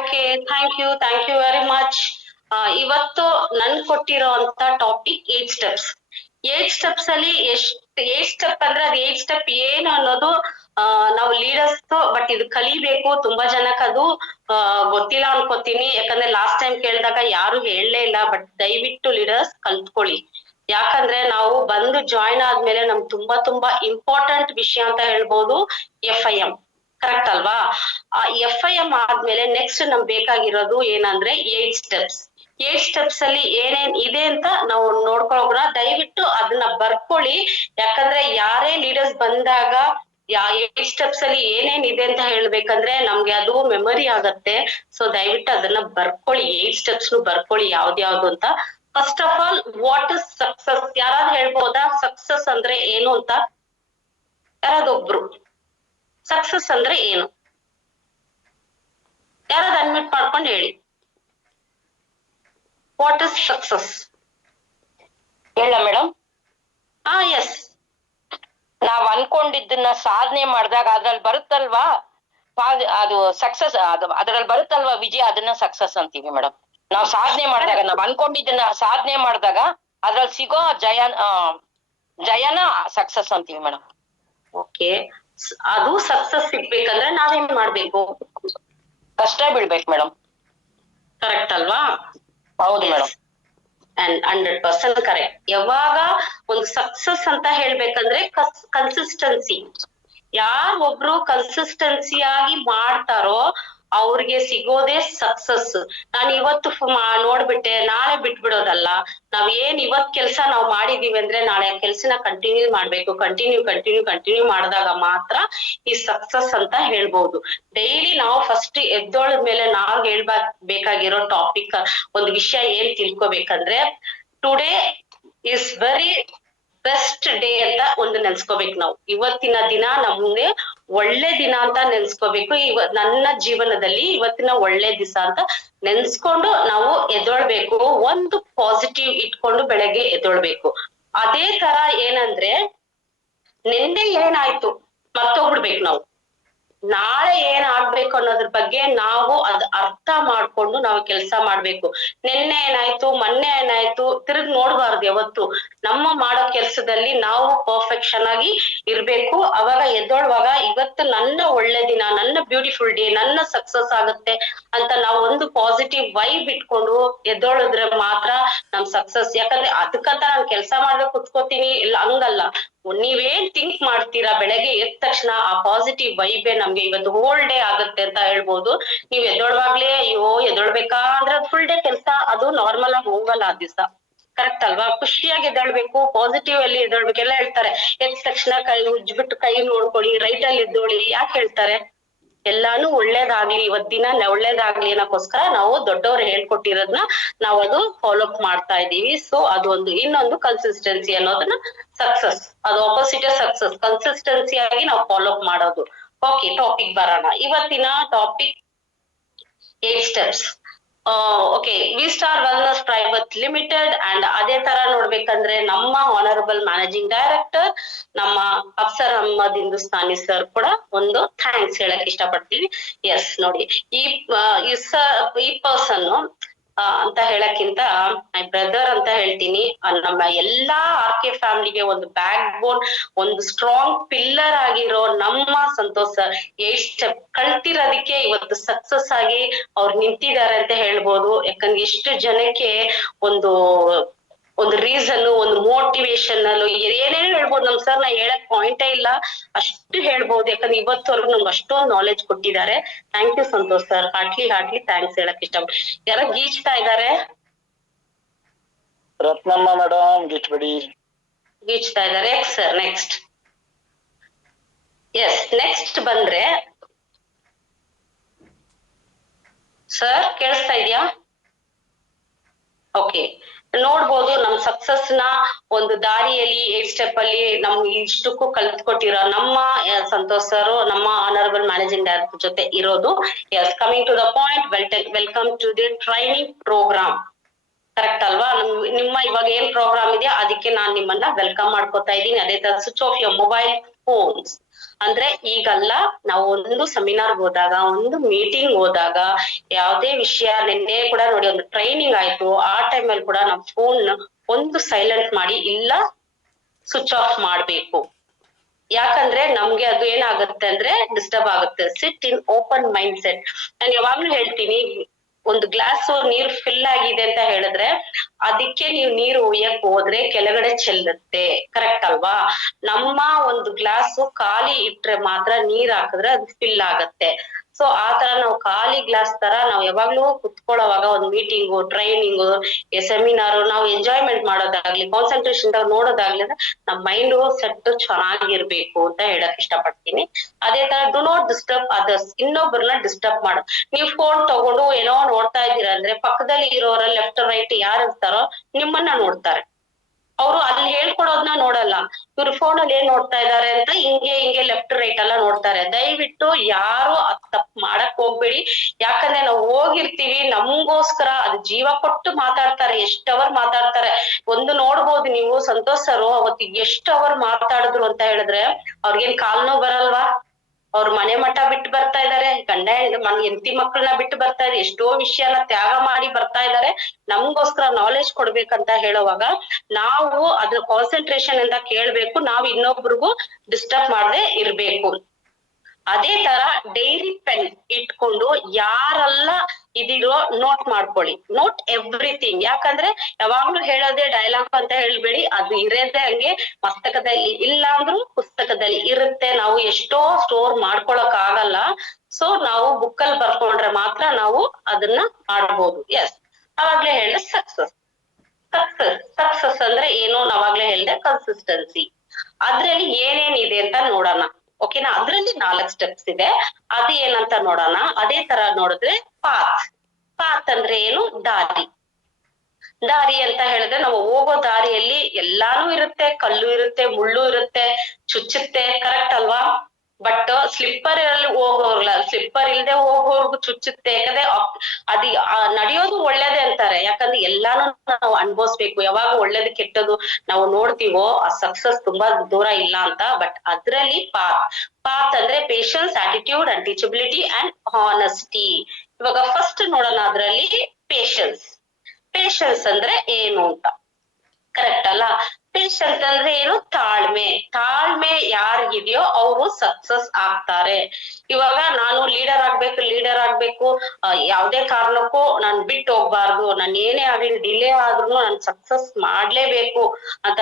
Okay, thank you very much. ಇವತ್ತು ನನ್ ಕೊಟ್ಟಿರೋ ಅಂತ ಟಾಪಿಕ್ 8 ಸ್ಟೆಪ್ಸ್. 8 ಸ್ಟೆಪ್ಸ್ ಅಲ್ಲಿ ಏಟ್ ಸ್ಟೆಪ್ ಅಂದ್ರೆ ಅದು 8 ಸ್ಟೆಪ್ ಏನು ಅನ್ನೋದು ನಾವು ಲೀಡರ್ಸ್ ಬಟ್ ಇದು ಕಲಿಬೇಕು. ತುಂಬಾ ಜನಕ್ಕೆ ಅದು ಗೊತ್ತಿಲ್ಲ ಅನ್ಕೋತೀನಿ, ಯಾಕಂದ್ರೆ ಲಾಸ್ಟ್ ಟೈಮ್ ಕೇಳಿದಾಗ ಯಾರು ಹೇಳಲೇ ಇಲ್ಲ. ಬಟ್ ದಯವಿಟ್ಟು ಲೀಡರ್ಸ್ ಕಲ್ತ್ಕೊಳ್ಳಿ. ಯಾಕಂದ್ರೆ ನಾವು ಬಂದು ಜಾಯಿನ್ ಆದ್ಮೇಲೆ ನಮ್ಗೆ ತುಂಬಾ ಇಂಪಾರ್ಟೆಂಟ್ ವಿಷಯ ಅಂತ ಹೇಳ್ಬೋದು FIM. ಕರೆಕ್ಟ್ ಅಲ್ವಾ? ಆ FIM ಆದ್ಮೇಲೆ ನೆಕ್ಸ್ಟ್ ನಮ್ಗೆ ಬೇಕಾಗಿರೋದು ಏನಂದ್ರೆ 8 ಸ್ಟೆಪ್ಸ್. 8 ಸ್ಟೆಪ್ಸ್ ಅಲ್ಲಿ ಏನೇನ್ ಇದೆ ಅಂತ ನಾವು ನೋಡ್ಕೊಳ್ಳೋಣ. ದಯವಿಟ್ಟು ಅದನ್ನ ಬರ್ಕೊಳ್ಳಿ. ಯಾಕಂದ್ರೆ ಯಾರೇ ಲೀಡರ್ಸ್ ಬಂದಾಗ 8 ಸ್ಟೆಪ್ಸ್ ಅಲ್ಲಿ ಏನೇನ್ ಇದೆ ಅಂತ ಹೇಳ್ಬೇಕಂದ್ರೆ ನಮ್ಗೆ ಅದು ಮೆಮೊರಿ ಆಗತ್ತೆ. ಸೊ ದಯವಿಟ್ಟು ಅದನ್ನ ಬರ್ಕೊಳ್ಳಿ. 8 ಸ್ಟೆಪ್ಸ್ ಬರ್ಕೊಳ್ಳಿ ಯಾವ್ದ್ಯಾವ್ದು ಅಂತ. First of all, what is success? ಯಾರಾದ್ರೂ ಹೇಳ್ಬೋದಾ ಸಕ್ಸಸ್ ಅಂದ್ರೆ ಏನು ಅಂತ? ಯಾರಾದೊಬ್ರು ಸಕ್ಸಸ್ ಅಂದ್ರೆ ಏನು? ಯಾರಾದ್ರೂ ಅಡ್ಮಿಟ್ ಮಾಡ್ಕೊಂಡು ಹೇಳಿ. What is success? ಹೇಳ ಮೇಡಮ್. ಎಸ್. ನಾವ್ ಅನ್ಕೊಂಡಿದ್ದನ್ನ ಸಾಧನೆ ಮಾಡಿದಾಗ ಅದ್ರಲ್ಲಿ ಬರುತ್ತಲ್ವಾ ಅದು ಸಕ್ಸಸ್, ಅದ್ರಲ್ಲಿ ಬರುತ್ತಲ್ವಾ ವಿಜಯ, ಅದನ್ನ ಸಕ್ಸಸ್ ಅಂತೀವಿ ಮೇಡಮ್. ನಾವ್ ಸಾಧನೆ ಮಾಡಿದಾಗ, ನಾವ್ ಅನ್ಕೊಂಡಿದ್ದನ್ನ ಸಾಧನೆ ಮಾಡಿದಾಗ ಅದ್ರಲ್ಲಿ ಸಿಗೋ ಜಯನ ಸಕ್ಸಸ್ ಅಂತೀವಿ ಮೇಡಮ್. ಓಕೆ, ಅದು ಸಕ್ಸಸ್ ಸಿಗ್ಬೇಕಂದ್ರೆ ನಾವೇನ್ ಮಾಡ್ಬೇಕು? ಕಷ್ಟ ಬಿಡ್ಬೇಕು ಮೇಡಮ್. ಕರೆಕ್ಟ್ ಅಲ್ವಾ? ಹೌದು ಮೇಡಮ್. And 100% correct. ಯಾವಾಗ ಒಂದು ಸಕ್ಸಸ್ ಅಂತ ಹೇಳ್ಬೇಕಂದ್ರೆ ಕನ್ಸಿಸ್ಟೆನ್ಸಿ. ಒಬ್ರು ಕನ್ಸಿಸ್ಟೆನ್ಸಿ ಆಗಿ ಮಾಡ್ತಾರೋ ಅವ್ರಿಗೆ ಸಿಗೋದೇ ಸಕ್ಸಸ್. ನಾನು ಇವತ್ತು ನೋಡ್ಬಿಟ್ಟೆ ನಾಳೆ ಬಿಟ್ಬಿಡೋದಲ್ಲ. ನಾವ್ ಇವತ್ ಕೆಲ್ಸ ನಾವ್ ಮಾಡಿದೀವಿ ಅಂದ್ರೆ ನಾಳೆ ಆ ಕೆಲ್ಸನ ಕಂಟಿನ್ಯೂ ಮಾಡ್ಬೇಕು. ಕಂಟಿನ್ಯೂ ಮಾಡಿದಾಗ ಮಾತ್ರ ಈ ಸಕ್ಸಸ್ ಅಂತ ಹೇಳ್ಬೋದು. ಡೈಲಿ ನಾವು ಫಸ್ಟ್ ಎದ್ದೋಳದ್ಮೇಲೆ ನಾವ್ ಬೇಕಾಗಿರೋ ಟಾಪಿಕ್, ಒಂದು ವಿಷಯ ಏನ್ ತಿಳ್ಕೊಬೇಕಂದ್ರೆ today is very best day ಅಂತ ಒಂದು ನೆನ್ಸ್ಕೋಬೇಕು ನಾವು. ಇವತ್ತಿನ ದಿನ ನಮ್ಗೆ ಒಳ್ಳೆ ದಿನ ಅಂತ ನೆನ್ಸ್ಕೋಬೇಕು. ನನ್ನ ಜೀವನದಲ್ಲಿ ಇವತ್ತಿನ ಒಳ್ಳೆ ದಿವಸ ಅಂತ ನೆನ್ಸ್ಕೊಂಡು ನಾವು ಎದ್ದೊಳ್ಬೇಕು. ಒಂದು ಪಾಸಿಟಿವ್ ಇಟ್ಕೊಂಡು ಬೆಳಗ್ಗೆ ಎದ್ದೊಳ್ಬೇಕು. ಅದೇ ತರ ಏನಂದ್ರೆ ನಿನ್ನೆ ಏನಾಯ್ತು ಮರ್ತೋಗ್ಬಿಡ್ಬೇಕು ನಾವು. ನಾಳೆ ಏನ್ ಆಗ್ಬೇಕು ಅನ್ನೋದ್ರ ಬಗ್ಗೆ ನಾವು ಅರ್ಥ ಮಾಡ್ಕೊಂಡು ನಾವು ಕೆಲಸ ಮಾಡ್ಬೇಕು. ನಿನ್ನೆ ಏನಾಯ್ತು ಮೊನ್ನೆ ಏನಾಯ್ತು ತಿರುಗ್ ನೋಡ್ಬಾರ್ದು ಯಾವತ್ತು. ನಮ್ಮ ಮಾಡೋ ಕೆಲ್ಸದಲ್ಲಿ ನಾವು ಪರ್ಫೆಕ್ಷನ್ ಆಗಿ ಇರ್ಬೇಕು. ಅವಾಗ ಎದ್ದೊಳುವಾಗ ಇವತ್ತು ನನ್ನ ಒಳ್ಳೆ ದಿನ, ನನ್ನ ಬ್ಯೂಟಿಫುಲ್ ಡೇ, ನನ್ನ ಸಕ್ಸಸ್ ಆಗುತ್ತೆ ಅಂತ ನಾವು ಒಂದು ಪಾಸಿಟಿವ್ ವೈಬ್ ಇಟ್ಕೊಂಡು ಎದ್ದೊಳಿದ್ರೆ ಮಾತ್ರ ನಮ್ ಸಕ್ಸಸ್. ಯಾಕಂದ್ರೆ ಅದಕ್ಕಂತ ನಾನು ಕೆಲಸ ಮಾಡ್ಬೇಕು ಕುತ್ಕೋತೀನಿ ಇಲ್ಲ, ಹಂಗಲ್ಲ. ನೀವೇನ್ ಥಿಂಕ್ ಮಾಡ್ತೀರಾ ಬೆಳಗ್ಗೆ ಎದ್ದ ತಕ್ಷಣ ಆ ಪಾಸಿಟಿವ್ ವೈಬೇ ನಮ್ಗೆ ಇವತ್ತು ಹೋಲ್ ಡೇ ಆಗುತ್ತೆ ಅಂತ ಹೇಳ್ಬೋದು. ನೀವ್ ಎದ್ದೊಳ್ವಾಗ್ಲೇ ಎದ್ದೊಳ್ಬೇಕಾ ಅಂದ್ರೆ ಫುಲ್ ಡೇ ಕೆಲ್ಸ ಅದು ನಾರ್ಮಲ್ ಆಗಿ ಹೋಗಲ್ಲ ಆ ದಿವಸ. ಕರೆಕ್ಟ್ ಅಲ್ವಾ? ಖುಷಿಯಾಗಿ ಎದ್ದೊಳ್ಬೇಕು, ಪಾಸಿಟಿವ್ ಅಲ್ಲಿ ಎದ್ದೊಳ್ಬೇಕು. ಎಲ್ಲ ಹೇಳ್ತಾರೆ ಎದ್ದ ತಕ್ಷಣ ಕೈ ಉಜ್ಬಿಟ್ಟು ಕೈ ನೋಡ್ಕೊಳ್ಳಿ, ರೈಟ್ ಅಲ್ಲಿ ಎದ್ದೋಳಿ. ಯಾಕೆ ಹೇಳ್ತಾರೆ? ಎಲ್ಲಾನು ಒಳ್ಳೇದಾಗ್ಲಿ, ಇವತ್ ದಿನ ಒಳ್ಳೇದಾಗ್ಲಿ ಅನ್ನೋಕ್ಕೋಸ್ಕರ ನಾವು ದೊಡ್ಡವ್ರು ಹೇಳ್ಕೊಟ್ಟಿರೋದನ್ನ ನಾವು ಅದು ಫಾಲೋ ಅಪ್ ಮಾಡ್ತಾ ಇದೀವಿ. ಸೊ ಅದೊಂದು. ಇನ್ನೊಂದು ಕನ್ಸಿಸ್ಟೆನ್ಸಿ ಅನ್ನೋದನ್ನ ಸಕ್ಸಸ್, ಅದು ಆಪೋಸಿಟ್ ಸಕ್ಸಸ್. ಕನ್ಸಿಸ್ಟೆನ್ಸಿ ಆಗಿ ನಾವು ಫಾಲೋ ಅಪ್ ಮಾಡೋದು. ಓಕೆ, ಟಾಪಿಕ್ ಬರೋಣ. ಇವತ್ತಿನ topic 8 steps. Okay, we star wellness private limited and ಅದೇ ತರ ನೋಡ್ಬೇಕಂದ್ರೆ ನಮ್ಮ ಆನರಬಲ್ ಮ್ಯಾನೇಜಿಂಗ್ ಡೈರೆಕ್ಟರ್ ನಮ್ಮ ಅಫ್ಸರ್ ಅಹಮದ್ ಹಿಂದೂಸ್ತಾನಿ ಸರ್ ಕೂಡ ಒಂದು ಥ್ಯಾಂಕ್ಸ್ ಹೇಳಕ್ ಇಷ್ಟಪಡ್ತೀವಿ. ಎಸ್, ನೋಡಿ ಈ ಪರ್ಸನ್ ಅಂತ ಹೇಳಕ್ಕಿಂತ ಮೈ ಬ್ರದರ್ ಅಂತ ಹೇಳ್ತೀನಿ. ನಮ್ಮ ಎಲ್ಲಾ RK ಫ್ಯಾಮಿಲಿಗೆ ಒಂದು ಬ್ಯಾಕ್ ಬೋನ್, ಒಂದು ಸ್ಟ್ರಾಂಗ್ ಪಿಲ್ಲರ್ ಆಗಿರೋ ನಮ್ಮ ಸಂತೋಷ್ ಸರ್ 8 ಸ್ಟೆಪ್ ಕಳ್ತಿರೋದಕ್ಕೆ ಇವತ್ತು ಸಕ್ಸಸ್ ಆಗಿ ಅವ್ರು ನಿಂತಿದ್ದಾರೆ ಅಂತ ಹೇಳ್ಬೋದು. ಯಾಕಂದ್ರೆ ಎಷ್ಟು ಜನಕ್ಕೆ ಒಂದು ರೀಸನ್, ಒಂದು ಮೋಟಿವೇಶನ್ ಏನೇನು ಹೇಳ್ಬೋದು. ನಮ್ ಸರ್ ನಾ ಹೇಳಕ್ ಪಾಯಿಂಟೇ ಇಲ್ಲ, ಅಷ್ಟು ಹೇಳ್ಬೋದು. ಯಾಕಂದ್ರೆ ಇವತ್ತವರೆಗೂ ನಮ್ಗೆ ಅಷ್ಟೊಂದು ನಾಲೆಜ್ ಕೊಟ್ಟಿದ್ದಾರೆ. Thank you Santosh sir. Heartly thanks ಹೇಳಕ್ ಇಷ್ಟ. ಯಾರೋ ಗೀಚ್ತಾ ಇದ್ದಾರೆ? ರತ್ನಮ್ಮ ಮೇಡಮ್ ಗೀಚ್ತಾ ಇದ್ದಾರೆ. Sir next. ಎಸ್, ನೆಕ್ಸ್ಟ್ ಬಂದ್ರೆ ಸರ್ ಕೇಳಿಸ್ತಾ ಇದ್ಯಾ? ಓಕೆ, ನೋಡ್ಬೋದು ನಮ್ ಸಕ್ಸಸ್ ನ ಒಂದು ದಾರಿಯಲ್ಲಿ 8 ಸ್ಟೆಪ್ ಅಲ್ಲಿ ನಮ್ಗೆ ಇಷ್ಟಕ್ಕೂ ಕಲ್ತ್ಕೊಟ್ಟಿರೋ ನಮ್ಮ ಸಂತೋಷ್ ಸರ್ ನಮ್ಮ ಆನರಬಲ್ ಮ್ಯಾನೇಜಿಂಗ್ ಡೈರೆಕ್ಟರ್ ಜೊತೆ ಇರೋದು. Yes, coming to the point, welcome to the training programme. Correct ಅಲ್ವಾ? ನಿಮ್ಮ ಇವಾಗ ಏನ್ ಪ್ರೋಗ್ರಾಮ್ ಇದೆಯಾ ಅದಕ್ಕೆ ನಾನ್ ನಿಮ್ಮನ್ನ ವೆಲ್ಕಮ್ ಮಾಡ್ಕೊತಾ ಇದ್ದೀನಿ. ಅದೇ ತರ switch off your mobile phones. ಅಂದ್ರೆ ಈಗಲ್ಲ, ನಾವು ಒಂದು ಸೆಮಿನಾರ್ ಹೋದಾಗ, ಒಂದು ಮೀಟಿಂಗ್ ಹೋದಾಗ, ಯಾವ್ದೇ ವಿಷಯ, ನಿನ್ನೆ ಕೂಡ ನೋಡಿ ಒಂದು ಟ್ರೈನಿಂಗ್ ಆಯ್ತು, ಆ ಟೈಮಲ್ಲಿ ಕೂಡ ನಾವು ಫೋನ್ ಒಂದು ಸೈಲೆಂಟ್ ಮಾಡಿ ಇಲ್ಲ ಸ್ವಿಚ್ ಆಫ್ ಮಾಡ್ಬೇಕು. ಯಾಕಂದ್ರೆ ನಮ್ಗೆ ಅದು ಏನಾಗುತ್ತೆ ಅಂದ್ರೆ ಡಿಸ್ಟರ್ಬ್ ಆಗುತ್ತೆ. ಸಿಟ್ ಇನ್ ಓಪನ್ ಮೈಂಡ್ ಸೆಟ್. ನಾನು ಯಾವಾಗ್ಲೂ ಹೇಳ್ತೀನಿ, ಒಂದು ಗ್ಲಾಸ್ ನೀರ್ ಫಿಲ್ ಆಗಿದೆ ಅಂತ ಹೇಳಿದ್ರೆ ಅದಕ್ಕೆ ನೀವು ನೀರು ಒಯ್ಯಕ್ ಹೋದ್ರೆ ಕೆಳಗಡೆ ಚೆಲ್ಲುತ್ತೆ, ಕರೆಕ್ಟ್ ಅಲ್ವಾ? ನಮ್ಮ ಒಂದು ಗ್ಲಾಸ್ ಖಾಲಿ ಇಟ್ರೆ ಮಾತ್ರ ನೀರ್ ಹಾಕಿದ್ರೆ ಅದು ಫಿಲ್ ಆಗತ್ತೆ. ಸೊ ಆ ತರ ನಾವು ಖಾಲಿ ಗ್ಲಾಸ್ ತರ ನಾವು ಯಾವಾಗ್ಲೂ ಕುತ್ಕೊಳ್ಳೋವಾಗ ಒಂದು ಮೀಟಿಂಗು, ಟ್ರೈನಿಂಗು, ಸೆಮಿನಾರು, ನಾವು ಎಂಜಾಯ್ಮೆಂಟ್ ಮಾಡೋದಾಗ್ಲಿ, ಕಾನ್ಸಂಟ್ರೇಷನ್ ನೋಡೋದಾಗ್ಲಿ ಅಂದ್ರೆ ನಮ್ ಮೈಂಡ್ ಸೆಟ್ ಚೆನ್ನಾಗಿರ್ಬೇಕು ಅಂತ ಹೇಳಕ್ ಇಷ್ಟಪಡ್ತೀನಿ. ಅದೇ ತರ ಡು ನಾಟ್ ಡಿಸ್ಟರ್ಬ್ ಅದರ್ಸ್. ಇನ್ನೊಬ್ಬರನ್ನ ಡಿಸ್ಟರ್ಬ್ ಮಾಡು. ನೀವು ಫೋನ್ ತಗೊಂಡು ಏನೋ ನೋಡ್ತಾ ಇದ್ದೀರಾ ಅಂದ್ರೆ ಪಕ್ಕದಲ್ಲಿ ಇರೋರ ಲೆಫ್ಟ್ ರೈಟ್ ಯಾರು ಇರ್ತಾರೋ ನಿಮ್ಮನ್ನ ನೋಡ್ತಾರೆ. ಅವರು ಅಲ್ಲಿ ಹೇಳ್ಕೊಡೋದನ್ನ ನೋಡಲ್ಲ, ಇವ್ರು ಫೋನ್ ಅಲ್ಲಿ ಏನ್ ನೋಡ್ತಾ ಇದಾರೆ ಅಂತ ಹಿಂಗೆ ಲೆಫ್ಟ್ ರೈಟ್ ಎಲ್ಲ ನೋಡ್ತಾರೆ. ದಯವಿಟ್ಟು ಯಾರು ತಪ್ಪು ಮಾಡಕ್ ಹೋಗ್ಬೇಡಿ. ಯಾಕಂದ್ರೆ ನಾವು ಹೋಗಿರ್ತೀವಿ, ನಮ್ಗೋಸ್ಕರ ಅದು ಜೀವ ಕೊಟ್ಟು ಮಾತಾಡ್ತಾರೆ, ಎಷ್ಟ್ ಅವರ್ ಮಾತಾಡ್ತಾರೆ. ಒಂದು ನೋಡ್ಬೋದು ನೀವು, ಸಂತೋಷ್ ಸರ್ ಅವತ್ತಿಗೆ ಎಷ್ಟು ಅವರ್ ಮಾತಾಡಿದ್ರು ಅಂತ ಹೇಳಿದ್ರೆ ಅವ್ರಿಗೇನ್ ಕಾಲ್ ನೋವು ಬರಲ್ವಾ? ಅವ್ರ ಮನೆ ಮಠ ಬಿಟ್ಟು ಬರ್ತಾ ಇದಾರೆ, ಗಂಡ ಹೆಂಡತಿ ಮಕ್ಕಳನ್ನ ಬಿಟ್ಟು ಬರ್ತಾ ಇದಾರೆ, ಎಷ್ಟೋ ವಿಷಯನ ತ್ಯಾಗ ಮಾಡಿ ಬರ್ತಾ ಇದಾರೆ ನಮ್ಗೋಸ್ಕರ ನಾಲೆಜ್ ಕೊಡ್ಬೇಕಂತ ಹೇಳುವಾಗ ನಾವು ಅದ್ರ ಕಾನ್ಸಂಟ್ರೇಷನ್ ಇಂದ ಕೇಳ್ಬೇಕು, ನಾವು ಇನ್ನೊಬ್ರಿಗೂ ಡಿಸ್ಟರ್ಬ್ ಮಾಡದೆ ಇರ್ಬೇಕು. ಅದೇ ತರ ಡೈರಿ ಪೆನ್ ಇಟ್ಕೊಂಡು ಯಾರೆಲ್ಲ ಇದಿರೋ ನೋಟ್ ಮಾಡ್ಕೊಳ್ಳಿ, ನೋಟ್ ಎವ್ರಿಥಿಂಗ್. ಯಾಕಂದ್ರೆ ಯಾವಾಗ್ಲೂ ಹೇಳೋದೇ ಡೈಲಾಗ್ ಅಂತ ಹೇಳ್ಬೇಡಿ, ಅದು ಇರೋದೇ ಹಂಗೆ ಮಸ್ತಕದಲ್ಲಿ ಇಲ್ಲ ಅಂದ್ರೂ ಪುಸ್ತಕದಲ್ಲಿ ಇರುತ್ತೆ. ನಾವು ಎಷ್ಟೋ ಸ್ಟೋರ್ ಮಾಡ್ಕೊಳಕ್ ಆಗಲ್ಲ. ಸೊ ನಾವು ಬುಕ್ಕಲ್ಲಿ ಬರ್ಕೊಂಡ್ರೆ ಮಾತ್ರ ನಾವು ಅದನ್ನ ಮಾಡ್ಬೋದು. ಎಸ್, ಅವಾಗ್ಲೇ ಹೇಳ್ದೆ ಸಕ್ಸಸ್. ಸಕ್ಸಸ್ ಅಂದ್ರೆ ಏನು ನಾವಾಗ್ಲೇ ಹೇಳ್ದೆ, ಕನ್ಸಿಸ್ಟೆನ್ಸಿ. ಅದ್ರಲ್ಲಿ ಏನೇನಿದೆ ಅಂತ ನೋಡೋಣ. ಓಕೆನಾ? ಅದ್ರಲ್ಲಿ 4 ಸ್ಟೆಪ್ಸ್ ಇದೆ, ಅದು ಏನಂತ ನೋಡೋಣ. ಅದೇ ತರ ನೋಡಿದ್ರೆ ಪಾತ್ ಅಂದ್ರೆ ಏನು? ದಾರಿ ಅಂತ ಹೇಳಿದ್ರೆ ನಾವು ಹೋಗೋ ದಾರಿಯಲ್ಲಿ ಎಲ್ಲಾನು ಇರುತ್ತೆ, ಕಲ್ಲು ಇರುತ್ತೆ, ಮುಳ್ಳು ಇರುತ್ತೆ, ಚುಚ್ಚುತ್ತೆ, ಕರೆಕ್ಟ್ ಅಲ್ವಾ? ಬಟ್ ಸ್ಲಿಪ್ಪರ್ ಹೋಗೋರ್ಲ, ಸ್ಲಿಪ್ಪರ್ ಇಲ್ದೆ ಹೋಗೋರ್ಗು ಚುಚ್ಚುತ್ತೆ. ಯಾಕಂದ್ರೆ ಅದ್ ನಡೆಯೋದು ಒಳ್ಳೇದೇ ಅಂತಾರೆ. ಯಾಕಂದ್ರೆ ಎಲ್ಲಾನು ನಾವು ಅನ್ಭವಿಸ್ಬೇಕು. ಯಾವಾಗ ಒಳ್ಳೇದು ಕೆಟ್ಟದು ನಾವು ನೋಡ್ತೀವೋ ಆ ಸಕ್ಸಸ್ ತುಂಬಾ ದೂರ ಇಲ್ಲ ಅಂತ. ಬಟ್ ಅದ್ರಲ್ಲಿ ಪಾತ್ ಅಂದ್ರೆ patience, attitude and teachability and honesty. ಇವಾಗ ಫಸ್ಟ್ ನೋಡೋಣ ಅದ್ರಲ್ಲಿ ಪೇಶನ್ಸ್ ಅಂದ್ರೆ ಏನು ಅಂತ. ಕರೆಕ್ಟ್ ಅಲ್ಲ? ಪೇಶನ್ಸ್ ಅಂದ್ರೆ ಏನು? ತಾಳ್ಮೆ ಯಾರಿಗಿದೆಯೋ ಅವರು ಸಕ್ಸಸ್ ಆಗ್ತಾರೆ. ಇವಾಗ ನಾನು ಲೀಡರ್ ಆಗ್ಬೇಕು, ಯಾವ್ದೇ ಕಾರಣಕ್ಕೂ ನಾನ್ ಬಿಟ್ಟು ಹೋಗ್ಬಾರ್ದು, ನಾನ್ ಏನೇ ಆಗ್ಲಿ ಡಿಲೇ ಆದ್ರೂ ನಾನ್ ಸಕ್ಸಸ್ ಮಾಡ್ಲೇಬೇಕು ಅಂತ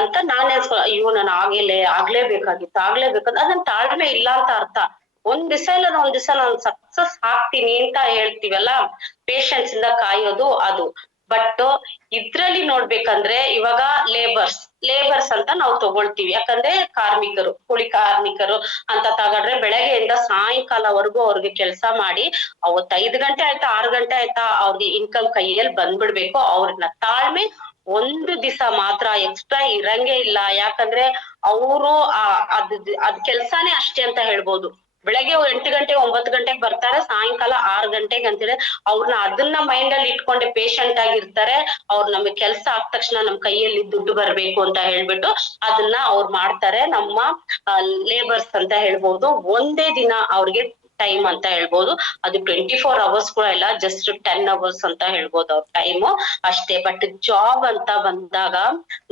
ಅಂತ ನಾನ್ ಅಯ್ಯೋ ನಾನು ಆಗ್ಲೇಬೇಕಾಗಿತ್ತು ಅದನ್ನ ತಾಳ್ಮೆ ಇಲ್ಲ ಅಂತ ಅರ್ಥ. ಒಂದ್ ದಿವಸ ಇಲ್ಲ ಒಂದ್ ದಿವಸ ನಾನು ಸಕ್ಸಸ್ ಆಗ್ತೀನಿ ಅಂತ ಹೇಳ್ತೀವಲ್ಲ, ಪೇಶನ್ಸ್ ಇಂದ ಕಾಯೋದು ಅದು. ಬಟ್ ಇದ್ರಲ್ಲಿ ನೋಡ್ಬೇಕಂದ್ರೆ ಇವಾಗ ಲೇಬರ್ಸ್ ಅಂತ ನಾವು ತಗೊಳ್ತೀವಿ. ಯಾಕಂದ್ರೆ ಕೂಲಿ ಕಾರ್ಮಿಕರು ಅಂತ ತಗೊಂಡ್ರೆ ಬೆಳಗ್ಗೆಯಿಂದ ಸಾಯಂಕಾಲವರೆಗೂ ಅವ್ರಿಗೆ ಕೆಲಸ ಮಾಡಿ ಅವತ್ 5 ಗಂಟೆ ಆಯ್ತಾ 6 ಗಂಟೆ ಆಯ್ತಾ ಅವ್ರಿಗೆ ಇನ್ಕಮ್ ಕೈಯಲ್ಲಿ ಬಂದ್ಬಿಡ್ಬೇಕು. ಅವ್ರನ್ನ ತಾಳ್ಮೆ ಒಂದು ದಿವಸ ಮಾತ್ರ ಎಕ್ಸ್ಟ್ರಾ ಇರಂಗೇ ಇಲ್ಲ. ಯಾಕಂದ್ರೆ ಅವರು ಅದ್ ಕೆಲ್ಸಾನೇ ಅಷ್ಟೇ ಅಂತ ಹೇಳ್ಬೋದು. ಬೆಳಗ್ಗೆ 8 ಗಂಟೆ 9 ಗಂಟೆಗೆ ಬರ್ತಾರೆ, ಸಾಯಂಕಾಲ 6 ಗಂಟೆಗೆ ಅಂತಿದೆ. ಅವ್ರನ್ನ ಅದನ್ನ ಮೈಂಡ್ ಅಲ್ಲಿ ಇಟ್ಕೊಂಡೆ ಪೇಶೆಂಟ್ ಆಗಿರ್ತಾರೆ. ಅವ್ರು ನಮಗೆ ಕೆಲ್ಸ ಆದ ತಕ್ಷಣ ನಮ್ ಕೈಯಲ್ಲಿ ದುಡ್ಡು ಬರ್ಬೇಕು ಅಂತ ಹೇಳ್ಬಿಟ್ಟು ಅದನ್ನ ಅವ್ರು ಮಾಡ್ತಾರೆ. ನಮ್ಮ ಲೇಬರ್ಸ್ ಅಂತ ಹೇಳ್ಬೋದು. ಒಂದೇ ದಿನ ಅವ್ರಿಗೆ ಟೈಮ್ ಅಂತ ಹೇಳ್ಬೋದು. ಅದು 24 hours ಕೂಡ ಇಲ್ಲ, ಜಸ್ಟ್ 10 hours ಅಂತ ಹೇಳ್ಬೋದು ಅವ್ರ ಟೈಮು ಅಷ್ಟೇ. ಬಟ್ ಜಾಬ್ ಅಂತ ಬಂದಾಗ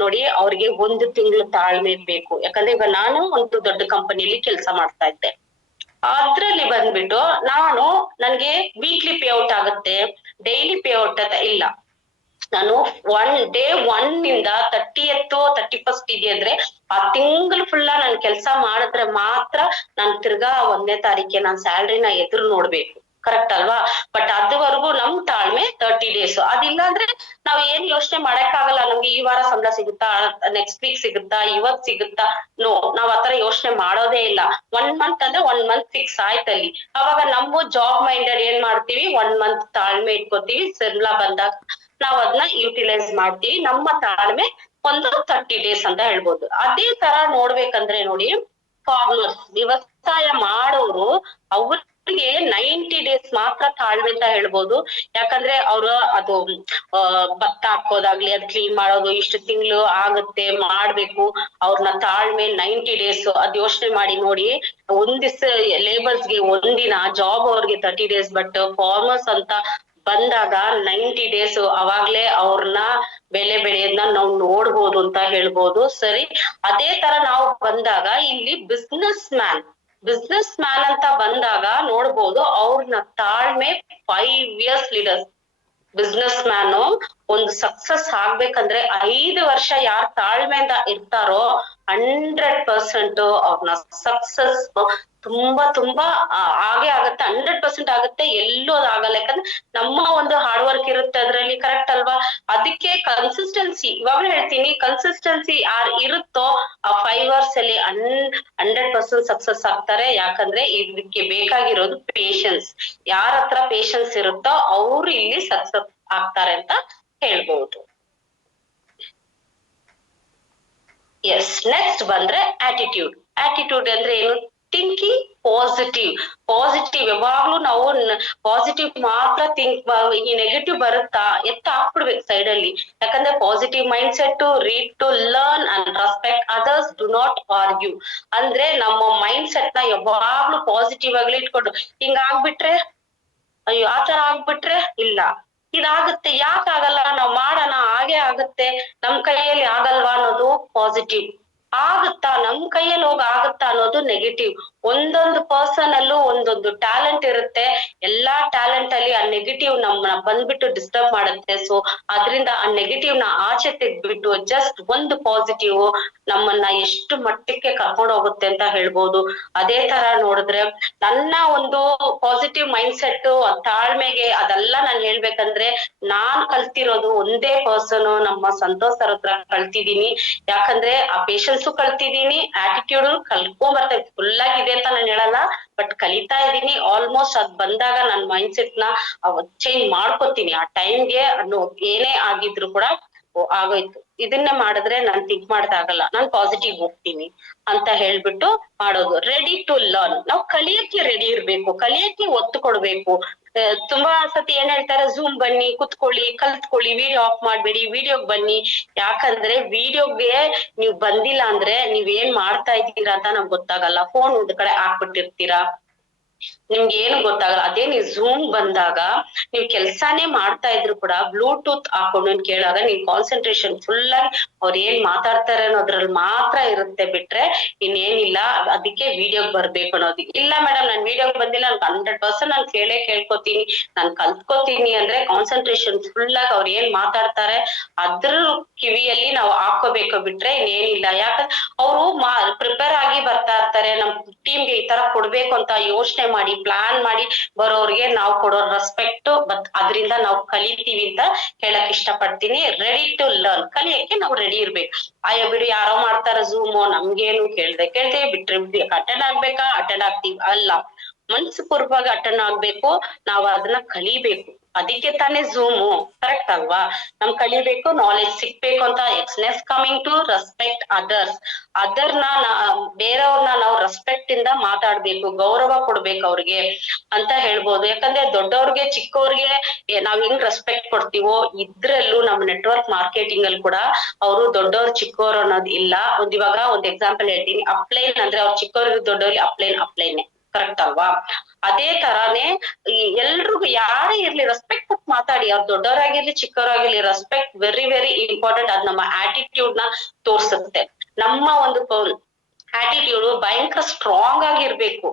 ನೋಡಿ, ಅವ್ರಿಗೆ 1 ತಿಂಗಳು ತಾಳ್ಮೆ ಬೇಕು. ಯಾಕಂದ್ರೆ ಈಗ ನಾನು ಒಂದು ದೊಡ್ಡ ಕಂಪನಿಯಲ್ಲಿ ಕೆಲಸ ಮಾಡ್ತಾ ಇದ್ದೆ. ಅದ್ರಲ್ಲಿ ಬಂದ್ಬಿಟ್ಟು ನನ್ಗೆ ವೀಕ್ಲಿ ಪೇಔಟ್ ಆಗುತ್ತೆ, ಡೈಲಿ ಪೇಔಟ್ ಅಂತ ಇಲ್ಲ. ನಾನು ಡೇ 1 ಇಂದ 30th 31st ಇದೆ ಅಂದ್ರೆ ಆ ತಿಂಗಳು ಫುಲ್ಲ ನಾನ್ ಕೆಲ್ಸ ಮಾಡಿದ್ರೆ ಮಾತ್ರ ನಾನ್ ತಿರ್ಗಾ 1ನೇ ತಾರೀಕೆ ನಾನ್ ಸ್ಯಾಲ್ರಿನ ಎದುರು ನೋಡ್ಬೇಕು. ಕರೆಕ್ಟ್ ಅಲ್ವಾ? ಬಟ್ ಅದುವರೆಗೂ ನಮ್ ತಾಳ್ಮೆ 30 days. ಅದಿಲ್ಲ ಅಂದ್ರೆ ನಾವ್ ಏನ್ ಯೋಚನೆ ಮಾಡಕ್ಕಾಗಲ್ಲ. ನಮ್ಗೆ ಈ ವಾರ ಸಂಬಳ ಸಿಗುತ್ತಾ, ನೆಕ್ಸ್ಟ್ ವೀಕ್ ಸಿಗುತ್ತಾ, ಇವತ್ ಸಿಗುತ್ತಾ? ನೋ, ನಾವ್ ಆತರ ಯೋಚನೆ ಮಾಡೋದೇ ಇಲ್ಲ. 1 month ಅಂದ್ರೆ 1 month ಫಿಕ್ಸ್ ಆಯ್ತಲ್ಲಿ. ಅವಾಗ ನಮ್ಮ ಜಾಬ್ ಮೈಂಡೆಡ್ ಏನ್ ಮಾಡ್ತೀವಿ, 1 month ತಾಳ್ಮೆ ಇಟ್ಕೋತೀವಿ. ಸಂಬಳ ಬಂದಾಗ ನಾವ್ ಅದನ್ನ ಯುಟಿಲೈಸ್ ಮಾಡ್ತೀವಿ. ನಮ್ಮ ತಾಳ್ಮೆ ಒಂದು 30 days ಅಂತ ಹೇಳ್ಬೋದು. ಅದೇ ತರ ನೋಡ್ಬೇಕಂದ್ರೆ ನೋಡಿ, ಫಾರ್ಮರ್ಸ್, ವ್ಯವಸಾಯ ಮಾಡೋರು ಅವ್ರ ಅವ್ರಿಗೆ 90 days ಮಾತ್ರ ತಾಳ್ಮೆ ಅಂತ ಹೇಳ್ಬೋದು. ಯಾಕಂದ್ರೆ ಅವ್ರು ಅದು ಭತ್ತ ಹಾಕೋದಾಗ್ಲಿ ಅದ್ ಕ್ಲೀನ್ ಮಾಡೋದು ಇಷ್ಟು ತಿಂಗಳು ಆಗುತ್ತೆ ಮಾಡ್ಬೇಕು. ಅವ್ರನ್ನ ತಾಳ್ಮೆ 90 days ಅದ್ ಯೋಚನೆ ಮಾಡಿ ನೋಡಿ. ಒಂದ್ ದಿವ್ಸ ಲೇಬರ್ಸ್ಗೆ ಒಂದಿನ ಜಾಬ್ ಅವ್ರಿಗೆ 30 days, ಬಟ್ ಫಾರ್ಮರ್ಸ್ ಅಂತ ಬಂದಾಗ 90 days. ಅವಾಗ್ಲೇ ಅವ್ರನ್ನ ಬೆಳೆಯೋದನ್ನ ನಾವು ನೋಡ್ಬೋದು ಅಂತ ಹೇಳ್ಬೋದು. ಸರಿ, ಅದೇ ತರ ನಾವು ಬಂದಾಗ ಇಲ್ಲಿ ಬಿಸ್ನೆಸ್ ಮ್ಯಾನ್ ಅಂತ ಬಂದಾಗ ನೋಡ್ಬೋದು ಅವ್ರನ್ನ ತಾಳ್ಮೆ 5 years ಲೀಡರ್ಸ್. ಬಿಸ್ನೆಸ್ ಮ್ಯಾನು ಒಂದು ಸಕ್ಸಸ್ ಆಗ್ಬೇಕಂದ್ರೆ 5 ವರ್ಷ ಯಾರ್ ತಾಳ್ಮೆಯಿಂದ ಇರ್ತಾರೋ 100% ಅವ್ರನ್ನ ಸಕ್ಸಸ್ ತುಂಬಾ ಹಾಗೆ ಆಗತ್ತೆ. 100% ಆಗುತ್ತೆ, ಎಲ್ಲೂ ಅದಾಗಲ್ಲ. ಯಾಕಂದ್ರೆ ನಮ್ಮ ಒಂದು ಹಾರ್ಡ್ ವರ್ಕ್ ಇರುತ್ತೆ ಅದ್ರಲ್ಲಿ, ಕರೆಕ್ಟ್ ಅಲ್ವಾ? ಅದಕ್ಕೆ ಕನ್ಸಿಸ್ಟೆನ್ಸಿ, ಇವಾಗ್ಲೂ ಹೇಳ್ತೀನಿ, ಕನ್ಸಿಸ್ಟೆನ್ಸಿ ಯಾರ್ ಇರುತ್ತೋ ಆ 5 years ಅಲ್ಲಿ 100% ಸಕ್ಸಸ್ ಆಗ್ತಾರೆ. ಯಾಕಂದ್ರೆ ಇದಕ್ಕೆ ಬೇಕಾಗಿರೋದು ಪೇಶನ್ಸ್. ಯಾರ ಹತ್ರ ಪೇಶನ್ಸ್ ಇರುತ್ತೋ ಅವ್ರು ಇಲ್ಲಿ ಸಕ್ಸಸ್ ಆಗ್ತಾರೆ ಅಂತ ಹೇಳ್ಬಹುದು. ಎಸ್, ನೆಕ್ಸ್ಟ್ ಬಂದ್ರೆ ಆಟಿಟ್ಯೂಡ್ ಅಂದ್ರೆ ಏನು? Thinking positive. ಯಾವಾಗ್ಲೂ ನಾವು ಪಾಸಿಟಿವ್ ಮಾತ್ರ ಥಿಂಕ್, ಈ ನೆಗೆಟಿವ್ ಬರುತ್ತಾ ಹಾಕ್ಬಿಡ್ಬೇಕು ಸೈಡ್ ಅಲ್ಲಿ. ಯಾಕಂದ್ರೆ positive mind set read to learn and respect others, do not argue. ಅಂದ್ರೆ ನಮ್ಮ ಮೈಂಡ್ ಸೆಟ್ ನ ಯಾವಾಗ್ಲೂ ಪಾಸಿಟಿವ್ ಆಗ್ಲಿ ಇಟ್ಕೊಂಡು, ಹಿಂಗಾಗ್ಬಿಟ್ರೆ ಅಯ್ಯೋ ಆತರ ಆಗ್ಬಿಟ್ರೆ ಇಲ್ಲ ಇದಾಗುತ್ತೆ, ಯಾಕಾಗಲ್ಲ, ನಾವ್ ಮಾಡೋಣ, ಹಾಗೆ ಆಗುತ್ತೆ, ನಮ್ ಕೈಯಲ್ಲಿ ಆಗಲ್ವಾ ಅನ್ನೋದು ಪಾಸಿಟಿವ್. ಆಗುತ್ತಾ, ನಮ್ ಕೈಯಲ್ಲಿ ಆಗುತ್ತಾ ಅನ್ನೋದು ನೆಗೆಟಿವ್. ಒಂದೊಂದು ಪರ್ಸನ್ ಅಲ್ಲೂ ಒಂದೊಂದು ಟ್ಯಾಲೆಂಟ್ ಇರುತ್ತೆ. ಎಲ್ಲಾ ಟ್ಯಾಲೆಂಟ್ ಅಲ್ಲಿ ಆ ನೆಗೆಟಿವ್ ನಮ್ಮನ್ನ ಬಂದ್ಬಿಟ್ಟು ಡಿಸ್ಟರ್ಬ್ ಮಾಡುತ್ತೆ. ಸೊ ಅದ್ರಿಂದ ಆ ನೆಗೆಟಿವ್ ನ ಆಚೆ ತೆಗ್ದ್ಬಿಟ್ಟು ಜಸ್ಟ್ ಒಂದು ಪಾಸಿಟಿವ್ ನಮ್ಮನ್ನ ಎಷ್ಟು ಮಟ್ಟಕ್ಕೆ ಕರ್ಕೊಂಡು ಹೋಗುತ್ತೆ ಅಂತ ಹೇಳ್ಬೋದು. ಅದೇ ತರ ನೋಡಿದ್ರೆ ನನ್ನ ಒಂದು ಪಾಸಿಟಿವ್ ಮೈಂಡ್ ಸೆಟ್, ತಾಳ್ಮೆಗೆ ಅದೆಲ್ಲ ನಾನ್ ಹೇಳ್ಬೇಕಂದ್ರೆ ನಾನ್ ಕಲ್ತಿರೋದು ಒಂದೇ ಪರ್ಸನ್, ನಮ್ಮ ಸಂತೋಷ್ ಸರ್ ಹತ್ರ ಕಲ್ತಿದೀನಿ. ಯಾಕಂದ್ರೆ ಆ ಪೇಶನ್ಸ್ ಕಲ್ತಿದೀನಿ, ಆಟಿಟ್ಯೂಡ್ ಕಲ್ತ್ಕೊಂಡ್ ಫುಲ್ ಆಗಿದೆ ಅಂತ ನಾನು ಹೇಳಲ್ಲ, ಬಟ್ ಕಲಿತಾ ಇದ್ದೀನಿ. ಆಲ್ಮೋಸ್ಟ್ ಅದ್ ಬಂದಾಗ ನನ್ ಮೈಂಡ್ ಸೆಟ್ ನ ಚೇಂಜ್ ಮಾಡ್ಕೊತೀನಿ. ಆ ಟೈಮ್ಗೆ ಏನೇ ಆಗಿದ್ರು ಕೂಡ ಆಗೋಯ್ತು, ಇದನ್ನೇ ಮಾಡಿದ್ರೆ ನಾನ್ ಥಿಂಕ್ ಮಾಡ್ದಾಗಲ್ಲ, ನಾನ್ ಪಾಸಿಟಿವ್ ಹೋಗ್ತೀನಿ ಅಂತ ಹೇಳ್ಬಿಟ್ಟು ಮಾಡೋದು. ರೆಡಿ ಟು ಲರ್ನ್, ನಾವು ಕಲಿಯಕ್ಕೆ ರೆಡಿ ಇರ್ಬೇಕು, ಕಲಿಯಕ್ಕೆ ಒತ್ತು ಕೊಡ್ಬೇಕು. ತುಂಬಾ ಸತಿ ಏನ್ ಹೇಳ್ತಾರೆ, ಝೂಮ್ ಬನ್ನಿ, ಕುತ್ಕೊಳ್ಳಿ, ಕಲ್ತ್ಕೊಳ್ಳಿ, ವಿಡಿಯೋ ಆಫ್ ಮಾಡ್ಬೇಡಿ, ವಿಡಿಯೋಗ್ ಬನ್ನಿ. ಯಾಕಂದ್ರೆ ವಿಡಿಯೋಗೆ ನೀವ್ ಬಂದಿಲ್ಲ ಅಂದ್ರೆ ನೀವ್ ಏನ್ ಮಾಡ್ತಾ ಇದ್ದೀರಾ ಅಂತ ನಮ್ಗೆ ಗೊತ್ತಾಗಲ್ಲ. ಫೋನ್ ಒಂದ್ ಕಡೆ ಹಾಕ್ಬಿಟ್ಟಿರ್ತೀರಾ, ನಿಮ್ಗೆ ಏನು ಗೊತ್ತಾಗಲ್ಲ. ಅದೇ ನೀವ್ ಝೂಮ್ ಬಂದಾಗ ನೀವ್ ಕೆಲ್ಸಾನೇ ಮಾಡ್ತಾ ಇದ್ರು ಕೂಡ ಬ್ಲೂಟೂತ್ ಹಾಕೊಂಡು ಕೇಳಾಗ ನೀವ್ ಕಾನ್ಸಂಟ್ರೇಷನ್ ಫುಲ್ ಆಗಿ ಅವ್ರ ಏನ್ ಮಾತಾಡ್ತಾರೆ ಅನ್ನೋದ್ರಲ್ಲಿ ಮಾತ್ರ ಇರುತ್ತೆ, ಬಿಟ್ರೆ ಇನ್ನೇನಿಲ್ಲ. ಅದಕ್ಕೆ ವಿಡಿಯೋಗ್ ಬರ್ಬೇಕು ಅನ್ನೋದು ಇಲ್ಲ. ಮೇಡಮ್ ನಾನ್ ವಿಡಿಯೋಗ್ ಬಂದಿಲ್ಲ, ನನ್ 100% ನಾನ್ ಕೇಳ್ಕೊತೀನಿ, ನಾನ್ ಕಲ್ತ್ಕೋತೀನಿ ಅಂದ್ರೆ ಕಾನ್ಸಂಟ್ರೇಷನ್ ಫುಲ್ ಆಗಿ ಅವ್ರ ಏನ್ ಮಾತಾಡ್ತಾರೆ ಅದ್ರ ಕಿವಿಯಲ್ಲಿ ನಾವು ಹಾಕೋಬೇಕು, ಬಿಟ್ರೆ ಇನ್ನೇನಿಲ್ಲ. ಯಾಕಂದ್ರೆ ಅವರು ಪ್ರಿಪೇರ್ ಆಗಿ ಬರ್ತಾ ಇರ್ತಾರೆ. ನಮ್ ಟೀಮ್ಗೆ ಈ ತರ ಕೊಡ್ಬೇಕು ಅಂತ ಯೋಚನೆ ಮಾಡಿ ಪ್ಲಾನ್ ಮಾಡಿ ಬರೋರ್ಗೆ ನಾವು ಕೊಡೋ ರೆಸ್ಪೆಕ್ಟ್, ಅದ್ರಿಂದ ನಾವು ಕಲಿತೀವಿ ಅಂತ ಹೇಳಕ್ ಇಷ್ಟಪಡ್ತೀನಿ. ರೆಡಿ ಟು ಲರ್ನ್, ಕಲಿಯಕ್ಕೆ ನಾವು ರೆಡಿ ಇರ್ಬೇಕು. ಅಯ್ಯೋ ಬಿಡು ಯಾರೋ ಮಾಡ್ತಾರ ಝೂಮು, ನಮ್ಗೇನು ಕೇಳ್ದೆ ಬಿಟ್ರೆ ಅಟೆಂಡ್ ಆಗ್ಬೇಕಾ, ಅಟೆಂಡ್ ಆಗ್ತೀವಿ ಅಲ್ಲ, ಮನ್ಸುಪೂರ್ವವಾಗಿ ಅಟೆಂಡ್ ಆಗ್ಬೇಕು. ನಾವು ಅದನ್ನ ಕಲಿಬೇಕು. ಅದಕ್ಕೆ ತಾನೇ ಝೂಮು, ಕರೆಕ್ಟ್ ಅಲ್ವಾ? ನಮ್ ಕಲಿಬೇಕು, ನಾಲೆಜ್ ಸಿಕ್ಬೇಕು ಅಂತ. ನೆಕ್ಸ್ಟ್ ಕಮಿಂಗ್ ಟು ರೆಸ್ಪೆಕ್ಟ್ ಅದರ್ನ ಬೇರೆಯವ್ರನ್ನ ನಾವು ರೆಸ್ಪೆಕ್ಟ್ ಇಂದ ಮಾತಾಡ್ಬೇಕು, ಗೌರವ ಕೊಡ್ಬೇಕು ಅವ್ರಿಗೆ ಅಂತ ಹೇಳ್ಬೋದು. ಯಾಕಂದ್ರೆ ದೊಡ್ಡವ್ರಿಗೆ ಚಿಕ್ಕವ್ರಿಗೆ ನಾವ್ ಹೆಂಗ್ ರೆಸ್ಪೆಕ್ಟ್ ಕೊಡ್ತೀವೋ, ಇದ್ರಲ್ಲೂ ನಮ್ ನೆಟ್ವರ್ಕ್ ಮಾರ್ಕೆಟಿಂಗ್ ಅಲ್ಲಿ ಕೂಡ ಅವರು ದೊಡ್ಡವ್ರು ಚಿಕ್ಕವ್ರು ಅನ್ನೋದು ಇಲ್ಲ. ಇವಾಗ ಒಂದ್ ಎಕ್ಸಾಂಪಲ್ ಹೇಳ್ತೀನಿ. ಅಪ್ಲೈನ್ ಅಂದ್ರೆ ಅವ್ರು ಚಿಕ್ಕವ್ರಿಗೆ ದೊಡ್ಡವ್ರಿಗೆ ಅಪ್ಲೈನೇ, ಕರೆಕ್ಟ್ ಅಲ್ವಾ? ಅದೇ ತರಾನೇ ಎಲ್ರಿಗೂ ಯಾರೇ ಇರ್ಲಿ ರೆಸ್ಪೆಕ್ಟ್ ಕೊಟ್ಟು ಮಾತಾಡಿ. ಅವ್ರು ದೊಡ್ಡವರಾಗಿರ್ಲಿ ಚಿಕ್ಕವರಾಗಿರ್ಲಿ, ರೆಸ್ಪೆಕ್ಟ್ ವೆರಿ ವೆರಿ ಇಂಪಾರ್ಟೆಂಟ್. ಅದ್ ನಮ್ಮ ಆಟಿಟ್ಯೂಡ್ ನ ತೋರ್ಸುತ್ತೆ. ನಮ್ಮ ಒಂದು ಆಟಿಟ್ಯೂಡ್ ಭಯಂಕರ ಸ್ಟ್ರಾಂಗ್ ಆಗಿರ್ಬೇಕು,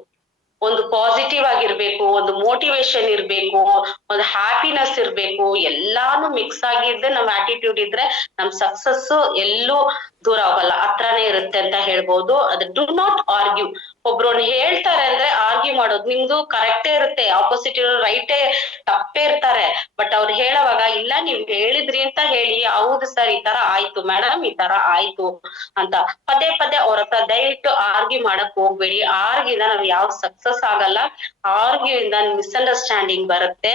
ಒಂದು ಪಾಸಿಟಿವ್ ಆಗಿರ್ಬೇಕು, ಒಂದು ಮೋಟಿವೇಶನ್ ಇರ್ಬೇಕು, ಒಂದು ಹ್ಯಾಪಿನೆಸ್ ಇರ್ಬೇಕು. ಎಲ್ಲಾನು ಮಿಕ್ಸ್ ಆಗಿದ್ದೆ ನಮ್ ಆಟಿಟ್ಯೂಡ್ ಇದ್ರೆ ನಮ್ ಸಕ್ಸಸ್ ಎಲ್ಲೂ ದೂರ ಹೋಗಲ್ಲ, ಹತ್ರನೇ ಇರುತ್ತೆ ಅಂತ ಹೇಳ್ಬೋದು. ಅದು ಡು ನಾಟ್ ಆರ್ಗ್ಯೂ. ಒಬ್ರು ಹೇಳ್ತಾರೆ ಅಂದ್ರೆ ಆರ್ಗ್ಯೂ ಮಾಡೋದು, ನಿಮ್ದು ಕರೆಕ್ಟೇ ಇರುತ್ತೆ, ಆಪೋಸಿಟ್ ಇರೋ ರೈಟೇ ತಪ್ಪೇ ಇರ್ತಾರೆ. ಬಟ್ ಅವ್ರು ಹೇಳೋವಾಗ ಇಲ್ಲ ನೀವ್ ಹೇಳಿದ್ರಿ ಅಂತ ಹೇಳಿ, ಹೌದು ಸರ್ ಈ ತರ ಆಯ್ತು, ಮೇಡಮ್ ಈ ತರ ಆಯ್ತು ಅಂತ ಪದೇ ಅವ್ರ ಹತ್ರ ದಯವಿಟ್ಟು ಆರ್ಗ್ಯೂ ಮಾಡಕ್ ಹೋಗ್ಬೇಡಿ. ಆರ್ಗ್ಯೂನ ನಾವ್ ಯಾವ ಸಕ್ಸಸ್ ಆಗಲ್ಲ. ಆರ್ಗ್ಯೂ ಇಂದ ಮಿಸ್ಅಂಡರ್ಸ್ಟ್ಯಾಂಡಿಂಗ್ ಬರುತ್ತೆ.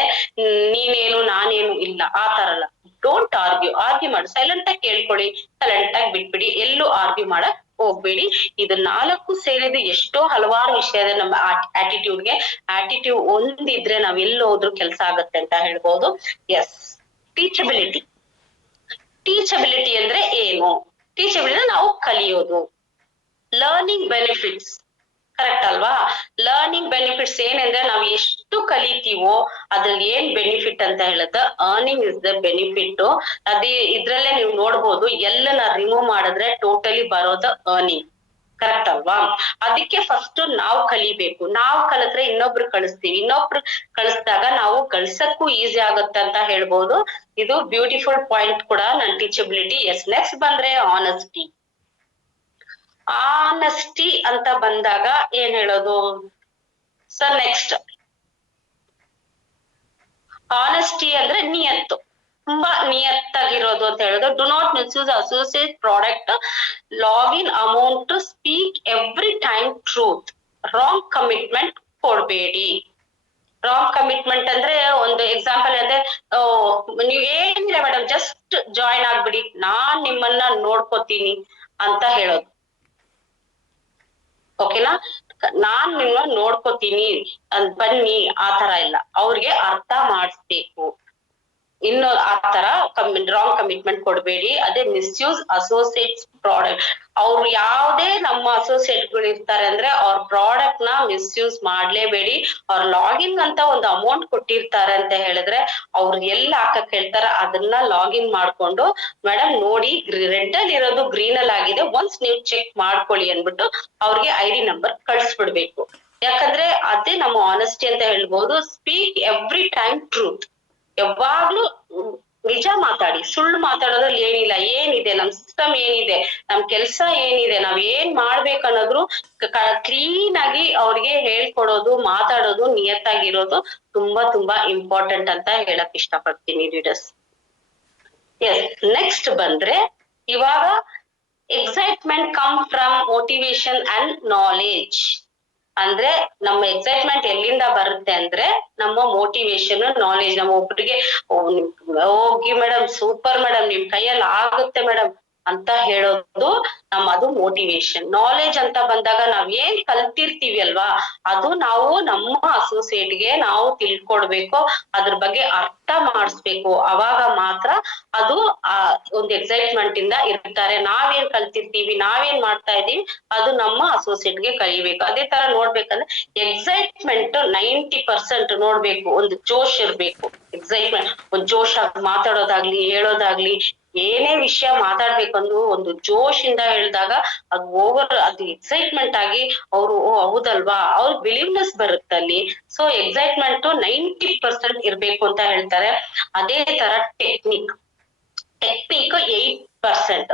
ನೀನೇನು ನಾನೇನು ಇಲ್ಲ, ಆ ತರ ಅಲ್ಲ. ಡೋಂಟ್ ಆರ್ಗ್ಯೂ ಮಾಡಿ ಸೈಲೆಂಟ್ ಆಗಿ ಕೇಳ್ಕೊಳ್ಳಿ, ಸೈಲೆಂಟ್ ಆಗಿ ಬಿಟ್ಬಿಡಿ. ಎಲ್ಲೂ ಆರ್ಗ್ಯೂ ಮಾಡಕ್ ಹೋಗ್ಬೇಡಿ. ಇದು 4 ಸೇರಿದ ಎಷ್ಟೋ ಹಲವಾರು ವಿಷಯ ಇದೆ ನಮ್ಮ ಆಟಿಟ್ಯೂಡ್ಗೆ. ಆಟಿಟ್ಯೂಡ್ ಒಂದಿದ್ರೆ ನಾವ್ ಎಲ್ಲಿ ಹೋದ್ರು ಕೆಲ್ಸ ಆಗತ್ತೆ ಅಂತ ಹೇಳ್ಬೋದು. S, teachability. ಟೀಚಬಿಲಿಟಿ ಅಂದ್ರೆ ಏನು? ಟೀಚಬಿಲಿಟಿ ನಾವು ಕಲಿಯೋದು. ಲರ್ನಿಂಗ್ ಬೆನಿಫಿಟ್ಸ್, ಕರೆಕ್ಟ್ ಅಲ್ವಾ? ಲರ್ನಿಂಗ್ ಬೆನಿಫಿಟ್ಸ್ ಏನಂದ್ರೆ ನಾವು ಎಷ್ಟು ಕಲಿತೀವೋ ಅದ್ರಲ್ಲಿ ಏನ್ ಬೆನಿಫಿಟ್ ಅಂತ ಹೇಳುತ್ತೆ, ಅರ್ನಿಂಗ್ ಇಸ್ ದ ಬೆನಿಫಿಟ್. ಅದೇ ಇದ್ರಲ್ಲೇ ನೀವು ನೋಡ್ಬೋದು, ಎಲ್ಲನ ರಿಮೂವ್ ಮಾಡಿದ್ರೆ ಟೋಟಲಿ ಬರೋದು ಅರ್ನಿಂಗ್, ಕರೆಕ್ಟ್ ಅಲ್ವಾ? ಅದಕ್ಕೆ ಫಸ್ಟ್ ನಾವು ಕಲಿಬೇಕು. ನಾವು ಕಲಿತ್ರೆ ಇನ್ನೊಬ್ರು ಕಳಿಸ್ತೀವಿ, ಇನ್ನೊಬ್ರು ಕಳಿಸಿದಾಗ ನಾವು ಕಳ್ಸಕ್ಕೂ ಈಸಿ ಆಗುತ್ತೆ ಅಂತ ಹೇಳ್ಬೋದು. ಇದು ಬ್ಯೂಟಿಫುಲ್ ಪಾಯಿಂಟ್ ಕೂಡ ನನ್ ಟೀಚಬಿಲಿಟಿ. ಎಸ್, ನೆಕ್ಸ್ಟ್ ಬಂದ್ರೆ ಆನೆಸ್ಟಿ. ಆನೆಸ್ಟಿ ಅಂತ ಬಂದಾಗ ಏನ್ ಹೇಳೋದು ಸರ್? ನೆಕ್ಸ್ಟ್ ಆನೆಸ್ಟಿ ಅಂದ್ರೆ ನಿಯತ್ತು, ತುಂಬಾ ನಿಯತ್ತಾಗಿರೋದು ಅಂತ ಹೇಳೋದು. Do not misuse associate product, login amount, speak every time truth, wrong commitment ಕೊಡ್ಬೇಡಿ. ರಾಂಗ್ ಕಮಿಟ್ಮೆಂಟ್ ಅಂದ್ರೆ ಒಂದು ಎಕ್ಸಾಂಪಲ್ ಅಂದ್ರೆ, ನೀವ್ ಏನಿಲ್ಲ ಮೇಡಮ್ ಜಸ್ಟ್ ಜಾಯಿನ್ ಆಗ್ಬಿಡಿ, ನಾನ್ ನಿಮ್ಮನ್ನ ನೋಡ್ಕೋತೀನಿ ಅಂತ ಹೇಳೋದು. ಓಕೆನಾ? ನಾನ್ ನಿಮ್ಮನ್ನ ನೋಡ್ಕೋತೀನಿ ಬನ್ನಿ, ಆತರ ಇಲ್ಲ. ಅವ್ರಿಗೆ ಅರ್ಥ ಮಾಡಿಸ್ಬೇಕು. ಇನ್ನು ಆತರ ರಾಂಗ್ ಕಮಿಟ್ಮೆಂಟ್ ಕೊಡ್ಬೇಡಿ. ಅದೇ ಮಿಸ್ಯೂಸ್ ಅಸೋಸಿಯೇಟ್ಸ್ ಪ್ರಾಡಕ್ಟ್. ಅವ್ರು ಯಾವ್ದೇ ನಮ್ಮ ಅಸೋಸಿಯೇಟ್ ಗಳು ಇರ್ತಾರೆ ಅಂದ್ರೆ ಅವ್ರ ಪ್ರಾಡಕ್ಟ್ ನ ಮಿಸ್ಯೂಸ್ ಮಾಡ್ಲೇಬೇಡಿ. ಅವ್ರ ಲಾಗಿನ್ ಅಂತ ಒಂದು ಅಮೌಂಟ್ ಕೊಟ್ಟಿರ್ತಾರೆ ಅಂತ ಹೇಳಿದ್ರೆ ಅವ್ರು ಎಲ್ಲಿ ಹಾಕಕ್ ಹೇಳ್ತಾರ ಅದನ್ನ ಲಾಗಿನ್ ಮಾಡ್ಕೊಂಡು, ಮೇಡಮ್ ನೋಡಿ ರೆಡ್ ಅಲ್ಲಿ ಇರೋದು ಗ್ರೀನ್ ಅಲ್ಲಿ ಆಗಿದೆ, ಒನ್ಸ್ ನೀವು ಚೆಕ್ ಮಾಡ್ಕೊಳ್ಳಿ ಅನ್ಬಿಟ್ಟು ಅವ್ರಿಗೆ ID ನಂಬರ್ ಕಳ್ಸ್ಬಿಡ್ಬೇಕು. ಯಾಕಂದ್ರೆ ಅದೇ ನಮ್ಮ ಆನೆಸ್ಟಿ ಅಂತ ಹೇಳ್ಬೋದು. Speak every time truth. ಯಾವಾಗ್ಲೂ ನಿಜ ಮಾತಾಡಿ, ಸುಳ್ಳು ಮಾತಾಡೋದ್ರಲ್ಲಿ ಏನಿಲ್ಲ. ಏನಿದೆ ನಮ್ ಸಿಸ್ಟಮ್, ಏನಿದೆ ನಮ್ ಕೆಲ್ಸ, ಏನಿದೆ ನಾವ್ ಏನ್ ಮಾಡ್ಬೇಕನ್ನೋದ್ರು ಕ್ಲೀನ್ ಆಗಿ ಅವ್ರಿಗೆ ಹೇಳ್ಕೊಡೋದು, ಮಾತಾಡೋದು, ನಿಯತ್ತಾಗಿರೋದು ತುಂಬಾ ತುಂಬಾ ಇಂಪಾರ್ಟೆಂಟ್ ಅಂತ ಹೇಳಕ್ ಇಷ್ಟಪಡ್ತೀನಿ ರೀಡರ್ಸ್. ಎಸ್, ನೆಕ್ಸ್ಟ್ ಬಂದ್ರೆ ಇವಾಗ excitement come from motivation and knowledge. ಅಂದ್ರೆ ನಮ್ಮ ಎಕ್ಸೈಟ್ಮೆಂಟ್ ಎಲ್ಲಿಂದ ಬರುತ್ತೆ ಅಂದ್ರೆ ನಮ್ಮ ಮೋಟಿವೇಶನ್, ನಾಲೆಜ್. ನಮ್ಮ ಒಬ್ರಿಗೆ ಹೋಗಿ ಮೇಡಮ್ ಸೂಪರ್ ಮೇಡಮ್ ನಿಮ್ ಕೈಯಲ್ಲಿ ಆಗುತ್ತೆ ಮೇಡಮ್ ಅಂತ ಹೇಳೋದು ಅದು ಮೋಟಿವೇಶನ್. ನಾಲೆಜ್ ಅಂತ ಬಂದಾಗ ನಾವ್ ಏನ್ ಕಲ್ತಿರ್ತೀವಿ ಅಲ್ವಾ, ಅದು ನಾವು ನಮ್ಮ ಅಸೋಸಿಯೇಟ್ಗೆ ನಾವು ತಿಳ್ಕೊಡ್ಬೇಕು, ಅದ್ರ ಬಗ್ಗೆ ಅರ್ಥ ಮಾಡಿಸ್ಬೇಕು. ಅವಾಗ ಮಾತ್ರ ಅದು ಒಂದು ಎಕ್ಸೈಟ್ಮೆಂಟ್ ಇಂದ ಇರ್ತಾರೆ. ನಾವೇನ್ ಕಲ್ತಿರ್ತೀವಿ, ನಾವೇನ್ ಮಾಡ್ತಾ ಇದೀವಿ ಅದು ನಮ್ಮ ಅಸೋಸಿಯೇಟ್ಗೆ ಕಲಿಬೇಕು. ಅದೇ ತರ ನೋಡ್ಬೇಕಂದ್ರೆ ಎಕ್ಸೈಟ್ಮೆಂಟ್ 90% ನೋಡ್ಬೇಕು, ಒಂದು ಜೋಶ್ ಇರ್ಬೇಕು. ಎಕ್ಸೈಟ್ಮೆಂಟ್, ಒಂದು ಜೋಶ್ ಆಗಿ ಮಾತಾಡೋದಾಗ್ಲಿ, ಹೇಳೋದಾಗ್ಲಿ, ಏನೇ ವಿಷಯ ಮಾತಾಡ್ಬೇಕಂದ್ರು ಒಂದು ಜೋಶ್ ಇಂದ ಹೇಳಿದಾಗ ಅದು ಅದು ಎಕ್ಸೈಟ್ಮೆಂಟ್ ಆಗಿ ಅವರು ಹೌದಲ್ವಾ, ಅವ್ರ ಬಿಲೀವ್ನೆಸ್ ಬರುತ್ತಲ್ಲಿ. ಸೊ ಎಕ್ಸೈಟ್ಮೆಂಟ್ 90% ಇರ್ಬೇಕು ಅಂತ ಹೇಳ್ತಾರೆ. ಅದೇ ತರ ಟೆಕ್ನಿಕ್ 8%.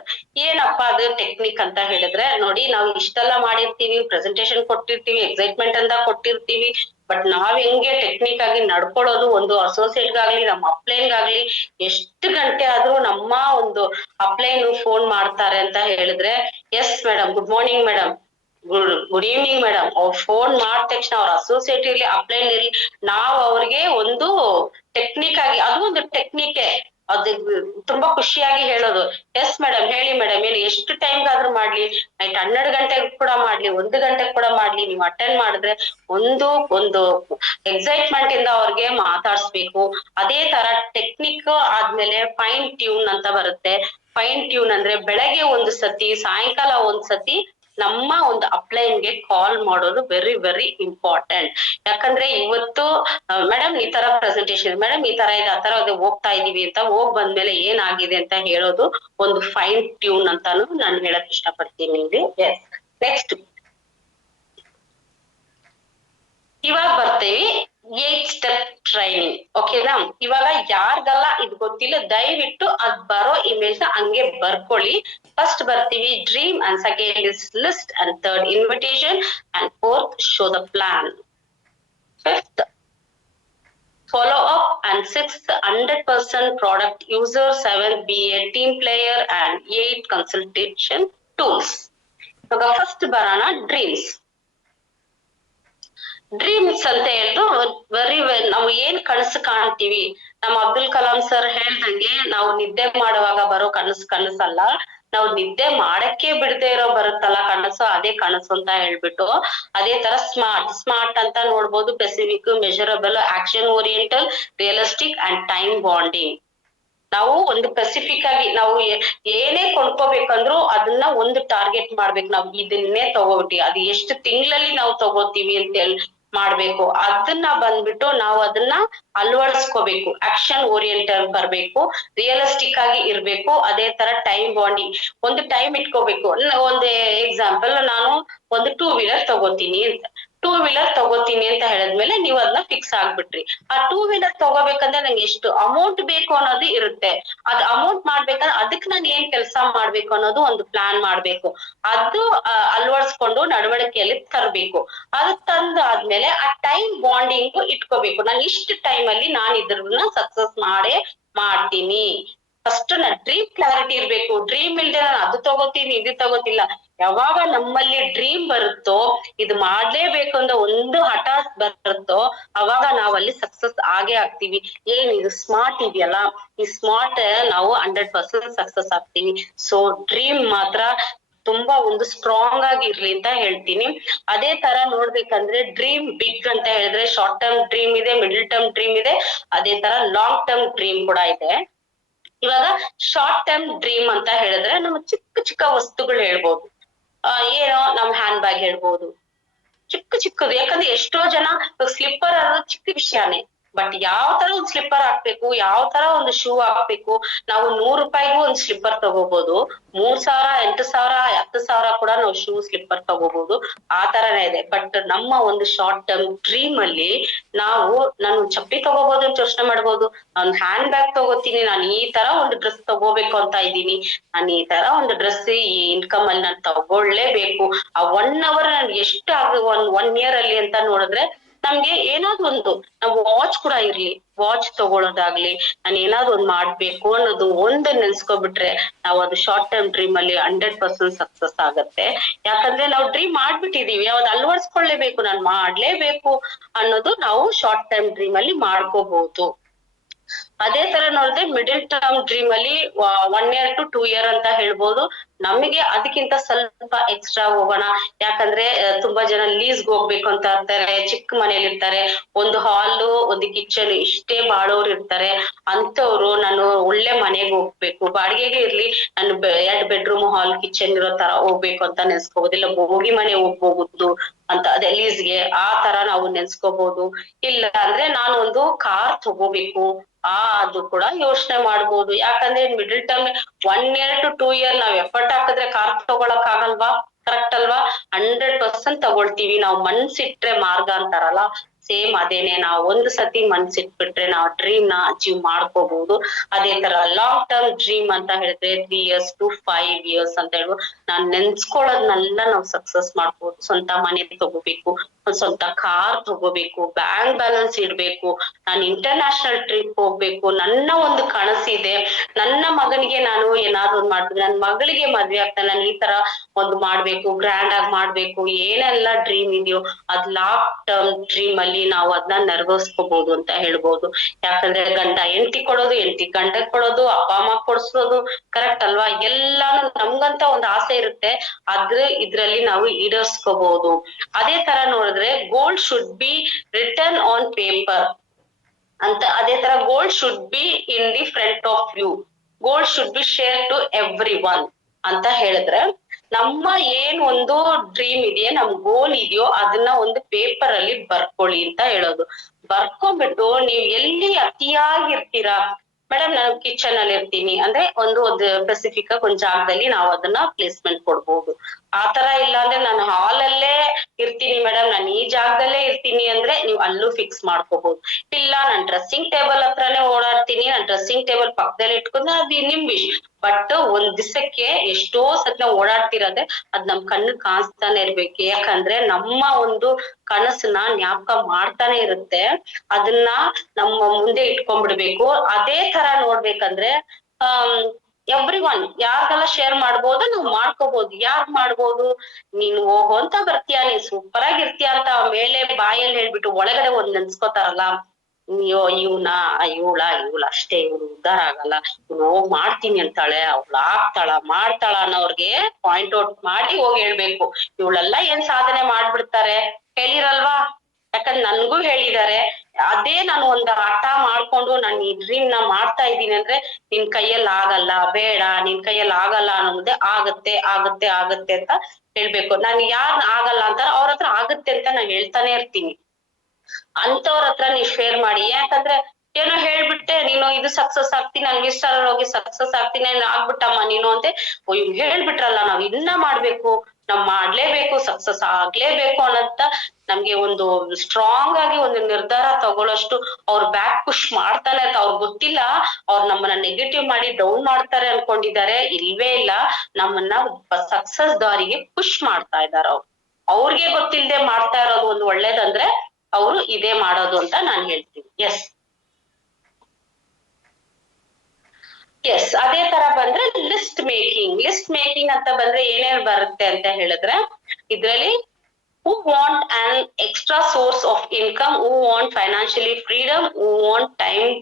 ಏನಪ್ಪಾ ಅದು ಟೆಕ್ನಿಕ್ ಅಂತ ಹೇಳಿದ್ರೆ, ನೋಡಿ ನಾವು ಇಷ್ಟೆಲ್ಲ ಮಾಡಿರ್ತೀವಿ, ಪ್ರೆಸೆಂಟೇಶನ್ ಕೊಟ್ಟಿರ್ತೀವಿ, ಎಕ್ಸೈಟ್ಮೆಂಟ್ ಅಂತ ಕೊಟ್ಟಿರ್ತೀವಿ, ಬಟ್ ನಾವ್ ಹೆಂಗೆ ಟೆಕ್ನಿಕ್ ಆಗಿ ನಡ್ಕೊಳ್ಳೋದು, ಒಂದು ಅಸೋಸಿಯೇಟ್ಗಾಗ್ಲಿ ನಮ್ಮ ಅಪ್ಲೈನ್ಗಾಗ್ಲಿ ಎಷ್ಟು ಗಂಟೆ ಆದ್ರೂ ನಮ್ಮ ಒಂದು ಅಪ್ಲೈನ್ ಫೋನ್ ಮಾಡ್ತಾರೆ ಅಂತ ಹೇಳಿದ್ರೆ, yes madam, good morning madam, good evening madam, ಅವ್ರು ಫೋನ್ ಮಾಡಿದ ತಕ್ಷಣ ಅವ್ರ ಅಸೋಸಿಯೇಟ್ ಇರ್ಲಿ, ಅಪ್ಲೈನ್ ಇರ್ಲಿ, ನಾವು ಅವ್ರಿಗೆ ಒಂದು ಟೆಕ್ನಿಕ್ ಆಗಿ, ಅದು ಒಂದು ಟೆಕ್ನಿಕ್, ಅದು ತುಂಬಾ ಖುಷಿಯಾಗಿ ಹೇಳೋದು, ಎಸ್ ಮೇಡಮ್ ಹೇಳಿ ಮೇಡಮ್, ಏನು ಎಷ್ಟು ಟೈಮ್ಗಾದ್ರೂ ಮಾಡ್ಲಿ, ನೈಟ್ 12 ಗಂಟೆಗೆ ಕೂಡ ಮಾಡ್ಲಿ, 1 ಗಂಟೆಗೆ ಕೂಡ ಮಾಡ್ಲಿ, ನೀವು ಅಟೆಂಡ್ ಮಾಡಿದ್ರೆ ಒಂದು ಎಕ್ಸೈಟ್ಮೆಂಟ್ ಇಂದ ಅವ್ರಿಗೆ ಮಾತಾಡ್ಸ್ಬೇಕು. ಅದೇ ತರ ಟೆಕ್ನಿಕ್ ಆದ್ಮೇಲೆ ಫೈನ್ ಟ್ಯೂನ್ ಅಂತ ಬರುತ್ತೆ. ಫೈನ್ ಟ್ಯೂನ್ ಅಂದ್ರೆ ಬೆಳಗ್ಗೆ ಒಂದು ಸತಿ, ಸಾಯಂಕಾಲ ಒಂದ್ ಸತಿ ನಮ್ಮ ಒಂದು ಅಪ್ಲೈನ್ಗೆ ಕಾಲ್ ಮಾಡೋದು ವೆರಿ ವೆರಿ ಇಂಪಾರ್ಟೆಂಟ್. ಯಾಕಂದ್ರೆ ಇವತ್ತು ಮೇಡಮ್ ಈ ತರ ಪ್ರೆಸೆಂಟೇಶನ್, ಮೇಡಮ್ ಈ ತರ ಇದೆ, ಆ ತರ ಹೋಗ್ತಾ ಇದೀವಿ ಅಂತ ಹೋಗ್ ಬಂದ್ಮೇಲೆ ಏನಾಗಿದೆ ಅಂತ ಹೇಳೋದು ಒಂದು ಫೈನ್ ಟ್ಯೂನ್ ಅಂತಾನು ನಾನು ಹೇಳಕ್ ಇಷ್ಟಪಡ್ತೀನಿ ಇಲ್ಲಿ. ಎಸ್, ನೆಕ್ಸ್ಟ್ ಇವಾಗ ಬರ್ತೀವಿ 8 ಸ್ಟೆಪ್ ಟ್ರೈನಿಂಗ್. ಓಕೆನಾ? ಇವಾಗ ಯಾರ್ಗಲ್ಲ ಇದು ಗೊತ್ತಿಲ್ಲ ದಯವಿಟ್ಟು ಅದ್ ಬರೋ ಇಮೇಜ್ ನ ಹಂಗೆ ಬರ್ಕೊಳ್ಳಿ. ಫಸ್ಟ್ ಬರ್ತೀವಿ dream, and second is list, and third invitation, and fourth show the plan, fifth follow up, and sixth 100% product user, 7th be a team player, and 8 consultation tools. ಇವಾಗ ಫಸ್ಟ್ ಬರೋಣ dreams. Dreams ಅಂತ ಹೇಳಿದ್ರು ನಾವು ಏನ್ ಕನಸು ಕಾಣ್ತೀವಿ, ನಮ್ಮ Abdul Kalam sir ಹೇಳ್ದಂಗೆ ನಾವು ನಿದ್ದೆ ಮಾಡುವಾಗ ಬರೋ ಕನಸಲ್ಲ, ನಾವು ನಿದ್ದೆ ಮಾಡಕ್ಕೆ ಬಿಡದೆ ಇರೋ ಬರುತ್ತಲ್ಲ ಕನಸು, ಅದೇ ಕನಸು ಅಂತ ಹೇಳ್ಬಿಟ್ಟು. ಅದೇ ತರ ಸ್ಮಾರ್ಟ್ ಅಂತ ನೋಡ್ಬೋದು, specific, measurable, action oriental, realistic and time bonding. ನಾವು ಒಂದು ಸ್ಪೆಸಿಫಿಕ್ ಆಗಿ ನಾವು ಏನೇ ಕೊಂಡ್ಕೋಬೇಕಂದ್ರು ಅದನ್ನ ಒಂದು ಟಾರ್ಗೆಟ್ ಮಾಡ್ಬೇಕು. ನಾವು ಇದನ್ನೇ ತಗೋಬಿಟ್ಟಿ ಅದು ಎಷ್ಟು ತಿಂಗಳಲ್ಲಿ ನಾವು ತಗೋತೀವಿ ಅಂತ ಹೇಳಿ ಮಾಡ್ಬೇಕು. ಅದನ್ನ ಬಂದ್ಬಿಟ್ಟು ನಾವು ಅದನ್ನ ಅಳವಡಿಸ್ಕೋಬೇಕು. ಆಕ್ಷನ್ ಓರಿಯೆಂಟಲ್ ಬರ್ಬೇಕು, ರಿಯಲಿಸ್ಟಿಕ್ ಆಗಿ ಇರ್ಬೇಕು. ಅದೇ ತರ ಟೈಮ್ ಬಾಂಡಿಂಗ್, ಒಂದು ಟೈಮ್ ಇಟ್ಕೋಬೇಕು. ಒಂದು ಎಕ್ಸಾಂಪಲ್, ನಾನು ಒಂದು 2 ವೀಲರ್ ತಗೋತೀನಿ ಅಂತ. 2 ವೀಲರ್ ತಗೋತೀನಿ ಅಂತ ಹೇಳಿದ್ಮೇಲೆ ನೀವು ಅದನ್ನ ಫಿಕ್ಸ್ ಆಗ್ಬಿಟ್ರಿ. ಆ 2 ವೀಲರ್ ತಗೋಬೇಕಂದ್ರೆ ನಂಗೆ ಎಷ್ಟು ಅಮೌಂಟ್ ಬೇಕು ಅನ್ನೋದು ಇರುತ್ತೆ. ಅದ್ ಅಮೌಂಟ್ ಮಾಡ್ಬೇಕಂದ್ರೆ ಅದಕ್ಕೆ ನಾನು ಏನ್ ಕೆಲಸ ಮಾಡ್ಬೇಕು ಅನ್ನೋದು ಒಂದು ಪ್ಲಾನ್ ಮಾಡ್ಬೇಕು. ಅದು ಅಳವಡಿಸ್ಕೊಂಡು ನಡವಳಿಕೆಯಲ್ಲಿ ತರಬೇಕು. ಅದು ತಂದಾದ್ಮೇಲೆ ಆ ಟೈಮ್ ಬಾಂಡಿಂಗ್ ಇಟ್ಕೋಬೇಕು. ನಾನು ಇಷ್ಟು ಟೈಮ್ ಅಲ್ಲಿ ನಾನು ಇದ್ರನ್ನ ಸಕ್ಸಸ್ ಮಾಡ್ತೀನಿ. ಫಸ್ಟ್ ನಾ ಡ್ರೀಮ್ ಕ್ಲಾರಿಟಿ ಇರ್ಬೇಕು. ಡ್ರೀಮ್ ಇಲ್ದೆ ನಾನು ಅದು ತಗೋತೀನಿ ಇದು ತಗೋತಿಲ್ಲ. ಯಾವಾಗ ನಮ್ಮಲ್ಲಿ ಡ್ರೀಮ್ ಬರುತ್ತೋ, ಇದು ಮಾಡ್ಲೇಬೇಕು ಅಂತ ಒಂದು ಹಠ ಬರುತ್ತೋ, ಅವಾಗ ನಾವಲ್ಲಿ ಸಕ್ಸಸ್ ಆಗೇ ಆಗ್ತೀವಿ. ಇದು ಸ್ಮಾರ್ಟ್ ಇದೆಯಲ್ಲ, ಈ ಸ್ಮಾರ್ಟ್ ನಾವು 100% ಸಕ್ಸಸ್ ಆಗ್ತೀವಿ. ಸೊ ಡ್ರೀಮ್ ಮಾತ್ರ ತುಂಬಾ ಒಂದು ಸ್ಟ್ರಾಂಗ್ ಆಗಿ ಇರ್ಲಿ ಅಂತ ಹೇಳ್ತೀನಿ. ಅದೇ ತರ ನೋಡ್ಬೇಕಂದ್ರೆ ಡ್ರೀಮ್ ಬಿಗ್ ಅಂತ ಹೇಳಿದ್ರೆ ಶಾರ್ಟ್ ಟರ್ಮ್ ಡ್ರೀಮ್ ಇದೆ, ಮಿಡಲ್ ಟರ್ಮ್ ಡ್ರೀಮ್ ಇದೆ, ಅದೇ ತರ ಲಾಂಗ್ ಟರ್ಮ್ ಡ್ರೀಮ್ ಕೂಡ ಇದೆ. ಇವಾಗ ಶಾರ್ಟ್ ಟರ್ಮ್ ಡ್ರೀಮ್ ಅಂತ ಹೇಳಿದ್ರೆ ನಮ್ಮ ಚಿಕ್ಕ ಚಿಕ್ಕ ವಸ್ತುಗಳು ಹೇಳ್ಬೋದು. ಏನೋ ನಮ್ ಹ್ಯಾಂಡ್ ಬ್ಯಾಗ್ ಹೇಳ್ಬೋದು, ಚಿಕ್ಕದು. ಯಾಕಂದ್ರೆ ಎಷ್ಟೋ ಜನ ಸ್ಲಿಪ್ಪರ್ ಅನ್ನೋದು ಚಿಕ್ಕ ವಿಷಯನೇ, ಬಟ್ ಯಾವ ತರ ಒಂದ್ ಸ್ಲಿಪ್ಪರ್ ಹಾಕ್ಬೇಕು, ಯಾವ ತರ ಒಂದು ಶೂ ಹಾಕ್ಬೇಕು. ನಾವು 100 ರೂಪಾಯಿಗೂ ಒಂದು ಸ್ಲಿಪ್ಪರ್ ತಗೋಬಹುದು, 3,000, 8,000, 10,000 ಕೂಡ ನಾವು ಶೂ ಸ್ಲಿಪ್ಪರ್ ತಗೋಬಹುದು. ಆ ತರನೇ ಇದೆ. ಬಟ್ ನಮ್ಮ ಒಂದು ಶಾರ್ಟ್ ಟರ್ಮ್ ಡ್ರೀಮ್ ಅಲ್ಲಿ ನಾನು ಚಪ್ಪಲಿ ತಗೋಬಹುದು ಅಂತ ಯೋಚನೆ ಮಾಡ್ಬೋದು. ನಾನು ಹ್ಯಾಂಡ್ ಬ್ಯಾಗ್ ತಗೋತೀನಿ, ನಾನು ಈ ತರ ಒಂದು ಡ್ರೆಸ್ ತಗೋಬೇಕು ಅಂತ ಇದ್ದೀನಿ, ನಾನು ಈ ತರ ಒಂದು ಡ್ರೆಸ್ ಈ ಇನ್ಕಮ್ ಅಲ್ಲಿ ನಾನು ತಗೊಳ್ಳೇಬೇಕು. ಆ 1 hour ನನ್ಗೆ ಎಷ್ಟು ಒನ್ ಇಯರ್ ಅಲ್ಲಿ ಅಂತ ನೋಡಿದ್ರೆ ನಮ್ಗೆ ಏನಾದ್ರು ಒಂದು, ನಾವು ವಾಚ್ ಕೂಡ ಇರ್ಲಿ, ವಾಚ್ ತಗೊಳೋದಾಗ್ಲಿ, ನಾನು ಏನಾದ್ರು ಒಂದ್ ಮಾಡ್ಬೇಕು ಅನ್ನೋದು ಒಂದು ನೆನ್ಸ್ಕೊಬಿಟ್ರೆ ನಾವು ಅದು ಶಾರ್ಟ್ ಟರ್ಮ್ ಡ್ರೀಮ್ ಅಲ್ಲಿ 100% ಸಕ್ಸಸ್ ಆಗತ್ತೆ. ಯಾಕಂದ್ರೆ ನಾವು ಡ್ರೀಮ್ ಮಾಡ್ಬಿಟ್ಟಿದೀವಿ, ಅದ್ ಅಳವಡಿಸ್ಕೊಳ್ಳೇಬೇಕು, ನಾನು ಮಾಡ್ಲೇಬೇಕು ಅನ್ನೋದು ನಾವು ಶಾರ್ಟ್ ಟರ್ಮ್ ಡ್ರೀಮ್ ಅಲ್ಲಿ ಮಾಡ್ಕೋಬಹುದು. ಅದೇ ತರ ನೋಡಿದ್ರೆ ಮಿಡಲ್ ಟರ್ಮ್ ಡ್ರೀಮ್ ಅಲ್ಲಿ 1 year to 2 year ಅಂತ ಹೇಳ್ಬೋದು. ನಮಗೆ ಅದಕ್ಕಿಂತ ಸ್ವಲ್ಪ ಎಕ್ಸ್ಟ್ರಾ ಹೋಗೋಣ. ಯಾಕಂದ್ರೆ ತುಂಬಾ ಜನ ಲೀಸ್ಗೆ ಹೋಗ್ಬೇಕು ಅಂತ ಇರ್ತಾರೆ, ಚಿಕ್ಕ ಮನೇಲಿ ಇರ್ತಾರೆ, ಒಂದು ಹಾಲು ಒಂದು ಕಿಚನ್ ಇಷ್ಟೇ ಬಾಳೋರು ಇರ್ತಾರೆ. ಅಂತವ್ರು ನಾನು ಒಳ್ಳೆ ಮನೆಗೆ ಹೋಗ್ಬೇಕು, ಬಾಡಿಗೆಗೆ ಇರ್ಲಿ, ನಾನು 2 ಬೆಡ್ರೂಮ್ ಹಾಲ್ ಕಿಚನ್ ಇರೋ ತರ ಹೋಗ್ಬೇಕು ಅಂತ ನೆನ್ಸ್ಕೋಬಹುದು. ಇಲ್ಲ ಬೋಗಿ ಮನೆ ಹೋಗ್ಬೋದು ಅಂತ, ಅದೇ ಲೀಸ್ಗೆ ಆ ತರ ನಾವು ನೆನ್ಸ್ಕೋಬಹುದು. ಇಲ್ಲ ಅಂದ್ರೆ ನಾನು ಒಂದು ಕಾರ್ ತಗೋಬೇಕು, ಅದು ಕೂಡ ಯೋಚನೆ ಮಾಡ್ಬೋದು. ಯಾಕಂದ್ರೆ middle term 1 year to 2 year ನಾವ್ ಎಫರ್ಟ್ ಹಾಕಿದ್ರೆ ಕಾರ್ ತಗೊಳಕ್ ಆಗಲ್ವಾ? ಕರೆಕ್ಟ್ ಅಲ್ವಾ? 100% ತಗೊಳ್ತೀವಿ. ನಾವು ಮನ್ಸಿಟ್ರೆ ಮಾರ್ಗ ಅಂತಾರಲ್ಲ, ಸೇಮ್ ಅದೇನೆ. ನಾವು ಒಂದು ಸತಿ ಮನ್ಸಿಟ್ಬಿಟ್ರೆ ನಾವು ಡ್ರೀಮ್ ನ ಅಚೀವ್ ಮಾಡ್ಕೋಬಹುದು. ಅದೇ ತರ ಲಾಂಗ್ ಟರ್ಮ್ ಡ್ರೀಮ್ ಅಂತ ಹೇಳಿದ್ರೆ 3 years to 5 years ಅಂತ ಹೇಳ್ಬೋದು. ನಾನ್ ನೆನ್ಸ್ಕೊಳ್ಳೋದ್ನೆಲ್ಲ ನಾವು ಸಕ್ಸಸ್ ಮಾಡ್ಬೋದು. ಸ್ವಂತ ಮನೆ ತಗೋಬೇಕು, ಒಂದ್ ಸ್ವಂತ ಕಾರ್ ತಗೋಬೇಕು, ಬ್ಯಾಂಕ್ ಬ್ಯಾಲೆನ್ಸ್ ಇಡ್ಬೇಕು, ನಾನು ಇಂಟರ್ನ್ಯಾಷನಲ್ ಟ್ರಿಪ್ ಹೋಗ್ಬೇಕು, ನನ್ನ ಒಂದು ಕನಸಿದೆ. ನನ್ನ ಮಗನಿಗೆ ನಾನು ಏನಾದ್ರು ಒಂದ್ ಮಾಡ್ಬೇಕು, ನನ್ ಮಗಳಿಗೆ ಮದ್ವೆ ಆಗ್ತಾನೆ, ನಾನು ಈ ತರ ಒಂದು ಮಾಡ್ಬೇಕು, ಗ್ರ್ಯಾಂಡ್ ಆಗಿ ಮಾಡ್ಬೇಕು, ಏನೆಲ್ಲ ಡ್ರೀಮ್ ಇದೆಯೋ ಅದ್ ಲಾಂಗ್ ಟರ್ಮ್ ಡ್ರೀಮ್ ಅಲ್ಲಿ ನಾವು ಅದನ್ನ ನೆರವೇರಿಸ್ಕೋಬಹುದು ಅಂತ ಹೇಳ್ಬೋದು. ಯಾಕಂದ್ರೆ ಗಂಡ ಹೆಂಡತಿ ಕೊಡೋದು, ಹೆಂಡತಿ ಗಂಡ ಕೊಡೋದು, ಅಪ್ಪ ಅಮ್ಮ ಕೊಡ್ಸೋದು, ಕರೆಕ್ಟ್ ಅಲ್ವಾ? ಎಲ್ಲಾನು ನಮ್ಗಂತ ಒಂದು ಆಸೆ ಇರುತ್ತೆ, ಇದ್ರಲ್ಲಿ ನಾವು ಈಡೇರಿಸ್ಕೋಬಹುದು. ಅದೇ ತರ ನೋಡಿದ್ರೆ goal should be return on paper ಅಂತ. ಅದೇ ತರ goal should be in the front of you, goal should be share to everyone ಅಂತ ಹೇಳಿದ್ರೆ, ನಮ್ಮ ಏನ್ ಒಂದು ಡ್ರೀಮ್ ಇದೆಯೋ, ನಮ್ ಗೋಲ್ ಇದೆಯೋ ಅದನ್ನ ಒಂದು ಪೇಪರ್ ಅಲ್ಲಿ ಬರ್ಕೊಳ್ಳಿ ಅಂತ ಹೇಳೋದು. ಬರ್ಕೊಂಡ್ಬಿಟ್ಟು ನೀವ್ ಎಲ್ಲಿ ಅತಿಯಾಗಿರ್ತೀರಾ, ಮೇಡಮ್ ನಾನು ಕಿಚನ್ ಅಲ್ಲಿ ಇರ್ತೀನಿ ಅಂದ್ರೆ ಒಂದು ಸ್ಪೆಸಿಫಿಕ್ ಆಗಿ ಒಂದ್ ಜಾಗದಲ್ಲಿ ನಾವು ಅದನ್ನ ಪ್ಲೇಸ್ಮೆಂಟ್ ಕೊಡ್ಬೋದು. ಆತರ ಇಲ್ಲ ಅಂದ್ರೆ ನಾನು ಹಾಲಲ್ಲೇ ಇರ್ತೀನಿ ಮೇಡಮ್, ನಾನು ಈ ಜಾಗದಲ್ಲೇ ಇರ್ತೀನಿ ಅಂದ್ರೆ ನೀವು ಅಲ್ಲೂ ಫಿಕ್ಸ್ ಮಾಡ್ಕೋಬಹುದು. ಇಲ್ಲ ನಾನ್ ಡ್ರೆಸ್ಸಿಂಗ್ ಟೇಬಲ್ ಹತ್ರನೇ ಓಡಾಡ್ತೀನಿ, ನಾನ್ ಡ್ರೆಸ್ಸಿಂಗ್ ಟೇಬಲ್ ಪಕ್ಕದಲ್ಲಿ ಇಟ್ಕೊಂಡ್ರೆ ಅದು ನಿಮ್ ವಿಶ್. ಬಟ್ ಒಂದ್ ದಿವಸಕ್ಕೆ ಎಷ್ಟೋ ಸತ್ ನಾವು ಓಡಾಡ್ತಿರೋದೆ ಅದ್ ನಮ್ ಕಣ್ಣು ಕಾಣಿಸ್ತಾನೆ ಇರ್ಬೇಕು. ಯಾಕಂದ್ರೆ ನಮ್ಮ ಒಂದು ಕನಸನ್ನ ಜ್ಞಾಪಕ ಮಾಡ್ತಾನೆ ಇರುತ್ತೆ, ಅದನ್ನ ನಮ್ಮ ಮುಂದೆ ಇಟ್ಕೊಂಡ್ಬಿಡ್ಬೇಕು. ಅದೇ ತರ ನೋಡ್ಬೇಕಂದ್ರೆ ಎವ್ರಿ ಒನ್ ಯಾರಿಗೆಲ್ಲ ಶೇರ್ ಮಾಡ್ಬೋದು, ನಾವು ಮಾಡ್ಕೋಬಹುದು. ಯಾರ್ ಮಾಡ್ಬೋದು? ನೀನ್ ಹೋಗೋಂತ ಬರ್ತೀಯ, ನೀನ್ ಸೂಪರ್ ಆಗಿರ್ತೀಯ ಅಂತ ಮೇಲೆ ಬಾಯಲ್ಲಿ ಹೇಳ್ಬಿಟ್ಟು ಒಳಗಡೆ ಒಂದ್ ನೆನ್ಸ್ಕೋತಾರಲ್ಲ, ಅಯ್ಯೋ ಇವಳ ಅಷ್ಟೇ, ಇವಳು ಉದ್ಧಾರ ಆಗಲ್ಲ, ಇವಳು ಹೋಗ್ ಮಾಡ್ತೀನಿ ಅಂತಾಳೆ, ಅವಳು ಮಾಡ್ತಾಳ ಅನ್ನೋರ್ಗೆ ಪಾಯಿಂಟ್ ಔಟ್ ಮಾಡಿ ಹೋಗಿ ಹೇಳ್ಬೇಕು. ಇವಳೆಲ್ಲ ಏನ್ ಸಾಧನೆ ಮಾಡ್ಬಿಡ್ತಾರೆ ಹೇಳಿರಲ್ವಾ? ಯಾಕಂದ್ರೆ ನನ್ಗೂ ಹೇಳಿದ್ದಾರೆ. ಅದೇ ನಾನು ಒಂದು ಹಠ ಮಾಡ್ಕೊಂಡು ನಾನು ಈ ಡ್ರೀಮ್ ನ ಮಾಡ್ತಾ ಇದ್ದೀನಿ ಅಂದ್ರೆ, ನಿನ್ ಕೈಯಲ್ಲಿ ಆಗಲ್ಲ, ಬೇಡ ನಿನ್ ಕೈಯಲ್ಲಿ ಆಗಲ್ಲ ಅನ್ನೋದೇ ಆಗತ್ತೆ ಆಗತ್ತೆ ಆಗತ್ತೆ ಅಂತ ಹೇಳ್ಬೇಕು. ನಾನು ಯಾರ್ ಆಗಲ್ಲ ಅಂತಾರ ಅವ್ರ ಹತ್ರ ಆಗತ್ತೆ ಅಂತ ನಾನು ಹೇಳ್ತಾನೆ ಇರ್ತೀನಿ. ಅಂತವ್ರ ಹತ್ರ ನೀವ್ ಶೇರ್ ಮಾಡಿ. ಯಾಕಂದ್ರೆ ಏನೋ ಹೇಳ್ಬಿಟ್ಟೆ ನೀನು ಇದು ಸಕ್ಸಸ್ ಆಗ್ತೀನಿ, ನನ್ಗೆ ಇಷ್ಟ ಹೋಗಿ ಸಕ್ಸಸ್ ಆಗ್ತೀನಿ ಆಗ್ಬಿಟ್ಟಮ್ಮ ನೀನು ಅಂತೆ ಹೇಳ್ಬಿಟ್ರಲ್ಲ, ನಾವ್ ಇನ್ನ ಮಾಡ್ಬೇಕು, ನಾವ್ ಮಾಡ್ಲೇಬೇಕು, ಸಕ್ಸಸ್ ಆಗ್ಲೇಬೇಕು ಅನ್ನಂತ ನಮ್ಗೆ ಒಂದು ಸ್ಟ್ರಾಂಗ್ ಆಗಿ ಒಂದು ನಿರ್ಧಾರ ತಗೊಳ್ಳೋಷ್ಟು ಅವ್ರ ಬ್ಯಾಕ್ ಪುಷ್ ಮಾಡ್ತಾನೆ ಅಂತ ಅವ್ರಿಗೆ ಗೊತ್ತಿಲ್ಲ. ಅವ್ರು ನಮ್ಮನ್ನ ನೆಗೆಟಿವ್ ಮಾಡಿ ಡೌನ್ ಮಾಡ್ತಾರೆ ಅನ್ಕೊಂಡಿದ್ದಾರೆ. ಇಲ್ವೇ ಇಲ್ಲ, ನಮ್ಮನ್ನ ಸಕ್ಸಸ್ ದಾರಿಗೆ ಪುಷ್ ಮಾಡ್ತಾ ಇದಾರ ಅವ್ರು. ಅವ್ರಿಗೆ ಗೊತ್ತಿಲ್ಲದೆ ಮಾಡ್ತಾ ಇರೋದು ಒಂದು ಒಳ್ಳೇದಂದ್ರೆ ಅವರು ಇದೇ ಮಾಡೋದು ಅಂತ ನಾನ್ ಹೇಳ್ತೀನಿ. ಎಸ್ ಅದೇ ತರ ಬಂದ್ರೆ ಲಿಸ್ಟ್ ಮೇಕಿಂಗ್ ಅಂತ ಬಂದ್ರೆ ಏನೇನ್ ಬರುತ್ತೆ ಅಂತ ಹೇಳಿದ್ರೆ, ಇದ್ರಲ್ಲಿ who want an extra source of income, who want financially freedom, who want time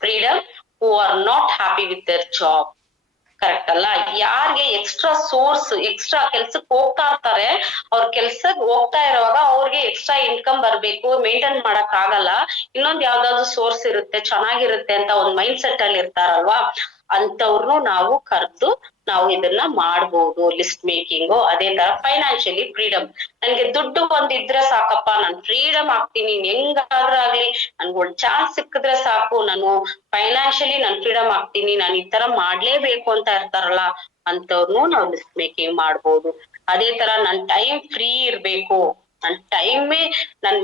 freedom, who are not happy with their job. Correct ಅಲ್ಲ? ಯಾರಿಗೆ ಎಕ್ಸ್ಟ್ರಾ ಕೆಲ್ಸಕ್ಕೆ ಹೋಗ್ತಾ ಇರ್ತಾರೆ, ಅವ್ರ ಕೆಲ್ಸಕ್ ಹೋಗ್ತಾ ಇರುವಾಗ ಅವ್ರಿಗೆ ಎಕ್ಸ್ಟ್ರಾ ಇನ್ಕಮ್ ಬರ್ಬೇಕು, ಮೇಂಟೈನ್ ಮಾಡಕ್ ಆಗಲ್ಲ, ಇನ್ನೊಂದ್ ಯಾವ್ದಾದ್ರು ಸೋರ್ಸ್ ಇರುತ್ತೆ ಚೆನ್ನಾಗಿರುತ್ತೆ ಅಂತ ಒಂದ್ ಮೈಂಡ್ ಸೆಟ್ ಅಲ್ಲಿ ಇರ್ತಾರಲ್ವಾ, ಅಂತವ್ರನ್ನು ನಾವು ಕರೆದು ನಾವು ಇದನ್ನ ಮಾಡ್ಬೋದು ಲಿಸ್ಟ್ ಮೇಕಿಂಗು. ಅದೇ ತರ ಫೈನಾನ್ಷಿಯಲಿ ಫ್ರೀಡಮ್, ನನ್ಗೆ ದುಡ್ಡು ಒಂದಿದ್ರೆ ಸಾಕಪ್ಪ, ನಾನ್ ಫ್ರೀಡಮ್ ಆಗ್ತೀನಿ, ಹೆಂಗಾದ್ರೂ ಆಗ್ಲಿ ನನ್ಗೆ ಒಂದ್ ಚಾನ್ಸ್ ಸಿಕ್ಕಿದ್ರೆ ಸಾಕು, ನಾನು ಫೈನಾನ್ಷಿಯಲಿ ನಾನ್ ಫ್ರೀಡಮ್ ಆಗ್ತೀನಿ, ನಾನು ಈ ತರ ಮಾಡ್ಲೇಬೇಕು ಅಂತ ಇರ್ತಾರಲ್ಲ, ಅಂತವ್ರನ್ನು ನಾವು ಲಿಸ್ಟ್ ಮೇಕಿಂಗ್ ಮಾಡ್ಬೋದು. ಅದೇ ತರ ನನ್ ಟೈಮ್ ಫ್ರೀ ಇರ್ಬೇಕು, ನನ್ ಟೈಮೇ ನನ್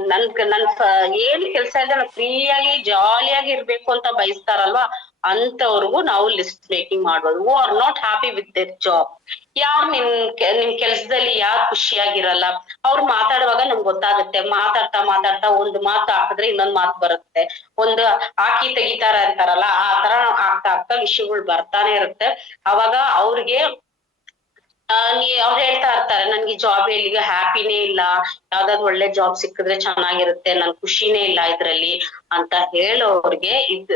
ಏನ್ ಕೆಲ್ಸ ಇದ್ರೆ ನಾನು ಫ್ರೀಯಾಗಿ ಜಾಲಿಯಾಗಿ ಇರ್ಬೇಕು ಅಂತ ಬಯಸ್ತಾರಲ್ವಾ, ಅಂತವ್ರಿಗೂ ನಾವು ಲಿಸ್ಟ್ ಮೇಕಿಂಗ್ ಮಾಡ್ಬೋದು. Who are not happy with their job. ಯಾರ್ ನಿಮ್ ಕೆಲ್ಸದಲ್ಲಿ ಯಾರ್ ಖುಷಿಯಾಗಿರಲ್ಲ, ಅವ್ರು ಮಾತಾಡುವಾಗ ನಮ್ಗೆ ಗೊತ್ತಾಗುತ್ತೆ, ಮಾತಾಡ್ತಾ ಒಂದು ಮಾತು ಹಾಕಿದ್ರೆ ಇನ್ನೊಂದ್ ಮಾತು ಬರುತ್ತೆ, ಒಂದು ಹಾಕಿ ತೆಗಿತಾರ ಅಂತಾರಲ್ಲ, ಆ ತರ ಆಗ್ತಾ ವಿಷಯಗಳು ಬರ್ತಾನೆ ಇರುತ್ತೆ. ಅವಾಗ ಅವ್ರಿಗೆ ಅವ್ರು ಹೇಳ್ತಾ ಇರ್ತಾರೆ, ನನ್ಗೆ ಜಾಬ್ ಈಗ ಹ್ಯಾಪಿನೇ ಇಲ್ಲ, ಯಾವ್ದಾದ್ರು ಒಳ್ಳೆ ಜಾಬ್ ಸಿಕ್ಕಿದ್ರೆ ಚೆನ್ನಾಗಿರುತ್ತೆ, ನನ್ ಖುಷಿನೇ ಇಲ್ಲ ಇದ್ರಲ್ಲಿ ಅಂತ ಹೇಳೋರ್ಗೆ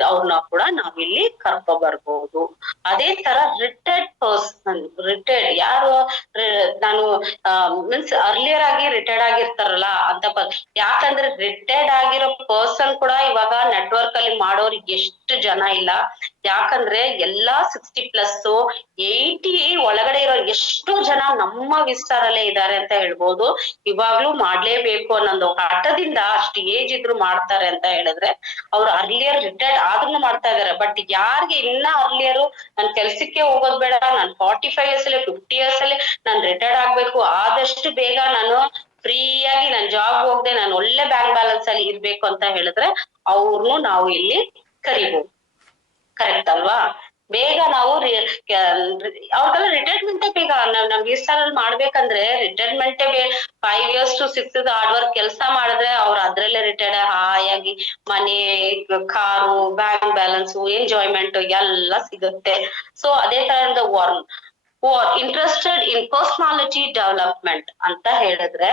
ಅವ್ರನ್ನ ಕೂಡ ನಾವಿಲ್ಲಿ ಕರ್ಕೊ ಬರ್ಬೋದು. ಅದೇ ತರ ರಿಟೈರ್ಡ್ ಯಾರು ನಾನು ಮೀನ್ಸ್ ಅರ್ಲಿಯರ್ ಆಗಿ ರಿಟೈರ್ಡ್ ಆಗಿರ್ತಾರಲ್ಲ ಅಂತ ಯಾಕಂದ್ರೆ ರಿಟೈರ್ಡ್ ಆಗಿರೋ ಪರ್ಸನ್ ಕೂಡ ಇವಾಗ ನೆಟ್ವರ್ಕ್ ಅಲ್ಲಿ ಮಾಡೋರು ಎಷ್ಟು ಜನ ಇಲ್ಲ. ಯಾಕಂದ್ರೆ ಎಲ್ಲಾ 60+ 80 ಒಳಗಡೆ ಇರೋ ಎಷ್ಟೋ ಜನ ನಮ್ಮ ವಿಸ್ತಾರಲ್ಲೇ ಇದ್ದಾರೆ ಅಂತ ಹೇಳ್ಬೋದು. ಇವಾಗ್ಲೂ ಮಾಡ್ಲೇಬೇಕು ಅನ್ನೊಂದು ಹಠದಿಂದ ಅಷ್ಟು ಏಜ್ ಇದ್ರು ಮಾಡ್ತಾರೆ ಅಂತ ಹೇಳಿದ್ರೆ, ಅವ್ರು ಅರ್ಲಿಯರ್ ರಿಟೈರ್ಡ್ ಆದ್ರೂ ಮಾಡ್ತಾ ಇದಾರೆ. ಬಟ್ ಯಾರಿಗೆ ಇನ್ನ ಅರ್ಲಿಯರು ನನ್ ಕೆಲ್ಸಕ್ಕೆ ಹೋಗೋದ್ ಬೇಡ, ನಾನ್ 45 years ಅಲ್ಲಿ 50 years ಅಲ್ಲಿ ನಾನ್ ರಿಟೈರ್ಡ್ ಆಗ್ಬೇಕು, ಆದಷ್ಟು ಬೇಗ ನಾನು ಫ್ರೀಯಾಗಿ ನನ್ ಜಾಬ್ ಹೋಗದೆ ನಾನು ಒಳ್ಳೆ ಬ್ಯಾಂಕ್ ಬ್ಯಾಲೆನ್ಸ್ ಅಲ್ಲಿ ಇರ್ಬೇಕು ಅಂತ ಹೇಳಿದ್ರೆ ಅವ್ರನ್ನು ನಾವು ಇಲ್ಲಿ ಕರಿಬಹುದು. ಕರೆಕ್ಟ್ ಅಲ್ವಾ? ಬೇಗ ನಾವು ಅವ್ರಿಗೆಲ್ಲ ರಿಟೈರ್ಮೆಂಟೇ ಬೇಗ. ನಾವ್ ವಿಸ್ತಾರಲ್ಲಿ ಮಾಡ್ಬೇಕಂದ್ರೆ ರಿಟೈರ್ಮೆಂಟೇ 5 years to 6 years hard work ಕೆಲಸ ಮಾಡಿದ್ರೆ ಅವ್ರು ಅದ್ರಲ್ಲೇ ರಿಟೈರ್ಡ್ ಹಾಯಾಗಿ ಮನೆ, ಕಾರು, ಬ್ಯಾಂಕ್ ಬ್ಯಾಲೆನ್ಸ್, ಎಂಜಾಯ್ಮೆಂಟ್ ಎಲ್ಲ ಸಿಗುತ್ತೆ. ಸೊ ಅದೇ ತರದ ಇಂಟ್ರೆಸ್ಟೆಡ್ ಇನ್ ಪರ್ಸನಾಲಿಟಿ ಡೆವಲಪ್ಮೆಂಟ್ ಅಂತ ಹೇಳಿದ್ರೆ,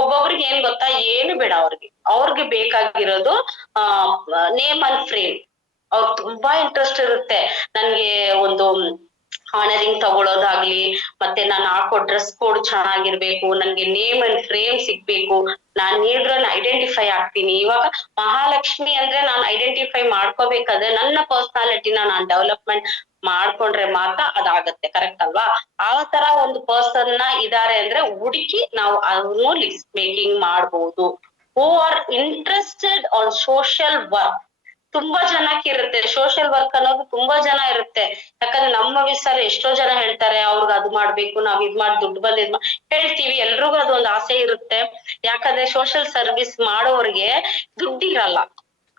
ಒಬ್ಬೊಬ್ರಿಗೆ ಏನ್ ಗೊತ್ತಾ, ಏನು ಬೇಡ ಅವ್ರಿಗೆ ಬೇಕಾಗಿರೋದು ನೇಮ್ ಅಂಡ್ ಫ್ರೇಮ್. ಅವ್ರಿಗೆ ತುಂಬಾ ಇಂಟ್ರೆಸ್ಟ್ ಇರುತ್ತೆ, ನನ್ಗೆ ಒಂದು ಆನರಿಂಗ್ ತಗೊಳೋದಾಗ್ಲಿ, ಮತ್ತೆ ನಾನು ಹಾಕೋ ಡ್ರೆಸ್ ಕೋಡ್ ಚೆನ್ನಾಗಿರ್ಬೇಕು, ನನ್ಗೆ ನೇಮ್ ಅಂಡ್ ಫ್ರೇಮ್ ಸಿಗ್ಬೇಕು, ನಾನ್ ಇದ್ರಲ್ಲಿ ಐಡೆಂಟಿಫೈ ಆಗ್ತೀನಿ. ಇವಾಗ ಮಹಾಲಕ್ಷ್ಮಿ ಅಂದ್ರೆ ನಾನು ಐಡೆಂಟಿಫೈ ಮಾಡ್ಕೋಬೇಕಾದ್ರೆ ನನ್ನ ಪರ್ಸನಾಲಿಟಿನ ನಾನ್ ಡೆವಲಪ್ಮೆಂಟ್ ಮಾಡ್ಕೊಂಡ್ರೆ ಮಾತ್ರ ಅದಾಗತ್ತೆ. ಕರೆಕ್ಟ್ ಅಲ್ವಾ? ಆ ತರ ಒಂದು ಪರ್ಸನ್ ಇದಾರೆ ಅಂದ್ರೆ ಹುಡುಕಿ ನಾವು ಅದನ್ನು ಲಿಸ್ಟ್ ಮೇಕಿಂಗ್ ಮಾಡ್ಬೋದು. Who are interested on social work. ತುಂಬಾ ಜನಕ್ಕೆ ಇರುತ್ತೆ ಸೋಷಿಯಲ್ ವರ್ಕ್ ಅನ್ನೋದು, ತುಂಬಾ ಜನ ಇರುತ್ತೆ. ಯಾಕಂದ್ರೆ ನಮ್ಮ ವಿಚಾರ ಎಷ್ಟೋ ಜನ ಹೇಳ್ತಾರೆ, ಅವ್ರಿಗೆ ಅದು ಮಾಡ್ಬೇಕು, ನಾವ್ ಇದ್ ಮಾಡಿ ದುಡ್ಡು ಬಂದ್ ಹೇಳ್ತೀವಿ, ಎಲ್ರಿಗೂ ಅದೊಂದು ಆಸೆ ಇರುತ್ತೆ. ಯಾಕಂದ್ರೆ ಸೋಷಿಯಲ್ ಸರ್ವಿಸ್ ಮಾಡೋರ್ಗೆ ದುಡ್ಡಿರಲ್ಲ.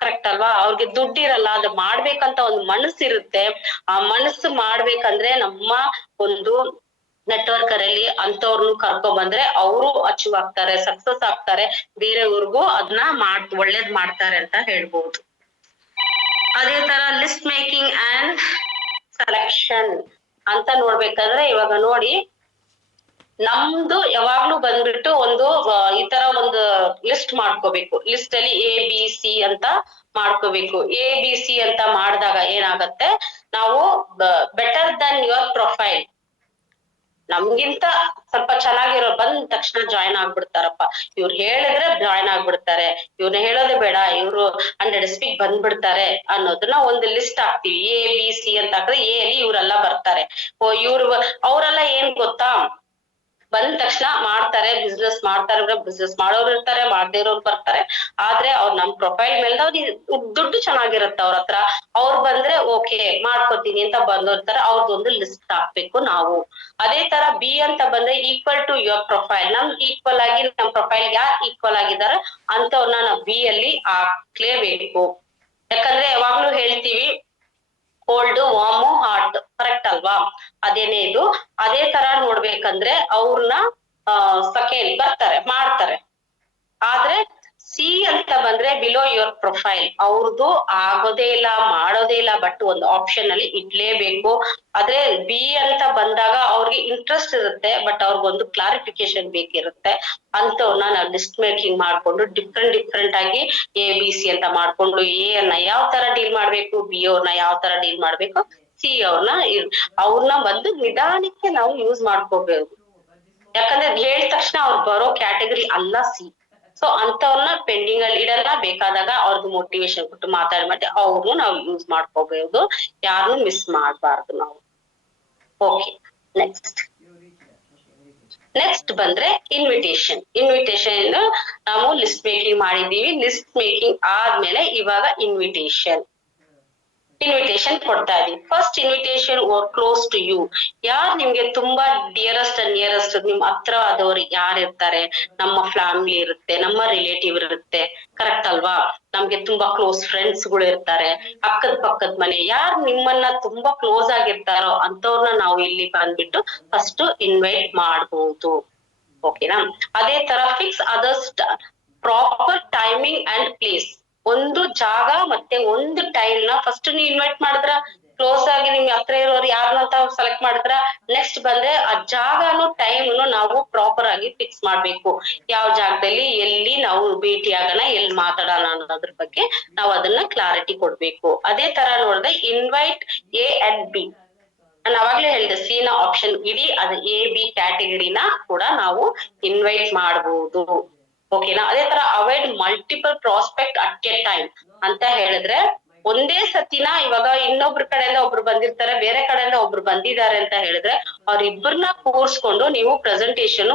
ಕರೆಕ್ಟ್ ಅಲ್ವಾ? ಅವ್ರಿಗೆ ದುಡ್ಡಿರಲ್ಲ, ಅದು ಮಾಡ್ಬೇಕಂತ ಒಂದು ಮನಸ್ಸಿರುತ್ತೆ. ಆ ಮನಸ್ಸು ಮಾಡ್ಬೇಕಂದ್ರೆ ನಮ್ಮ ಒಂದು ನೆಟ್ವರ್ಕರ್ ಅಲ್ಲಿ ಅಂತವ್ರನ್ನು ಕರ್ಕೊ ಬಂದ್ರೆ ಅವರು ಅಚೀವ್ ಆಗ್ತಾರೆ, ಸಕ್ಸಸ್ ಆಗ್ತಾರೆ, ಬೇರೆಯವ್ರಿಗೂ ಅದನ್ನ ಒಳ್ಳೇದ್ ಮಾಡ್ತಾರೆ ಅಂತ ಹೇಳ್ಬೋದು. ಅದೇ ತರ ಲಿಸ್ಟ್ ಮೇಕಿಂಗ್ ಅಂಡ್ ಸೆಲೆಕ್ಷನ್ ಅಂತ ನೋಡ್ಬೇಕಂದ್ರೆ, ಇವಾಗ ನೋಡಿ ನಮ್ದು ಯಾವಾಗ್ಲೂ ಬಂದ್ಬಿಟ್ಟು ಒಂದು ಈ ತರ ಒಂದು ಲಿಸ್ಟ್ ಮಾಡ್ಕೋಬೇಕು. ಲಿಸ್ಟ್ ಅಲ್ಲಿ A B C ಅಂತ ಮಾಡ್ಕೋಬೇಕು. ABC ಅಂತ ಮಾಡಿದಾಗ ಏನಾಗತ್ತೆ, ನಾವು ಬೆಟರ್ ದನ್ ಯುವರ್ ಪ್ರೊಫೈಲ್, ನಮ್ಗಿಂತ ಸ್ವಲ್ಪ ಚೆನ್ನಾಗಿರೋ ಬಂದ ತಕ್ಷಣ ಜಾಯ್ನ್ ಆಗ್ಬಿಡ್ತಾರಪ್ಪ, ಇವ್ರು ಹೇಳಿದ್ರೆ ಜಾಯ್ನ್ ಆಗ್ಬಿಡ್ತಾರೆ, ಇವ್ರನ್ನ ಹೇಳೋದೇ ಬೇಡ, ಇವ್ರು 100 ಸ್ಪೀಕ್ ಬಂದ್ಬಿಡ್ತಾರೆ ಅನ್ನೋದನ್ನ ಒಂದು ಲಿಸ್ಟ್ ಹಾಕ್ತಿವಿ. ABC ಅಂತ ಹಾಕಿದ್ರೆ ಎ ಅಲ್ಲಿ ಇವರೆಲ್ಲ ಬರ್ತಾರೆ. ಇವ್ರು ಅವರೆಲ್ಲ ಏನ್ ಗೊತ್ತಾ, ಬಂದ ತಕ್ಷಣ ಮಾಡ್ತಾರೆ, ಬಿಸ್ನೆಸ್ ಮಾಡ್ತಾರೆ, ಬಿಸ್ನೆಸ್ ಮಾಡೋರು ಇರ್ತಾರೆ, ಮಾಡದೇ ಇರೋರು ಬರ್ತಾರೆ. ಆದ್ರೆ ಅವ್ರು ನಮ್ ಪ್ರೊಫೈಲ್ ಮೇಲೆ ದುಡ್ಡು ಚೆನ್ನಾಗಿರುತ್ತೆ ಅವ್ರ ಹತ್ರ, ಅವ್ರು ಬಂದ್ರೆ ಓಕೆ ಮಾಡ್ಕೋತೀನಿ ಅಂತ ಬಂದಿರ್ತಾರೆ, ಅವ್ರದ್ದೊಂದು ಲಿಸ್ಟ್ ಹಾಕ್ಬೇಕು ನಾವು. ಅದೇ ತರ B ಅಂತ ಬಂದ್ರೆ ಈಕ್ವಲ್ ಟು ಯುವರ್ ಪ್ರೊಫೈಲ್, ನಮ್ ಈಕ್ವಲ್ ಆಗಿ ನಮ್ ಪ್ರೊಫೈಲ್ ಯಾರು ಈಕ್ವಲ್ ಆಗಿದ್ದಾರೆ ಅಂತವ್ರನ್ನ ನಾವು B ಅಲ್ಲಿ ಹಾಕ್ಲೇಬೇಕು. ಯಾಕಂದ್ರೆ ಯಾವಾಗ್ಲೂ ಹೇಳ್ತೀವಿ ಕೋಲ್ಡ್ ವಾರ್ಮ್ ಹಾಟ್, ಕರೆಕ್ಟ್ ಅಲ್ವಾ? ಅದೇನೇ ಇದು. ಅದೇ ತರ ನೋಡ್ಬೇಕಂದ್ರೆ ಅವ್ರನ್ನ ಸೆಕೆಂಡ್ ಬರ್ತಾರೆ ಮಾಡ್ತಾರೆ. ಆದ್ರೆ C ಅಂತ ಬಂದ್ರೆ ಬಿಲೋ ಯುವರ್ ಪ್ರೊಫೈಲ್, ಅವ್ರದ್ದು ಆಗೋದೇ ಇಲ್ಲ, ಮಾಡೋದೇ ಇಲ್ಲ, ಬಟ್ ಒಂದು ಆಪ್ಷನ್ ಅಲ್ಲಿ ಇಡ್ಲೇಬೇಕು. ಆದ್ರೆ B ಅಂತ ಬಂದಾಗ ಅವ್ರಿಗೆ ಇಂಟ್ರೆಸ್ಟ್ ಇರುತ್ತೆ, ಬಟ್ ಅವ್ರಿಗೊಂದು ಕ್ಲಾರಿಫಿಕೇಶನ್ ಬೇಕಿರುತ್ತೆ. ಅಂತವ್ರನ್ನ ನಾವು ಲಿಸ್ಟ್ ಮೇಕಿಂಗ್ ಮಾಡ್ಕೊಂಡು ಡಿಫ್ರೆಂಟ್ ಆಗಿ ABC ಅಂತ ಮಾಡ್ಕೊಂಡು A ಅನ್ನ ಯಾವ ತರ ಡೀಲ್ ಮಾಡ್ಬೇಕು, B ಅವ್ರನ್ನ ಯಾವ ತರ ಡೀಲ್ ಮಾಡ್ಬೇಕು, C ಅವ್ರನ್ನ ಬಂದು ನಿಧಾನಕ್ಕೆ ನಾವು ಯೂಸ್ ಮಾಡ್ಕೋಬೇಕು. ಯಾಕಂದ್ರೆ ಹೇಳಿದ ತಕ್ಷಣ ಅವ್ರು ಬರೋ ಕ್ಯಾಟಗರಿ ಅಲ್ಲ C. ಸೊ ಅಂತವ್ರನ್ನ ಪೆಂಡಿಂಗ್ ಅಲ್ಲಿ ಇಡಲ್ಲ, ಬೇಕಾದಾಗ ಅವ್ರದ್ದು ಮೋಟಿವೇಶನ್ ಕೊಟ್ಟು ಮಾತಾಡಿ ಅವ್ರು ನಾವು ಯೂಸ್ ಮಾಡ್ಕೋಬಹುದು, ಯಾರನ್ನು ಮಿಸ್ ಮಾಡಬಾರ್ದು ನಾವು. ಓಕೆ, ನೆಕ್ಸ್ಟ್ ಬಂದ್ರೆ ಇನ್ವಿಟೇಷನ್ ನಾವು ಲಿಸ್ಟ್ ಮೇಕಿಂಗ್ ಮಾಡಿದೀವಿ. ಲಿಸ್ಟ್ ಮೇಕಿಂಗ್ ಆದ್ಮೇಲೆ ಇವಾಗ ಇನ್ವಿಟೇಷನ್ ಕೊಡ್ತಾ ಇದೀವಿ. First invitation close to you, ಯಾರು ನಿಮ್ಗೆ ತುಂಬಾ ಡಿಯರೆಸ್ಟ್ ಅಂಡ್ ನಿಯರೆಸ್ಟ್, ನಿಮ್ ಹತ್ರ ಆದವ್ರು ಯಾರು ಇರ್ತಾರೆ, ನಮ್ಮ ಫ್ಯಾಮಿಲಿ ಇರುತ್ತೆ, ನಮ್ಮ ರಿಲೇಟಿವ್ ಇರುತ್ತೆ, ಕರೆಕ್ಟ್ ಅಲ್ವಾ? ನಮ್ಗೆ ತುಂಬಾ ಕ್ಲೋಸ್ ಫ್ರೆಂಡ್ಸ್ ಗಳು ಇರ್ತಾರೆ, ಪಕ್ಕದ ಮನೆ, ಯಾರು ನಿಮ್ಮನ್ನ ತುಂಬಾ ಕ್ಲೋಸ್ ಆಗಿರ್ತಾರೋ ಅಂತವ್ರನ್ನ ನಾವು ಇಲ್ಲಿ ಬಂದ್ಬಿಟ್ಟು ಫಸ್ಟ್ ಇನ್ವೈಟ್ ಮಾಡ್ಬೋದು. ಓಕೆನಾ? ಅದೇ ತರ fix others proper timing and place, ಒಂದು ಜಾಗ ಮತ್ತೆ ಒಂದು ಟೈಮ್ ನ ಫಸ್ಟ್ ನೀವು ಇನ್ವೈಟ್ ಮಾಡಿದ್ರ, ಕ್ಲೋಸ್ ಆಗಿ ನಿಮ್ಗೆ ಹತ್ರ ಇರೋರು ಯಾರನ್ನಂತ ಸೆಲೆಕ್ಟ್ ಮಾಡಿದ್ರ, ನೆಕ್ಸ್ಟ್ ಬಂದ್ರೆ ಆ ಜಾಗನು ಟೈಮ್ನು ನಾವು ಪ್ರಾಪರ್ ಆಗಿ ಫಿಕ್ಸ್ ಮಾಡ್ಬೇಕು. ಯಾವ ಜಾಗದಲ್ಲಿ ಎಲ್ಲಿ ನಾವು ಭೇಟಿ ಆಗೋಣ, ಎಲ್ಲಿ ಮಾತಾಡೋಣ ಅನ್ನೋದ್ರ ಬಗ್ಗೆ ನಾವು ಅದನ್ನ ಕ್ಲಾರಿಟಿ ಕೊಡ್ಬೇಕು. ಅದೇ ತರ ನೋಡಿದ್ರೆ ಇನ್ವೈಟ್ A and B, ನಾನು ಅವಾಗ್ಲೇ ಹೇಳಿದೆ C ನ ಆಪ್ಷನ್ ಇಡೀ ಅದು AB ಕ್ಯಾಟಗರಿನ ಕೂಡ ನಾವು ಇನ್ವೈಟ್ ಮಾಡಬಹುದು. ಓಕೆನಾ? ಅದೇ ತರ avoid multiple prospect at a time ಅಂತ ಹೇಳಿದ್ರೆ, ಒಂದೇ ಸತಿನ ಇವಾಗ ಇನ್ನೊಬ್ರ ಕಡೆಯಿಂದ ಒಬ್ರು ಬಂದಿರ್ತಾರೆ, ಬೇರೆ ಕಡೆಯಿಂದ ಒಬ್ರು ಬಂದಿದ್ದಾರೆ ಅಂತ ಹೇಳಿದ್ರೆ ಅವ್ರಿಬ್ಬರನ್ನ ಕೂರ್ಸ್ಕೊಂಡು ನೀವು ಪ್ರೆಸೆಂಟೇಶನ್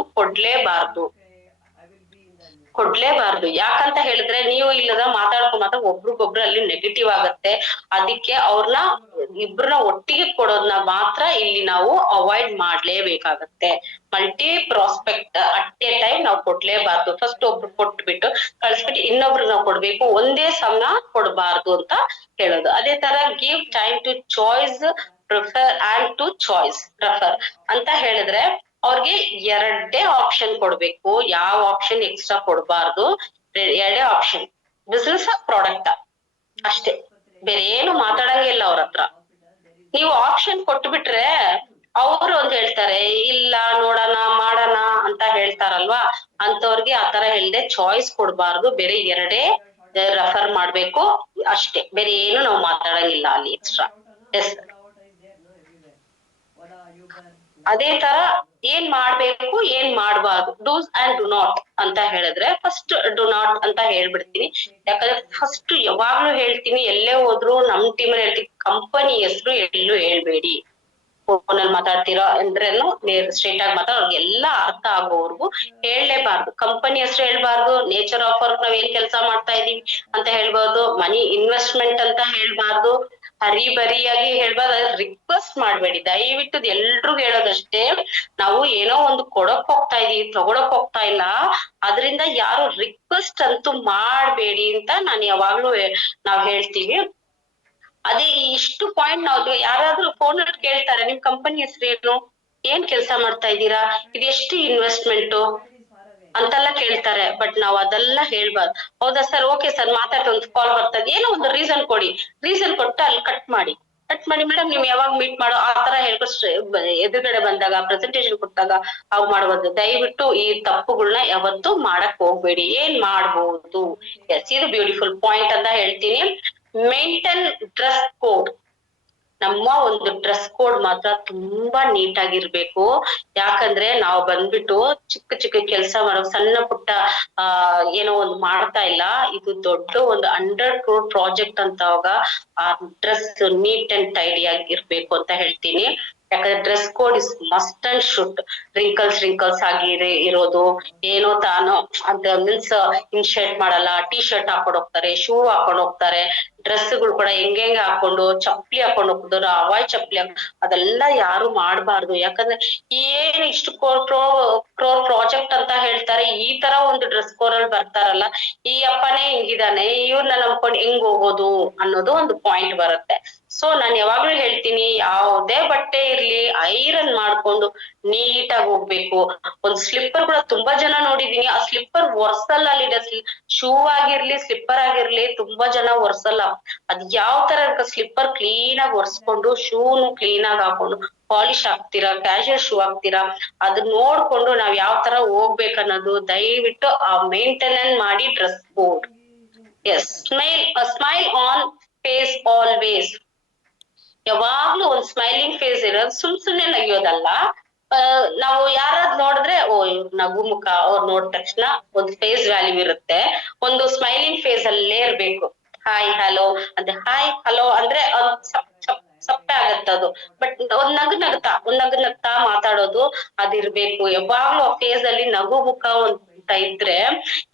ಕೊಡ್ಲೇಬಾರ್ದು. ಯಾಕಂತ ಹೇಳಿದ್ರೆ ನೀವು ಇಲ್ಲದ ಮಾತಾಡ್ಕೊಂಡ್ ಒಬ್ರಿಗೊಬ್ರು ಅಲ್ಲಿ ನೆಗೆಟಿವ್ ಆಗತ್ತೆ. ಅದಕ್ಕೆ ಅವ್ರನ್ನ ಇಬ್ರನ್ನ ಒಟ್ಟಿಗೆ ಕೊಡೋದನ್ನ ಮಾತ್ರ ಇಲ್ಲಿ ನಾವು ಅವಾಯ್ಡ್ ಮಾಡ್ಲೇಬೇಕಾಗತ್ತೆ. Multi prospect at a time ನಾವು ಕೊಡ್ಲೇಬಾರ್ದು. ಫಸ್ಟ್ ಒಬ್ರು ಕೊಟ್ಬಿಟ್ಟು ಕಳ್ಸ್ಬಿಟ್ಟು ಇನ್ನೊಬ್ರು ನಾವು ಕೊಡ್ಬೇಕು, ಒಂದೇ ಸಮಯ ಕೊಡ್ಬಾರ್ದು ಅಂತ ಹೇಳೋದು. ಅದೇ ತರ give time to choice, prefer and to choice prefer ಅಂತ ಹೇಳಿದ್ರೆ ಅವ್ರಿಗೆ ಎರಡೇ ಆಪ್ಷನ್ ಕೊಡ್ಬೇಕು, ಯಾವ ಆಪ್ಷನ್ ಎಕ್ಸ್ಟ್ರಾ ಕೊಡ್ಬಾರ್ದು. ಎರಡೇ ಆಪ್ಷನ್, ಬಿಸ್ನೆಸ್ ಪ್ರಾಡಕ್ಟ್ ಅಷ್ಟೇ, ಬೇರೆ ಏನು ಮಾತಾಡಂಗಿಲ್ಲ ಅವ್ರ ಹತ್ರ. ನೀವು ಆಪ್ಷನ್ ಕೊಟ್ಬಿಟ್ರೆ ಅವ್ರು ಒಂದ್ ಹೇಳ್ತಾರೆ, ಇಲ್ಲ ನೋಡೋಣ ಮಾಡೋಣ ಅಂತ ಹೇಳ್ತಾರಲ್ವಾ, ಅಂತವ್ರಿಗೆ ಆತರ ಹೇಳ್ದೆ ಚಾಯ್ಸ್ ಕೊಡ್ಬಾರ್ದು, ಬೇರೆ ಎರಡೇ ರೆಫರ್ ಮಾಡ್ಬೇಕು ಅಷ್ಟೇ, ಬೇರೆ ಏನು ನಾವು ಮಾತಾಡಂಗಿಲ್ಲ ಅಲ್ಲಿ ಎಕ್ಸ್ಟ್ರಾ. ಎಸ್, ಅದೇ ತರ ಏನ್ ಮಾಡ್ಬೇಕು ಏನ್ ಮಾಡ್ಬಾರ್ದು, ಡೂಸ್ ಅಂಡ್ ಡು ನಾಟ್ ಅಂತ ಹೇಳಿದ್ರೆ ಫಸ್ಟ್ ಡು ನಾಟ್ ಅಂತ ಹೇಳ್ಬಿಡ್ತೀನಿ. ಯಾಕಂದ್ರೆ ಫಸ್ಟ್ ಯಾವಾಗ್ಲೂ ಹೇಳ್ತೀನಿ, ಎಲ್ಲೇ ಹೋದ್ರು ನಮ್ ಟೀಮಲ್ಲಿ ಹೇಳ್ತೀನಿ, ಕಂಪನಿ ಹೆಸರು ಎಲ್ಲೂ ಹೇಳ್ಬೇಡಿ. ಫೋನಲ್ಲಿ ಮಾತಾಡ್ತೀರಾ ಅಂದ್ರೇನು ಸ್ಟ್ರೇಟ್ ಆಗಿ ಅವ್ರಿಗೆ ಎಲ್ಲಾ ಅರ್ಥ ಆಗೋವರ್ಗು ಹೇಳಲೇಬಾರ್ದು. ಕಂಪನಿ ಹೆಸರು ಹೇಳ್ಬಾರ್ದು, ನೇಚರ್ ಆಫ್ ವರ್ಕ್ ನಾವ್ ಏನ್ ಕೆಲಸ ಮಾಡ್ತಾ ಇದೀವಿ ಅಂತ ಹೇಳ್ಬಾರ್ದು, ಮನಿ ಇನ್ವೆಸ್ಟ್ಮೆಂಟ್ ಅಂತ ಹೇಳ್ಬಾರ್ದು, ಹರಿಬರಿಯಾಗಿ ಹೇಳ್ಬಾರ್ದು. ರಿಕ್ವೆಸ್ಟ್ ಮಾಡ್ಬೇಡಿ ದಯವಿಟ್ಟು, ಎಲ್ರಿಗೂ ಹೇಳೋದಷ್ಟೇ, ನಾವು ಏನೋ ಒಂದು ಕೊಡಕ್ ಹೋಗ್ತಾ ಇದೀವಿ, ತಗೊಳಕ್ ಹೋಗ್ತಾ ಇಲ್ಲ, ಅದರಿಂದ ಯಾರು ರಿಕ್ವೆಸ್ಟ್ ಅಂತೂ ಮಾಡ್ಬೇಡಿ ಅಂತ ನಾನು ಯಾವಾಗ್ಲೂ ನಾವ್ ಹೇಳ್ತೀವಿ. ಅದೇ ಇಷ್ಟು ಪಾಯಿಂಟ್ ನಾವು ಯಾರಾದ್ರೂ ಫೋನ್ ಕೇಳ್ತಾರೆ, ನಿಮ್ ಕಂಪನಿ ಹೆಸರೇನು, ಏನ್ ಕೆಲಸ ಮಾಡ್ತಾ ಇದ್ದೀರಾ, ಇದು ಎಷ್ಟು ಇನ್ವೆಸ್ಟ್ಮೆಂಟ್ ಅಂತೆಲ್ಲ ಕೇಳ್ತಾರೆ. ಬಟ್ ನಾವ್ ಅದೆಲ್ಲ ಹೇಳ್ಬಾರ್ದು. ಹೌದಾ ಸರ್, ಓಕೆ ಸರ್ ಮಾತಾಡ್ತಾ ಒಂದು ಕಾಲ್ ಬರ್ತದೆ, ಏನೋ ಒಂದು ರೀಸನ್ ಕೊಡಿ, ರೀಸನ್ ಕೊಟ್ಟು ಅಲ್ಲಿ ಕಟ್ ಕಟ್ ಮಾಡಿ ಮೇಡಮ್ ನೀವ್ ಯಾವಾಗ ಮೀಟ್ ಮಾಡೋ ಆತರ ಹೇಳ್ಕೊಟ್ಟು ಎದುರುಗಡೆ ಬಂದಾಗ ಪ್ರೆಸೆಂಟೇಶನ್ ಕೊಟ್ಟಾಗ ಅವ್ ಮಾಡ್ಬೋದು. ದಯವಿಟ್ಟು ಈ ತಪ್ಪುಗಳನ್ನ ಯಾವತ್ತು ಮಾಡಕ್ ಹೋಗ್ಬೇಡಿ. ಏನ್ ಮಾಡ್ಬೋದು, ಎಸ್ ಇದು ಬ್ಯೂಟಿಫುಲ್ ಪಾಯಿಂಟ್ ಅಂತ ಹೇಳ್ತೀನಿ. Maintain dress code. ನಮ್ಮ ಒಂದು ಡ್ರೆಸ್ ಕೋಡ್ ಮಾತ್ರ ತುಂಬಾ ನೀಟಾಗಿರ್ಬೇಕು. ಯಾಕಂದ್ರೆ ನಾವು ಬಂದ್ಬಿಟ್ಟು ಚಿಕ್ಕ ಚಿಕ್ಕ ಕೆಲಸ ಮಾಡೋ ಸಣ್ಣ ಪುಟ್ಟ ಏನೋ ಒಂದು ಮಾಡ್ತಾ ಇಲ್ಲ, ಇದು ದೊಡ್ಡ ಒಂದು 100 crore ಪ್ರಾಜೆಕ್ಟ್ ಅಂತ ಅವಾಗ ಆ ಡ್ರೆಸ್ ನೀಟ್ ಅಂಡ್ ಟೈಡಿ ಆಗಿರ್ಬೇಕು ಅಂತ ಹೇಳ್ತೀನಿ. ಯಾಕಂದ್ರೆ dress code is must and should. Wrinkles ಆಗಿ ಇರೋದು ಏನೋ ತಾನೋ ಅಂತ ಮೀನ್ಸ್ ಇನ್ಶರ್ಟ್ ಮಾಡಲ್ಲ, ಟಿ ಶರ್ಟ್ ಹಾಕೊಂಡ್ ಹೋಗ್ತಾರೆ, ಶೂ ಹಾಕೊಂಡ್ ಹೋಗ್ತಾರೆ. ಡ್ರೆಸ್ಗಳು ಕೂಡ ಹೆಂಗೆ ಹಾಕೊಂಡು ಚಪ್ಪಲಿ ಹಾಕೊಂಡು ಹೋಗ್ತಾರೆ, ಅವಾಯ್ ಚಪ್ಪಲಿ ಅದೆಲ್ಲ ಯಾರು ಮಾಡ್ಬಾರ್ದು. ಯಾಕಂದ್ರೆ ಏನ್ ಇಷ್ಟು ಕ್ರೋರ್ ಪ್ರಾಜೆಕ್ಟ್ ಅಂತ ಹೇಳ್ತಾರೆ, ಈ ತರ ಒಂದು ಡ್ರೆಸ್ ಕೋಡ್ ಅಲ್ಲಿ ಬರ್ತಾರಲ್ಲ, ಈ ಅಪ್ಪನೇ ಹಿಂಗಿದಾನೆ, ಇವ್ರನ್ನ ನಂಬ್ಕೊಂಡು ಹೆಂಗ್ ಹೋಗೋದು ಅನ್ನೋದು ಒಂದು ಪಾಯಿಂಟ್ ಬರುತ್ತೆ. ಸೊ ನಾನ್ ಯಾವಾಗ್ಲೂ ಹೇಳ್ತೀನಿ, ಯಾವುದೇ ಬಟ್ಟೆ ಇರ್ಲಿ ಐರನ್ ಮಾಡ್ಕೊಂಡು ನೀಟಾಗಿ ಹೋಗ್ಬೇಕು. ಒಂದ್ ಸ್ಲಿಪ್ಪರ್ ಕೂಡ ತುಂಬಾ ಜನ ನೋಡಿದೀನಿ, ಆ ಸ್ಲಿಪ್ಪರ್ ಒರ್ಸಲ್ಲ. ಅಲ್ಲಿ ಶೂ ಆಗಿರ್ಲಿ ಸ್ಲಿಪ್ಪರ್ ಆಗಿರ್ಲಿ ತುಂಬಾ ಜನ ಒರ್ಸಲ್ಲ. ಅದ್ ಯಾವ ತರ ಸ್ಲಿಪ್ಪರ್ ಕ್ಲೀನ್ ಆಗಿ ಒರ್ಸ್ಕೊಂಡು ಶೂನು ಕ್ಲೀನ್ ಆಗಿ ಹಾಕೊಂಡು ಪಾಲಿಶ್ ಹಾಕ್ತೀರಾ, ಕ್ಯಾಶುಯಲ್ ಶೂ ಹಾಕ್ತೀರಾ, ಅದನ್ನ ನೋಡ್ಕೊಂಡು ನಾವ್ ಯಾವ ತರ ಹೋಗ್ಬೇಕನ್ನೋದು ದಯವಿಟ್ಟು ಆ ಮೇಂಟೆನೆನ್ಸ್ ಮಾಡಿ dress code. Yes, smile on face always. ಯಾವಾಗ್ಲೂ ಒಂದ್ ಸ್ಮೈಲಿಂಗ್ ಫೇಸ್ ಇರೋದು, ಸುಮ್ನೆ ನಗಿಯೋದಲ್ಲ. ನಾವು ಯಾರಾದ್ ನೋಡಿದ್ರೆ ಓ ಇವ್ರ ನಗು ಮುಖ, ಅವ್ರು ನೋಡಿದ ತಕ್ಷಣ ಒಂದು ಫೇಸ್ ವ್ಯಾಲ್ಯೂ ಇರುತ್ತೆ. ಒಂದು ಸ್ಮೈಲಿಂಗ್ ಫೇಸ್ ಅಲ್ಲೇ ಇರ್ಬೇಕು. ಹಾಯ್ ಹಲೋ ಅಂತ, ಹಾಯ್ ಹಲೋ ಅಂದ್ರೆ ಸಪ್ಪೆ ಆಗತ್ತೆ ಅದು. ಬಟ್ ಒಂದ್ ನಗು ನಗ್ತಾ ಮಾತಾಡೋದು ಅದಿರ್ಬೇಕು. ಯಾವಾಗ್ಲೂ ಆ ಫೇಸ್ ಅಲ್ಲಿ ನಗು ಮುಖ ಅಂತ ಇದ್ರೆ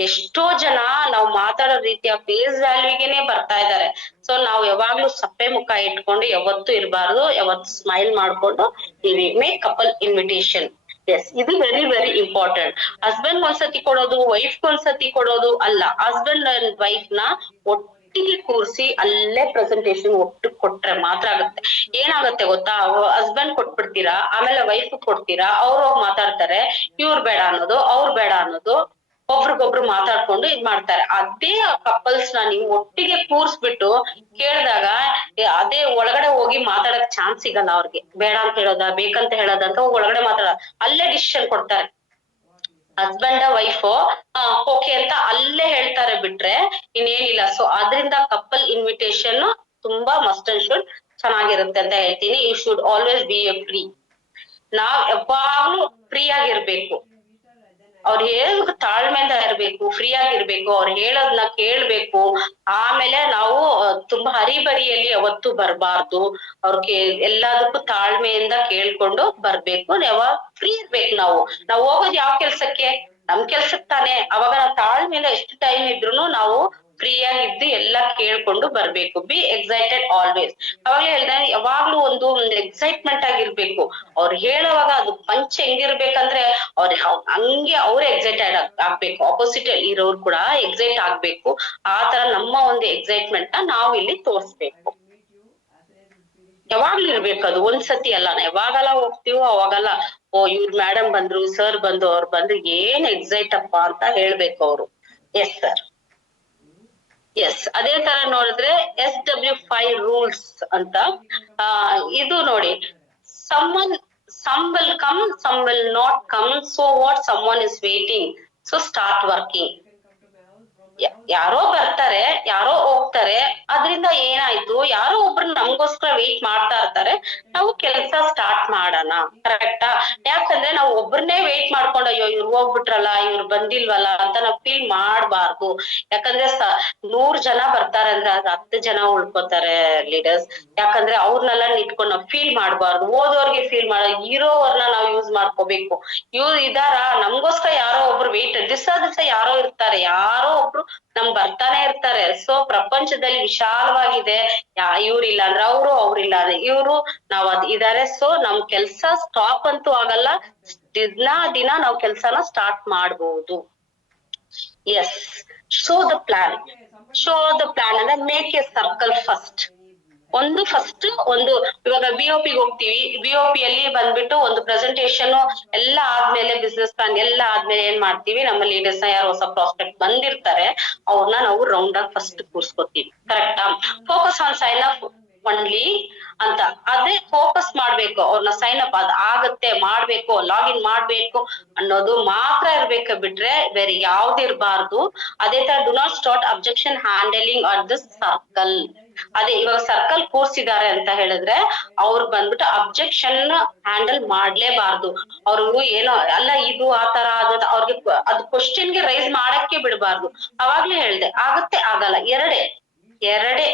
ಎಷ್ಟೋ ಜನ ನಾವು ಮಾತಾಡೋ ರೀತಿ ಆ ಫೇಸ್ ವ್ಯಾಲ್ಯೂಗೆನೆ ಬರ್ತಾ ಇದಾರೆ. ಸೊ ನಾವು ಯಾವಾಗ್ಲೂ ಸಪ್ಪೆ ಮುಖ ಇಟ್ಕೊಂಡು ಯಾವತ್ತೂ ಇರಬಾರ್ದು, ಯಾವತ್ತು ಸ್ಮೈಲ್ ಮಾಡ್ಕೊಂಡು ಇರಿ. Make couple invitation. ಎಸ್, ಇದು ವೆರಿ ವೆರಿ ಇಂಪಾರ್ಟೆಂಟ್. ಹಸ್ಬೆಂಡ್ ಒಂದ್ಸತಿ ಕೊಡೋದು, ವೈಫ್ ಒಂದ್ಸತಿ ಕೊಡೋದು ಅಲ್ಲ, ಹಸ್ಬೆಂಡ್ ಅಂಡ್ ವೈಫ್ ನ ಒಟ್ಟಿಗೆ ಕೂರ್ಸಿ ಅಲ್ಲೇ ಪ್ರೆಸೆಂಟೇಶನ್ ಒಟ್ಟು ಕೊಟ್ರೆ ಮಾತ್ರ ಆಗುತ್ತೆ. ಏನಾಗುತ್ತೆ ಗೊತ್ತಾ, ಹಸ್ಬೆಂಡ್ ಕೊಟ್ಬಿಡ್ತೀರಾ, ಆಮೇಲೆ ವೈಫ್ ಕೊಡ್ತೀರಾ, ಅವ್ರು ಹೋಗಿ ಮಾತಾಡ್ತಾರೆ, ಇವ್ರು ಬೇಡ ಅನ್ನೋದು, ಅವ್ರು ಬೇಡ ಅನ್ನೋದು, ಒಬ್ರಿಗೊಬ್ರು ಮಾತಾಡ್ಕೊಂಡು ಇದ್ ಮಾಡ್ತಾರೆ. ಅದೇ ಕಪಲ್ಸ್ ನ ನೀವು ಒಟ್ಟಿಗೆ ಕೂರ್ಸ್ಬಿಟ್ಟು ಕೇಳಿದಾಗ ಅದೇ ಒಳಗಡೆ ಹೋಗಿ ಮಾತಾಡಕ್ ಚಾನ್ಸ್ ಸಿಗಲ್ಲ ಅವ್ರಿಗೆ. ಬೇಡ ಅಂತ ಹೇಳೋದ, ಬೇಕಂತ ಹೇಳೋದಂತ ಒಳಗಡೆ ಮಾತಾಡ, ಅಲ್ಲೇ ಡಿಸಿಷನ್ ಕೊಡ್ತಾರೆ. ಹಸ್ಬೆಂಡ್ ವೈಫ್ ಓಕೆ ಅಂತ ಅಲ್ಲೇ ಹೇಳ್ತಾರೆ ಬಿಟ್ರೆ ಇನ್ನೇನಿಲ್ಲ. ಸೊ ಅದ್ರಿಂದ ಕಪಲ್ ಇನ್ವಿಟೇಷನ್ ತುಂಬಾ ಮಸ್ಟ್ ಅಂಡ್ ಶುಡ್ ಚೆನ್ನಾಗಿರುತ್ತೆ ಅಂತ ಹೇಳ್ತೀನಿ. You should always be a free. ನಾವ್ ಯಾವಾಗ್ಲೂ ಫ್ರೀ ಆಗಿರ್ಬೇಕು. ಅವ್ರು ಹೇಳೋದು ತಾಳ್ಮೆಯಿಂದ ಇರ್ಬೇಕು, ಫ್ರೀ ಆಗಿರ್ಬೇಕು, ಅವ್ರು ಹೇಳೋದ್ನ ಕೇಳ್ಬೇಕು. ಆಮೇಲೆ ನಾವು ತುಂಬಾ ಹರಿಬರಿಯಲ್ಲಿ ಯಾವತ್ತೂ ಬರ್ಬಾರ್ದು. ಅವ್ರಿಗೆ ಎಲ್ಲದಕ್ಕೂ ತಾಳ್ಮೆಯಿಂದ ಕೇಳ್ಕೊಂಡು ಬರ್ಬೇಕು. ಯಾವಾಗ ಫ್ರೀ ಇರ್ಬೇಕು. ನಾವು ಹೋಗೋದು ಯಾವ ಕೆಲ್ಸಕ್ಕೆ, ನಮ್ ಕೆಲ್ಸಕ್ ತಾನೆ. ಅವಾಗ ನಾವು ತಾಳ್ಮೆಯಿಂದ ಎಷ್ಟು ಟೈಮ್ ಇದ್ರು ನಾವು ಫ್ರೀ ಆಗಿದ್ದು ಎಲ್ಲ ಕೇಳ್ಕೊಂಡು ಬರ್ಬೇಕು. B excited always. ಅವಾಗ್ಲೇ ಹೇಳ್ದೆ, ಯಾವಾಗ್ಲೂ ಒಂದು ಎಕ್ಸೈಟ್ಮೆಂಟ್ ಆಗಿರ್ಬೇಕು. ಅವ್ರು ಹೇಳುವಾಗ ಅದು ಪಂಚ್ ಹೆಂಗಿರ್ಬೇಕಂದ್ರೆ ಹಂಗೆ ಅವ್ರೇ ಎಕ್ಸೈಟೆಡ್ ಆಗ್ಬೇಕು. ಆಪೋಸಿಟ್ ಇರೋರು ಕೂಡ ಎಕ್ಸೈಟ್ ಆಗ್ಬೇಕು. ಆ ತರ ನಮ್ಮ ಒಂದು ಎಕ್ಸೈಟ್ಮೆಂಟ್ ನ ನಾವು ಇಲ್ಲಿ ತೋರ್ಸ್ಬೇಕು. ಯಾವಾಗ್ಲೂ ಇರ್ಬೇಕು ಅದು, ಒಂದ್ಸತಿ ಅಲ್ಲ. ಯಾವಾಗೆಲ್ಲ ಹೋಗ್ತೀವೋ ಅವಾಗೆಲ್ಲ ಓ ಇವ್ರ ಮೇಡಮ್ ಬಂದ್ರು, ಸರ್ ಬಂದು, ಅವ್ರು ಬಂದು ಏನ್ ಎಕ್ಸೈಟ್ ಅಪ್ಪ ಅಂತ ಹೇಳ್ಬೇಕು ಅವರು. S sir. ಎಸ್, ಅದೇ ತರ ನೋಡಿದ್ರೆ SW5 ರೂಲ್ಸ್ ಅಂತ ಇದು ನೋಡಿ, some will come, some will not come, so what, someone is waiting, so start working. ಯಾರೋ ಬರ್ತಾರೆ, ಯಾರೋ ಹೋಗ್ತಾರೆ, ಅದ್ರಿಂದ ಏನಾಯ್ತು, ಯಾರೋ ಒಬ್ರು ನಮ್ಗೋಸ್ಕರ ವೇಟ್ ಮಾಡ್ತಾ ಇರ್ತಾರೆ, ನಾವು ಕೆಲಸ ಸ್ಟಾರ್ಟ್ ಮಾಡೋಣ. ಕರೆಕ್ಟಾ? ಯಾಕಂದ್ರೆ ನಾವು ಒಬ್ರನ್ನೇ ವೇಟ್ ಮಾಡ್ಕೊಂಡು ಅಯ್ಯೋ ಇವ್ರು ಹೋಗ್ಬಿಟ್ರಲ್ಲ, ಇವ್ರು ಬಂದಿಲ್ವಲ್ಲ ಅಂತ ನಾವು ಫೀಲ್ ಮಾಡ್ಬಾರ್ದು. ಯಾಕಂದ್ರೆ 100 ಜನ ಬರ್ತಾರೆ ಅಂದ್ರೆ ಅದ್ 10 ಜನ ಉಳ್ಕೋತಾರೆ ಲೀಡರ್ಸ್. ಯಾಕಂದ್ರೆ ಅವ್ರನ್ನೆಲ್ಲ ನಿಂತ್ಕೊಂಡು ನಾವು ಫೀಲ್ ಮಾಡ್ಬಾರ್ದು. ಓದೋರ್ಗೆ ಫೀಲ್ ಮಾಡ, ಇರೋರ್ನ ನಾವು ಯೂಸ್ ಮಾಡ್ಕೋಬೇಕು. ಇವ್ರು ಇದಾರ ನಮ್ಗೋಸ್ಕರ ಯಾರೋ ಒಬ್ರು ವೇಟ್, ದಿವಸ ಯಾರೋ ಇರ್ತಾರೆ, ಯಾರೋ ಒಬ್ರು ಬರ್ತಾನೆ ಇರ್ತಾರೆ. ಸೊ ಪ್ರಪಂಚದಲ್ಲಿ ವಿಶಾಲವಾಗಿದೆ. ಇವ್ರಿಲ್ಲ ಅಂದ್ರೆ ಅವ್ರು, ಅವ್ರಿಲ್ಲ ಅಂದ್ರೆ ಇವ್ರು, ನಾವ್ ಇದಾರೆ. ಸೊ ನಮ್ ಕೆಲ್ಸ ಸ್ಟಾಪ್ ಅಂತೂ ಆಗಲ್ಲ. ದಿನ ನಾವ್ ಕೆಲ್ಸನ ಸ್ಟಾರ್ಟ್ ಮಾಡ್ಬೋದು. ಎಸ್, ಶೋ ದ ಪ್ಲಾನ್ ಅಂದ್ರೆ make A circle first. First ಇವಾಗ BOP ಹೋಗ್ತೀವಿ, BOP ಅಲ್ಲಿ ಬಂದ್ಬಿಟ್ಟು ಒಂದು ಪ್ರೆಸೆಂಟೇಶನ್ ಎಲ್ಲ ಆದ್ಮೇಲೆ, ಬಿಸ್ನೆಸ್ ಪ್ಲಾನ್ ಎಲ್ಲ ಆದ್ಮೇಲೆ ಏನ್ ಮಾಡ್ತೀವಿ, ನಮ್ಮ ಲೀಡರ್ಸ್ ನ ಯಾರು ಹೊಸ ಪ್ರಾಸ್ಪೆಕ್ಟ್ ಬಂದಿರ್ತಾರೆ ಅವ್ರನ್ನ ನಾವು ರೌಂಡ್ ಆಗಿ ಫಸ್ಟ್ ಕೂರ್ಸ್ಕೊತೀವಿ. ಕರೆಕ್ಟಾ? Focus on sign off only ಅಂತ ಅದೇ ಫೋಕಸ್ ಮಾಡ್ಬೇಕು. ಅವ್ರನ್ನ ಸೈನ್ ಅಪ್ ಅದ್ ಆಗತ್ತೆ ಮಾಡ್ಬೇಕು, ಲಾಗಿನ್ ಮಾಡ್ಬೇಕು ಅನ್ನೋದು ಮಾತ್ರ ಇರ್ಬೇಕು ಬಿಟ್ರೆ ಬೇರೆ ಯಾವ್ದು ಇರಬಾರ್ದು. ಅದೇ ತರ do not start objection handling or this circle. ಅದೇ ಇವಾಗ ಸರ್ಕಲ್ ಕೂರ್ಸಿದ್ದಾರೆ ಅಂತ ಹೇಳಿದ್ರೆ ಅವ್ರು ಬಂದ್ಬಿಟ್ಟು ಅಬ್ಜೆಕ್ಷನ್ ಹ್ಯಾಂಡಲ್ ಮಾಡ್ಲೇಬಾರ್ದು. ಅವ್ರು ಏನೋ ಅಲ್ಲ ಇದು ಆತರ ಅದು ಅವ್ರಿಗೆ ಅದು ಕ್ವಶನ್ಗೆ ರೈಸ್ ಮಾಡಕ್ಕೆ ಬಿಡಬಾರ್ದು. ಅವಾಗ್ಲೇ ಹೇಳ್ದೆ ಆಗತ್ತೆ ಆಗಲ್ಲ ಎರಡೇ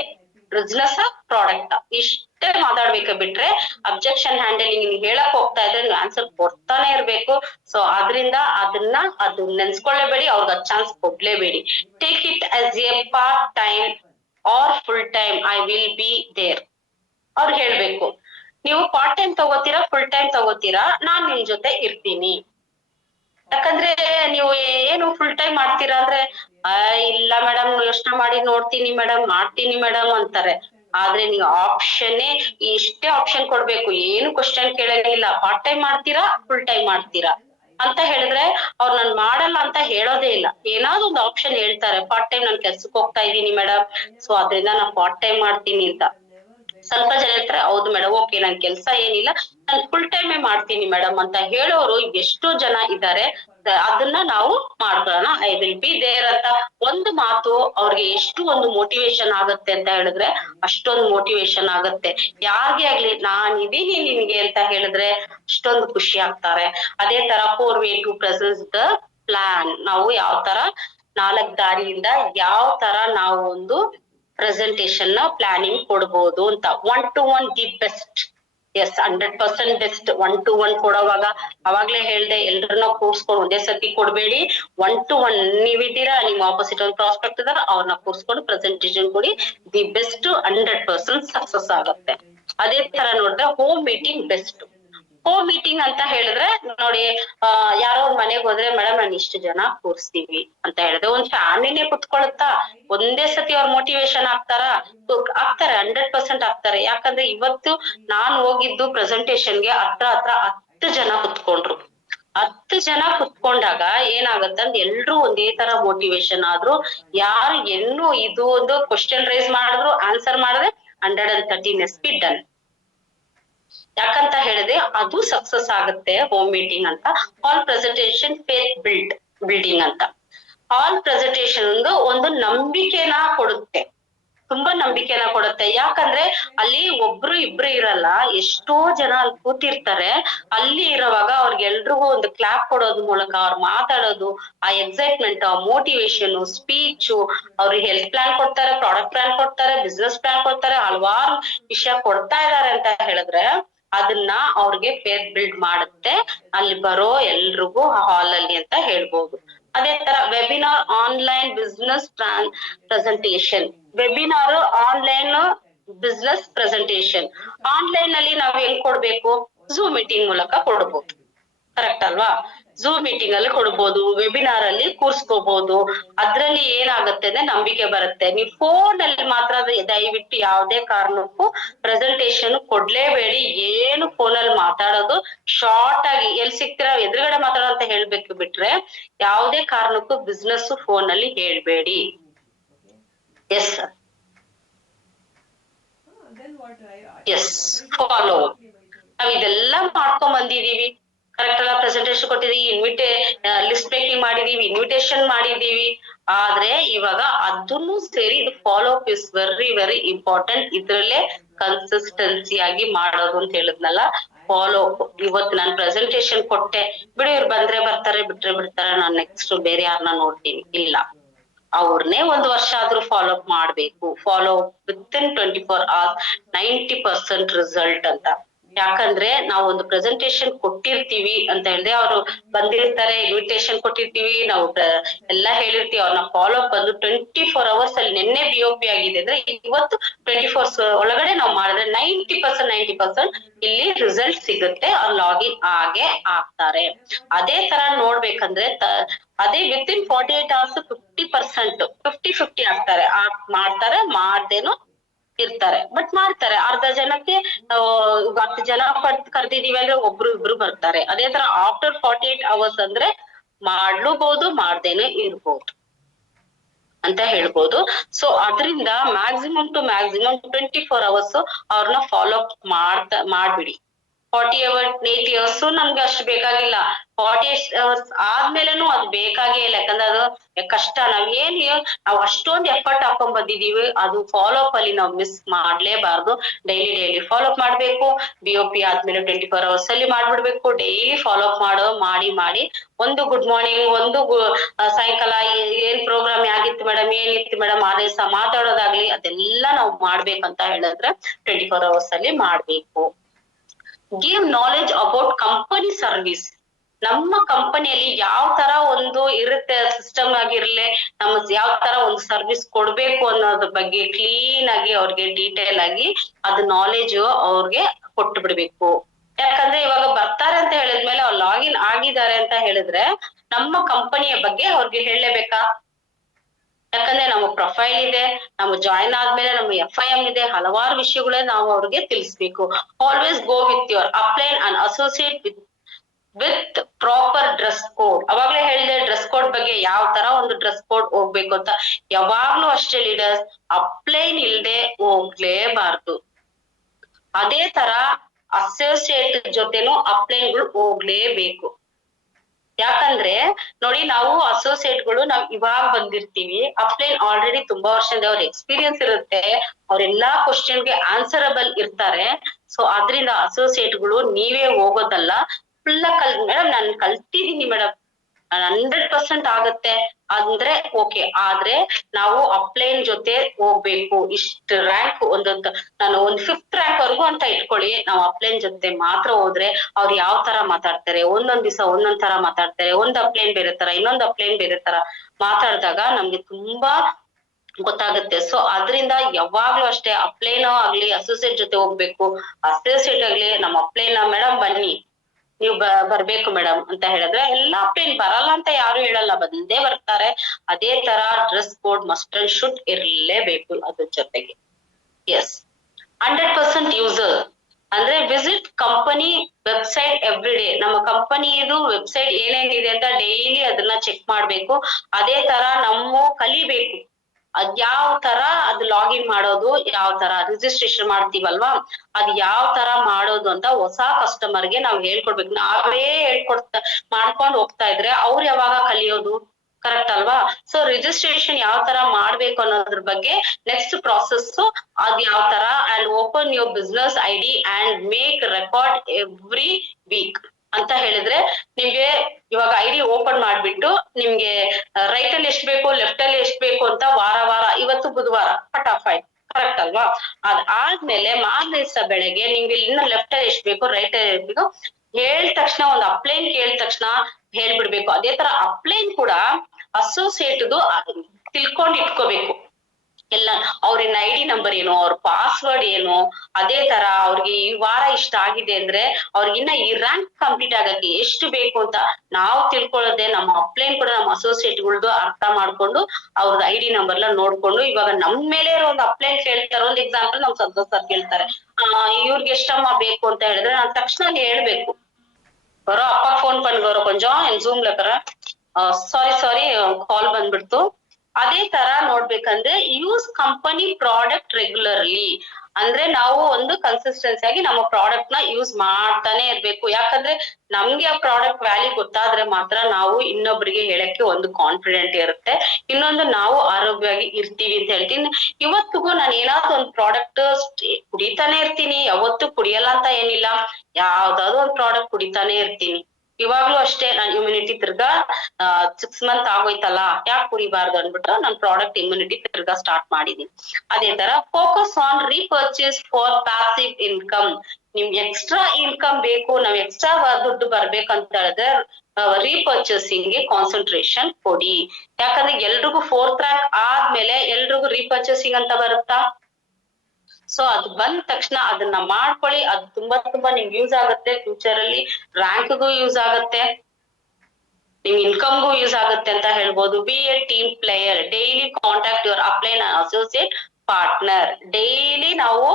ಬಿಸ್ನೆಸ್ ಪ್ರಾಡಕ್ಟ್ ಇಷ್ಟೇ ಮಾತಾಡ್ಬೇಕ ಬಿಟ್ರೆ ಅಬ್ಜೆಕ್ಷನ್ ಹ್ಯಾಂಡಲಿಂಗ್ ನೀವು ಹೇಳಕ್ ಹೋಗ್ತಾ ಇದ್ರೆ ನೀವು ಆನ್ಸರ್ ಕೊಡ್ತಾನೆ ಇರ್ಬೇಕು. ಸೊ ಅದ್ರಿಂದ ಅದು ನೆನ್ಸ್ಕೊಳ್ಳೇಬೇಡಿ, ಅವ್ರಿಗೆ ಚಾನ್ಸ್ ಕೊಡ್ಲೇಬೇಡಿ. Take it as a part time or full time I will be there. ಅವ್ರು ಹೇಳ್ಬೇಕು ನೀವು ಪಾರ್ಟ್ ಟೈಮ್ ತಗೋತೀರಾ ಫುಲ್ ಟೈಮ್ ತಗೋತೀರಾ, ನಾನ್ ನಿಮ್ ಜೊತೆ ಇರ್ತೀನಿ. ಯಾಕಂದ್ರೆ ನೀವು ಏನು ಫುಲ್ ಟೈಮ್ ಮಾಡ್ತೀರಾ ಅಂದ್ರೆ ಇಲ್ಲ ಮೇಡಮ್ ಯೋಚನೆ ಮಾಡಿ ನೋಡ್ತೀನಿ ಮೇಡಮ್ ಮಾಡ್ತೀನಿ ಮೇಡಮ್ ಅಂತಾರೆ. ಆದ್ರೆ ನೀವು ಆಪ್ಷನ್ನೇ ಇಷ್ಟೇ ಆಪ್ಷನ್ ಕೊಡ್ಬೇಕು, ಏನು ಕ್ವಶನ್ ಕೇಳಂಗಿಲ್ಲ. ಪಾರ್ಟ್ ಟೈಮ್ ಮಾಡ್ತೀರಾ ಫುಲ್ ಟೈಮ್ ಮಾಡ್ತೀರಾ ಅಂತ ಹೇಳಿದ್ರೆ ಅವ್ರು ನಾನ್ ಮಾಡಲ್ಲ ಅಂತ ಹೇಳೋದೇ ಇಲ್ಲ. ಏನಾದ್ರು ಒಂದು ಆಪ್ಷನ್ ಹೇಳ್ತಾರೆ, ಪಾರ್ಟ್ ಟೈಮ್ ನಾನ್ ಕೆಲ್ಸಕ್ಕೆ ಹೋಗ್ತಾ ಇದ್ದೀನಿ ಮೇಡಮ್, ಸೊ ಅದ್ರಿಂದ ನಾನ್ ಪಾರ್ಟ್ ಟೈಮ್ ಮಾಡ್ತೀನಿ ಅಂತ. ಸ್ವಲ್ಪ ಜನ ಹೇಳ್ತಾರೆ ಹೌದು ಮೇಡಮ್ ಓಕೆ ನನ್ ಕೆಲ್ಸ ಏನಿಲ್ಲ ನಾನ್ ಫುಲ್ ಟೈಮೇ ಮಾಡ್ತೀನಿ ಮೇಡಮ್ ಅಂತ ಹೇಳೋರು ಎಷ್ಟೋ ಜನ ಇದ್ದಾರೆ. ಅದನ್ನ ನಾವು ಮಾಡ್ಕೊಳ್ಳೋಣ. ಐ ವಿಲ್ ಬಿ ದೇರ್ ಅಂತ ಒಂದು ಮಾತು ಅವ್ರಿಗೆ ಎಷ್ಟು ಒಂದು ಮೋಟಿವೇಶನ್ ಆಗತ್ತೆ ಅಂತ ಹೇಳಿದ್ರೆ ಅಷ್ಟೊಂದು ಮೋಟಿವೇಶನ್ ಆಗತ್ತೆ. ಯಾರಿಗೆ ಆಗ್ಲಿ ನಾನ್ ಇದೀನಿ ನಿನ್ಗೆ ಅಂತ ಹೇಳಿದ್ರೆ ಅಷ್ಟೊಂದು ಖುಷಿ ಆಗ್ತಾರೆ. ಅದೇ ತರ 4 ways to present the plan. ನಾವು ಯಾವ ತರ 4 ದಾರಿಯಿಂದ ಯಾವ ತರ ನಾವು ಒಂದು ಪ್ರೆಸೆಂಟೇಶನ್ ನ ಪ್ಲಾನಿಂಗ್ ಕೊಡ್ಬೋದು ಅಂತ. 1 to 1 the best. Yes 100% best. 1 to 1 ಕೊಡೋವಾಗ ಅವಾಗ್ಲೇ ಹೇಳ್ದೆ ಎಲ್ರನ್ನ ಕೂರ್ಸ್ಕೊಂಡು ಒಂದೇ ಸತಿ ಕೊಡ್ಬೇಡಿ. 1 to 1 ನೀವಿದ್ದೀರಾ ನಿಮ್ ಆಪೋಸಿಟ್ ಒಂದು ಪ್ರಾಸ್ಪೆಕ್ಟ್ ಇದಾರೆ ಅವ್ರನ್ನ ಕೂರ್ಸ್ಕೊಂಡು ಪ್ರೆಸೆಂಟೇಶನ್ ಕೊಡಿ. ದಿ ಬೆಸ್ಟ್ 100% ಸಕ್ಸಸ್ ಆಗತ್ತೆ. ಅದೇ ತರ ನೋಡಿದ್ರೆ home meeting best. Home meeting ಅಂತ ಹೇಳಿದ್ರೆ ನೋಡಿ ಯಾರೋ ಒಂದ್ ಮನೆಗ್ ಹೋದ್ರೆ ಮೇಡಮ್ ನಾನ್ ಇಷ್ಟು ಜನ ಕೂರಿಸ್ತೀವಿ ಅಂತ ಹೇಳಿದ್ರೆ ಒಂದ್ ಫ್ಯಾಮಿಲಿನೇ ಕುತ್ಕೊಳುತ್ತಾ ಒಂದೇ ಸತಿ ಅವ್ರ ಮೋಟಿವೇಶನ್ ಆಗ್ತಾರೆ 100% ಆಗ್ತಾರೆ. ಯಾಕಂದ್ರೆ ಇವತ್ತು ನಾನ್ ಹೋಗಿದ್ದು ಪ್ರೆಸೆಂಟೇಶನ್ಗೆ ಹತ್ರ 10 ಜನ ಕುತ್ಕೊಂಡ್ರು. 10 ಜನ ಕುತ್ಕೊಂಡಾಗ ಏನಾಗತ್ತೆ ಅಂದ್ರೆ ಎಲ್ರು ಒಂದೇ ತರ ಮೋಟಿವೇಶನ್ ಆದ್ರು. ಯಾರು ಇನ್ನೂ ಇದು ಒಂದು ಕ್ವಶನ್ ರೈಸ್ ಮಾಡಿದ್ರು ಆನ್ಸರ್ ಮಾಡಿದ್ರೆ 113 ಡನ್. ಯಾಕಂತ ಹೇಳಿದ್ರೆ ಅದು ಸಕ್ಸಸ್ ಆಗುತ್ತೆ ಹೋಮ್ ಮೀಟಿಂಗ್ ಅಂತ. ಆಲ್ ಪ್ರೆಸೆಂಟೇಶನ್ ಫೇತ್ ಬಿಲ್ಡಿಂಗ್ ಅಂತ. ಆಲ್ ಪ್ರೆಸೆಂಟೇಶನ್ ಒಂದು ನಂಬಿಕೆನ ಕೊಡುತ್ತೆ, ತುಂಬಾ ನಂಬಿಕೆನ ಕೊಡುತ್ತೆ. ಯಾಕಂದ್ರೆ ಅಲ್ಲಿ ಒಬ್ರು ಇಬ್ರು ಇರಲ್ಲ, ಎಷ್ಟೋ ಜನ ಅಲ್ಲಿ ಕೂತಿರ್ತಾರೆ. ಅಲ್ಲಿ ಇರೋವಾಗ ಅವ್ರಿಗೆಲ್ರಿಗೂ ಒಂದು ಕ್ಲಾಪ್ ಕೊಡೋದ್ ಮೂಲಕ ಅವ್ರು ಮಾತಾಡೋದು, ಆ ಎಕ್ಸೈಟ್ಮೆಂಟ್, ಆ ಮೋಟಿವೇಶನ್, ಸ್ಪೀಚು, ಅವ್ರಿಗೆ ಹೆಲ್ತ್ ಪ್ಲಾನ್ ಕೊಡ್ತಾರೆ, ಪ್ರಾಡಕ್ಟ್ ಪ್ಲಾನ್ ಕೊಡ್ತಾರೆ, ಬಿಸ್ನೆಸ್ ಪ್ಲಾನ್ ಕೊಡ್ತಾರೆ, ಹಲವಾರು ವಿಷಯ ಕೊಡ್ತಾ ಇದಾರೆ ಅಂತ ಹೇಳಿದ್ರೆ ಅದನ್ನ ಅವ್ರಿಗೆ ಫೇತ್ ಬಿಲ್ಡ್ ಮಾಡುತ್ತೆ ಅಲ್ಲಿ ಬರೋ ಎಲ್ರಿಗೂ ಹಾಲ್ ಅಲ್ಲಿ ಅಂತ ಹೇಳ್ಬೋದು. ಅದೇ ತರ webinar online business presentation. Webinar online business presentation. Online ಅಲ್ಲಿ ನಾವ್ ಹೆಂಗ್ ಕೊಡ್ಬೇಕು? ಝೂಮ್ ಮೀಟಿಂಗ್ ಮೂಲಕ ಕೊಡ್ಬೋದು. ಕರೆಕ್ಟ್ ಅಲ್ವಾ? ಝೂಮ್ ಮೀಟಿಂಗ್ ಅಲ್ಲಿ ಕೊಡ್ಬೋದು, ವೆಬಿನಾರ್ ಅಲ್ಲಿ ಕೂರ್ಸ್ಕೋಬಹುದು. ಅದ್ರಲ್ಲಿ ಏನಾಗುತ್ತೆ ಅಂದ್ರೆ ನಂಬಿಕೆ ಬರುತ್ತೆ. ನೀವು ಫೋನ್ ಅಲ್ಲಿ ಮಾತ್ರ ದಯವಿಟ್ಟು ಯಾವ್ದೇ ಕಾರಣಕ್ಕೂ ಪ್ರೆಸೆಂಟೇಶನ್ ಕೊಡ್ಲೇಬೇಡಿ. ಏನು ಫೋನ್ ಅಲ್ಲಿ ಮಾತಾಡೋದು ಶಾರ್ಟ್ ಆಗಿ ಎಲ್ಲಿ ಸಿಗ್ತೀರಾ ಎದುರುಗಡೆ ಮಾತಾಡೋ ಅಂತ ಹೇಳ್ಬೇಕು ಬಿಟ್ರೆ ಯಾವ್ದೇ ಕಾರಣಕ್ಕೂ ಬಿಸ್ನೆಸ್ ಫೋನ್ ಅಲ್ಲಿ ಹೇಳ್ಬೇಡಿ. Yes sir, yes follow. ನಾವ್ ಇದೆಲ್ಲ ಮಾಡ್ಕೊಂಡ್ ಬಂದಿದೀವಿ, ಕರೆಕ್ಟ್ ಅಲ್ಲ? ಪ್ರೆಸೆಂಟೇಶನ್ ಕೊಟ್ಟಿದೀವಿ, ಲಿಸ್ಟ್ ಮೇಕಿಂಗ್ ಮಾಡಿದೀವಿ, ಇನ್ವಿಟೇಷನ್ ಮಾಡಿದೀವಿ. ಆದ್ರೆ ಇವಾಗ ಅದನ್ನು ಸೇರಿ ಇದು follow up is very very important. ಇದ್ರಲ್ಲೇ ಕನ್ಸಿಸ್ಟೆನ್ಸಿ ಆಗಿ ಮಾಡೋದು ಅಂತ ಹೇಳಿದ್ನಲ್ಲ, ಫಾಲೋ ಅಪ್. ಇವತ್ತು ನಾನ್ ಪ್ರೆಸೆಂಟೇಶನ್ ಕೊಟ್ಟೆ ಬಿಡಿ, ಇವ್ರು ಬಂದ್ರೆ ಬರ್ತಾರೆ ಬಿಟ್ರೆ ಬಿಡ್ತಾರೆ, ನಾನ್ ನೆಕ್ಸ್ಟ್ ಬೇರೆ ಯಾರನ್ನ ನೋಡ್ತೀನಿ. ಇಲ್ಲ, ಅವ್ರನ್ನೇ 1 ವರ್ಷ ಆದ್ರೂ ಫಾಲೋ ಅಪ್ ಮಾಡ್ಬೇಕು. Follow up within 24 hours 90% result ಅಂತ. ಯಾಕಂದ್ರೆ ನಾವು ಒಂದು ಪ್ರೆಸೆಂಟೇಶನ್ ಕೊಟ್ಟಿರ್ತೀವಿ ಅಂತ ಹೇಳಿದ್ರೆ ಅವ್ರು ಬಂದಿರ್ತಾರೆ, ಇನ್ವಿಟೇಷನ್ ಕೊಟ್ಟಿರ್ತೀವಿ, ನಾವು ಎಲ್ಲಾ ಹೇಳಿರ್ತೀವಿ, ಅವ್ರನ್ನ ಫಾಲೋ ಅಪ್ ಬಂದು 24 hours ಅಲ್ಲಿ ನಿನ್ನೆ BOP ಆಗಿದೆ ಅಂದ್ರೆ ಇವತ್ತು 24 ಒಳಗಡೆ ನಾವು ಮಾಡಿದ್ರೆ 90% ಇಲ್ಲಿ ರಿಸಲ್ಟ್ ಸಿಗುತ್ತೆ. ಅವ್ರು ಲಾಗಿನ್ ಆಗೇ ಆಗ್ತಾರೆ. ಅದೇ ತರ ನೋಡ್ಬೇಕಂದ್ರೆ ಅದೇ ವಿತಿನ್ 48 hours 50% 50-50 ಆಗ್ತಾರೆ. ಮಾಡ್ತಾರೆ, ಮಾಡ್ದೇನು ಇರ್ತಾರೆ, ಬಟ್ ಮಾಡ್ತಾರೆ. ಅರ್ಧ ಜನಕ್ಕೆ 10 ಜನ ಕರ್ದಿದೀವಿ ಅಂದ್ರೆ ಒಬ್ರು ಇಬ್ರು ಬರ್ತಾರೆ. ಅದೇ ತರ ಆಫ್ಟರ್ 48 hours ಅಂದ್ರೆ ಮಾಡ್ಲೂಬಹುದು, ಮಾಡ್ದೇನೆ ಇರ್ಬೋದು ಅಂತ ಹೇಳ್ಬೋದು. ಸೊ ಅದರಿಂದ ಮ್ಯಾಕ್ಸಿಮಮ್ ಟು ಮ್ಯಾಕ್ಸಿಮಮ್ 24 hours ಅವ್ರನ್ನ ಫಾಲೋ ಅಪ್ ಮಾಡ್ಬಿಡಿ. 40 hours 8 hours ನಮ್ಗೆ ಅಷ್ಟು ಬೇಕಾಗಿಲ್ಲ. 48 hours ಆದ್ಮೇಲೆನೂ ಅದು ಬೇಕಾಗೇ ಇಲ್ಲ, ಯಾಕಂದ್ರೆ ಅದು ಕಷ್ಟ. ನಾವು ಅಷ್ಟೊಂದು ಎಫರ್ಟ್ ಹಾಕೊಂಡ್ ಬಂದಿದೀವಿ, ಅದು ಫಾಲೋ ಅಪ್ ಅಲ್ಲಿ ನಾವು ಮಿಸ್ ಮಾಡ್ಲೇಬಾರ್ದು. ಡೈಲಿ ಫಾಲೋ ಅಪ್ ಮಾಡ್ಬೇಕು. BOP ಆದ್ಮೇಲೆ 24 hours ಅಲ್ಲಿ ಮಾಡ್ಬಿಡ್ಬೇಕು. ಡೈಲಿ ಫಾಲೋ ಅಪ್ ಮಾಡಿ ಒಂದು ಗುಡ್ ಮಾರ್ನಿಂಗ್, ಒಂದು ಸಾಯಂಕಾಲ ಏನ್ ಪ್ರೋಗ್ರಾಮ್ ಆಗಿತ್ತು ಮೇಡಮ್, ಏನಿತ್ತು ಮೇಡಮ್, ಆ ದಿವಸ ಮಾತಾಡೋದಾಗ್ಲಿ ಅದೆಲ್ಲ ನಾವು ಮಾಡ್ಬೇಕಂತ ಹೇಳಿದ್ರೆ 24 hours ಅಲ್ಲಿ ಮಾಡ್ಬೇಕು. Give knowledge about company service. ನಮ್ಮ ಕಂಪನಿಯಲ್ಲಿ ಯಾವ ತರ ಒಂದು ಇರುತ್ತೆ, ಸಿಸ್ಟಮ್ ಆಗಿರ್ಲಿ, ನಮ್ಮ ಯಾವ ತರ ಒಂದು ಸರ್ವಿಸ್ ಕೊಡ್ಬೇಕು ಅನ್ನೋದ್ರ ಬಗ್ಗೆ ಕ್ಲೀನ್ ಆಗಿ ಅವ್ರಿಗೆ ಡೀಟೇಲ್ ಆಗಿ ಅದು ನಾಲೆಜ್ ಅವ್ರಿಗೆ ಕೊಟ್ಟು ಬಿಡ್ಬೇಕು. ಯಾಕಂದ್ರೆ ಇವಾಗ ಬರ್ತಾರೆ ಅಂತ ಹೇಳಿದ್ಮೇಲೆ ಅವ್ರು ಲಾಗಿನ್ ಆಗಿದ್ದಾರೆ ಅಂತ ಹೇಳಿದ್ರೆ ನಮ್ಮ ಕಂಪನಿಯ ಬಗ್ಗೆ ಅವ್ರಿಗೆ ಹೇಳಲೇಬೇಕಾ? ಯಾಕಂದ್ರೆ ನಮ್ಮ ಪ್ರೊಫೈಲ್ ಇದೆ, ನಮ್ಮ ಜಾಯಿನ್ ಆದ್ಮೇಲೆ ನಮ್ಮ FIM ಇದೆ, ಹಲವಾರು ವಿಷಯಗಳೇ ನಾವು ಅವ್ರಿಗೆ ತಿಳಿಸ್ಬೇಕು. Always go with your upline and associate with proper dress code. ಅವಾಗ್ಲೇ ಹೇಳಿದೆ ಡ್ರೆಸ್ ಕೋಡ್ ಬಗ್ಗೆ, ಯಾವ ತರ ಒಂದು ಡ್ರೆಸ್ ಕೋಡ್ ಹೋಗ್ಬೇಕು ಅಂತ. ಯಾವಾಗ್ಲೂ ಅಷ್ಟೇ ಲೀಡರ್ಸ್, ಅಪ್ಲೈನ್ ಇಲ್ದೆ ಹೋಗ್ಲೇಬಾರ್ದು. ಅದೇ ತರ ಅಸೋಸಿಯೇಟ್ ಜೊತೆನೂ ಅಪ್ಲೈನ್ಗಳು ಹೋಗ್ಲೇಬೇಕು. ಯಾಕಂದ್ರೆ ನೋಡಿ, ನಾವು ಅಸೋಸಿಯೇಟ್ಗಳು ನಾವ್ ಇವಾಗ ಬಂದಿರ್ತೀವಿ, ಅಪ್ಲೈನ್ ಆಲ್ರೆಡಿ ತುಂಬಾ ವರ್ಷದಿಂದ ಅವ್ರ ಎಕ್ಸ್ಪೀರಿಯನ್ಸ್ ಇರುತ್ತೆ, ಅವ್ರೆಲ್ಲಾ ಕ್ವಶನ್ಗೆ ಆನ್ಸರಬಲ್ ಇರ್ತಾರೆ. ಸೊ ಅದ್ರಿಂದ ಅಸೋಸಿಯೇಟ್ಗಳು ನೀವೇ ಹೋಗೋದಲ್ಲ, ಫುಲ್ ಮೇಡಮ್ ನಾನು ಕಲ್ತಿದೀನಿ ಮೇಡಮ್, 100% ಆಗತ್ತೆ ಅಂದ್ರೆ ಓಕೆ. ಆದ್ರೆ ನಾವು ಅಪ್ಲೈನ್ ಜೊತೆ ಹೋಗ್ಬೇಕು. ಇಷ್ಟ ರ್ಯಾಂಕ್ ನಾನು ಒಂದು 5th rank ವರ್ಗು ಅಂತ ಇಟ್ಕೊಳ್ಳಿ, ನಾವು ಅಪ್ಲೈನ್ ಜೊತೆ ಮಾತ್ರ ಹೋದ್ರೆ ಅವ್ರು ಯಾವ ತರ ಮಾತಾಡ್ತಾರೆ, ಒಂದೊಂದ್ ದಿವಸ ಒಂದೊಂದ್ ತರ ಮಾತಾಡ್ತಾರೆ. ಒಂದ್ ಅಪ್ಲೈನ್ ಬೇರೆ ತರ, ಇನ್ನೊಂದ್ ಅಪ್ಲೈನ್ ಬೇರೆ ತರ ಮಾತಾಡಿದಾಗ ನಮ್ಗೆ ತುಂಬಾ ಗೊತ್ತಾಗುತ್ತೆ. ಸೊ ಅದ್ರಿಂದ ಯಾವಾಗ್ಲೂ ಅಷ್ಟೇ ಅಪ್ಲೈನ್ ಆಗ್ಲಿ ಅಸೋಸಿಯೇಟ್ ಜೊತೆ ಹೋಗ್ಬೇಕು. ಅಸೋಸಿಯೇಟ್ ಆಗ್ಲಿ ನಮ್ಮ ಅಪ್ಲೈನ್ ಮೇಡಮ್ ಬನ್ನಿ ನೀವು ಬರ್ಬೇಕು ಮೇಡಮ್ ಅಂತ ಹೇಳಿದ್ರೆ, ಎಲ್ಲಾ ಅಪ್ಲೈನ್ ಬರಲ್ಲ ಅಂತ ಯಾರು ಹೇಳಲ್ಲ, ಬಂದೇ ಬರ್ತಾರೆ. ಅದೇ ತರ dress code must and should ಇರ್ಲೇಬೇಕು ಅದ್ರ ಜೊತೆಗೆ. ಎಸ್, 100% ಯೂಸರ್ ಅಂದ್ರೆ visit company website every day. ನಮ್ಮ ಕಂಪನಿದು ವೆಬ್ಸೈಟ್ ಏನೇನಿದೆ ಅಂತ ಡೈಲಿ ಅದನ್ನ ಚೆಕ್ ಮಾಡ್ಬೇಕು. ಅದೇ ತರ ನಾವು ಕಲಿಬೇಕು, ಯಾವ ತರ ಅದು ಲಾಗಿನ್ ಮಾಡೋದು, ಯಾವ ತರ ರಿಜಿಸ್ಟ್ರೇಷನ್ ಮಾಡ್ತೀವಲ್ವಾ ಅದ್ ಯಾವ ತರ ಮಾಡೋದು ಅಂತ ಹೊಸ ಕಸ್ಟಮರ್ಗೆ ನಾವು ಹೇಳ್ಕೊಡ್ಬೇಕು. ನಾವೇ ಮಾಡ್ಕೊಂಡು ಹೋಗ್ತಾ ಇದ್ರೆ ಅವ್ರು ಯಾವಾಗ ಕಲಿಯೋದು? ಕರೆಕ್ಟ್ ಅಲ್ವಾ? ಸೊ ರಿಜಿಸ್ಟ್ರೇಷನ್ ಯಾವ ತರ ಮಾಡ್ಬೇಕು ಅನ್ನೋದ್ರ ಬಗ್ಗೆ ನೆಕ್ಸ್ಟ್ ಪ್ರಾಸೆಸ್ ಅದ್ ಯಾವ ತರ, and open your business ID and make record every week ಅಂತ ಹೇಳಿದ್ರೆ, ನಿಮ್ಗೆ ಇವಾಗ ID ಓಪನ್ ಮಾಡ್ಬಿಟ್ಟು ನಿಮ್ಗೆ ರೈಟ್ ಅಲ್ಲಿ ಎಷ್ಟ್ ಬೇಕು, ಲೆಫ್ಟ್ ಅಲ್ಲಿ ಎಷ್ಟ್ ಬೇಕು ಅಂತ ವಾರ ಇವತ್ತು ಬುಧವಾರ ಕಟ್ ಆಫ್ ಆಯ್ತು, ಕರೆಕ್ಟ್ ಅಲ್ವಾ? ಅದಾದ್ಮೇಲೆ ಮಾರ್ನೆ ದಿವಸ ಬೆಳಗ್ಗೆ ನಿಮ್ಗೆ ಇನ್ನು ಲೆಫ್ಟ್ ಅಲ್ಲಿ ಎಷ್ಟ್ ಬೇಕು, ರೈಟ್ ಅಲ್ಲಿ ಎಷ್ಟ್ ಬೇಕು ಹೇಳಿದ ತಕ್ಷಣ, ಒಂದು ಅಪ್ಲೈನ್ ಕೇಳಿದ ತಕ್ಷಣ ಹೇಳ್ಬಿಡ್ಬೇಕು. ಅದೇ ತರ ಅಪ್ಲೈನ್ ಕೂಡ ಅಸೋಸಿಯೇಟ್ದು ತಿಳ್ಕೊಂಡ್ ಇಟ್ಕೋಬೇಕು ಎಲ್ಲ. ಅವ್ರಿನ ID ನಂಬರ್ ಏನು, ಅವ್ರ ಪಾಸ್ವರ್ಡ್ ಏನು, ಅದೇ ತರ ಅವ್ರಿಗೆ ಈ ವಾರ ಇಷ್ಟ ಆಗಿದೆ ಅಂದ್ರೆ ಅವ್ರಿಗಿನ್ನ ಈ ರ್ಯಾಂಕ್ ಕಂಪ್ಲೀಟ್ ಆಗಕ್ಕೆ ಎಷ್ಟು ಬೇಕು ಅಂತ ನಾವು ತಿಳ್ಕೊಳ್ಳೋದೆ. ನಮ್ಮ ಅಪ್ಲೈನ್ ಕೂಡ ನಮ್ಮ ಅಸೋಸಿಯೇಟ್ಗಳ್ದು ಅರ್ಥ ಮಾಡ್ಕೊಂಡು ಅವ್ರದ್ದು ID ನಂಬರ್ನ ನೋಡ್ಕೊಂಡು, ಇವಾಗ ನಮ್ ಮೇಲೆ ಒಂದು ಅಪ್ಲೈನ್ ಕೇಳ್ತಾರೆ, ಒಂದು ಎಕ್ಸಾಂಪಲ್ ನಮ್ ಸಂತೋಷ್ ಸರ್ ಕೇಳ್ತಾರೆ, ಇವ್ರಿಗೆ ಎಷ್ಟಮ್ಮ ಬೇಕು ಅಂತ ಹೇಳಿದ್ರೆ ನಾನು ತಕ್ಷಣ ಹೇಳ್ಬೇಕು, ಬರೋ ಅಪ್ಪ ಫೋನ್ ಪಣ್ಗೋರೋ ಕೊಂಚಂ ಜೂಮ್ಲ ತರ ಸಾರಿ ಕಾಲ್ ಬಂದ್ಬಿಡ್ತು. ಅದೇ ತರ ನೋಡ್ಬೇಕಂದ್ರೆ ಯೂಸ್ ಕಂಪನಿ ಪ್ರಾಡಕ್ಟ್ ರೆಗ್ಯುಲರ್ಲಿ, ಅಂದ್ರೆ ನಾವು ಒಂದು ಕನ್ಸಿಸ್ಟೆನ್ಸಿ ಆಗಿ ನಮ್ಮ ಪ್ರಾಡಕ್ಟ್ ನ ಯೂಸ್ ಮಾಡ್ತಾನೆ ಇರ್ಬೇಕು. ಯಾಕಂದ್ರೆ ನಮ್ಗೆ ಆ ಪ್ರಾಡಕ್ಟ್ ವ್ಯಾಲ್ಯೂ ಗೊತ್ತಾದ್ರೆ ಮಾತ್ರ ನಾವು ಇನ್ನೊಬ್ರಿಗೆ ಹೇಳಕ್ಕೆ ಒಂದು ಕಾನ್ಫಿಡೆಂಟ್ ಇರುತ್ತೆ, ಇನ್ನೊಂದು ನಾವು ಆರೋಗ್ಯವಾಗಿ ಇರ್ತೀವಿ ಅಂತ ಹೇಳ್ತೀನಿ. ಇವತ್ತಿಗೂ ನಾನು ಏನಾದ್ರು ಒಂದು ಪ್ರಾಡಕ್ಟ್ ಕುಡಿತಾನೆ ಇರ್ತೀನಿ, ಯಾವತ್ತು ಕುಡಿಯಲ್ಲ ಅಂತ ಏನಿಲ್ಲ, ಯಾವ್ದಾದ್ರು ಒಂದು ಪ್ರಾಡಕ್ಟ್ ಕುಡಿತಾನೆ ಇರ್ತೀನಿ. ಇವಾಗ್ಲೂ ಅಷ್ಟೇ ನಾನ್ ಇಮ್ಯುನಿಟಿ ತಿರ್ಗಾ 6 months ಆಗೋಯ್ತಲ್ಲ, ಯಾಕೆ ಕುಡಿಬಾರ್ದು ಅನ್ಬಿಟ್ಟು ನಾನ್ ಪ್ರಾಡಕ್ಟ್ ಇಮ್ಯುನಿಟಿ ತಿರ್ಗಾ ಸ್ಟಾರ್ಟ್ ಮಾಡಿದೀನಿ. ಅದೇ ತರ focus on repurchase for passive income. ನಿಮ್ಗೆ ಎಕ್ಸ್ಟ್ರಾ ಇನ್ಕಮ್ ಬೇಕು, ನಾವ್ ಎಕ್ಸ್ಟ್ರಾ ದುಡ್ಡು ಬರ್ಬೇಕಂತ ಹೇಳಿದ್ರೆ ರೀಪರ್ಚೇಸಿಂಗ್ ಗೆ ಕಾನ್ಸಂಟ್ರೇಷನ್ ಕೊಡಿ. ಯಾಕಂದ್ರೆ ಎಲ್ರಿಗೂ 4th rank ಆದ್ಮೇಲೆ ಎಲ್ರಿಗೂ ರೀಪರ್ಚೇಸಿಂಗ್ ಅಂತ ಬರುತ್ತಾ? ಸೊ ಅದು ಬಂದ ತಕ್ಷಣ ಅದನ್ನ ಮಾಡ್ಕೊಳ್ಳಿ, ಅದು ತುಂಬಾ ನಿಮ್ಗೆ ಯೂಸ್ ಆಗುತ್ತೆ. ಫ್ಯೂಚರ್ ಅಲ್ಲಿ ರ್ಯಾಂಕ್ಗೂ ಯೂಸ್ ಆಗುತ್ತೆ, ನಿಮ್ ಇನ್ಕಮ್ಗೂ ಯೂಸ್ ಆಗುತ್ತೆ ಅಂತ ಹೇಳ್ಬೋದು. Be a team player, daily contact your upline associate partner. Daily ನಾವು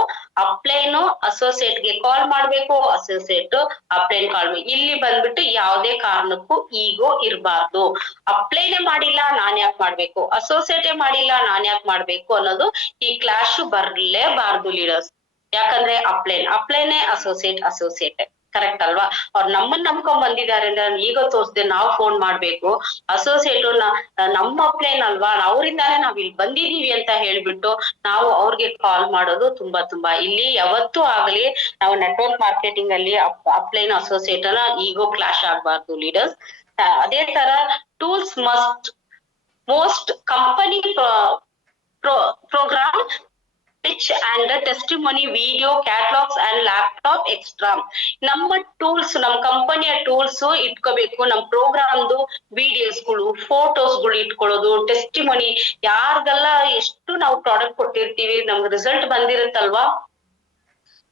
ಅಪ್ಲೈನು ಅಸೋಸಿಯೇಟ್ಗೆ ಕಾಲ್ ಮಾಡ್ಬೇಕು, ಅಸೋಸಿಯೇಟ್ ಅಪ್ಲೈನ್ ಕಾಲ್ ಇಲ್ಲಿ ಬಂದ್ಬಿಟ್ಟು ಯಾವುದೇ ಕಾರಣಕ್ಕೂ ಈಗೋ ಇರಬಾರ್ದು. ಅಪ್ಲೈನೇ ಮಾಡಿಲ್ಲ ನಾನ್ ಯಾಕೆ ಮಾಡ್ಬೇಕು, ಅಸೋಸಿಯೇಟೇ ಮಾಡಿಲ್ಲ ನಾನ್ ಯಾಕೆ ಮಾಡ್ಬೇಕು ಅನ್ನೋದು ಈ ಕ್ಲಾಶ್ ಬರ್ಲೇಬಾರ್ದು ಲೀಡರ್ಸ್. ಯಾಕಂದ್ರೆ ಅಪ್ಲೈನೇ ಅಸೋಸಿಯೇಟ್ ಕರೆಕ್ಟ್ ಅಲ್ವಾ? ಅವ್ರು ನಮ್ಮನ್ನ ನಂಬ್ಕೊಂಡ್ ಬಂದಿದ್ದಾರೆ ಅಂದ್ರೆ ಈಗ ತೋರಿಸ್ದೆ ನಾವು ಫೋನ್ ಮಾಡ್ಬೇಕು. ಅಸೋಸಿಯೇಟ್ ನಮ್ಮ ಅಪ್ಲೈನ್ ಅಲ್ವಾ, ಅವರಿಂದಾನೇ ನಾವ್ ಇಲ್ಲಿ ಬಂದಿದೀವಿ ಅಂತ ಹೇಳ್ಬಿಟ್ಟು ನಾವು ಅವ್ರಿಗೆ ಕಾಲ್ ಮಾಡೋದು ತುಂಬಾ ಇಲ್ಲಿ ಯಾವತ್ತೂ ಆಗ್ಲಿ ನಾವು ನೆಟ್ವರ್ಕ್ ಮಾರ್ಕೆಟಿಂಗ್ ಅಲ್ಲಿ ಅಪ್ಲೈನ್ ಅಸೋಸಿಯೇಟ್ ಅನ್ನ ಈಗೋ ಕ್ಲಾಶ್ ಆಗ್ಬಾರ್ದು ಲೀಡರ್ಸ್. ಅದೇ ತರ tools most company programme pitch and testimony video catalogs and laptop extra. ನಮ್ಮ ಟೂಲ್ಸ್, ನಮ್ ಕಂಪನಿಯ ಟೂಲ್ಸ್ ಇಟ್ಕೋಬೇಕು. ನಮ್ ಪ್ರೋಗ್ರಾಮ್ದು ವಿಡಿಯೋಸ್ಗಳು, ಫೋಟೋಸ್ಗಳು ಇಟ್ಕೊಳ್ಳೋದು, ಟೆಸ್ಟಿಮನಿ ಯಾರಿಗೆಲ್ಲ ಎಷ್ಟು ನಾವು ಪ್ರಾಡಕ್ಟ್ ಕೊಟ್ಟಿರ್ತೀವಿ ನಮ್ಗೆ ರಿಸಲ್ಟ್ ಬಂದಿರುತ್ತಲ್ವಾ,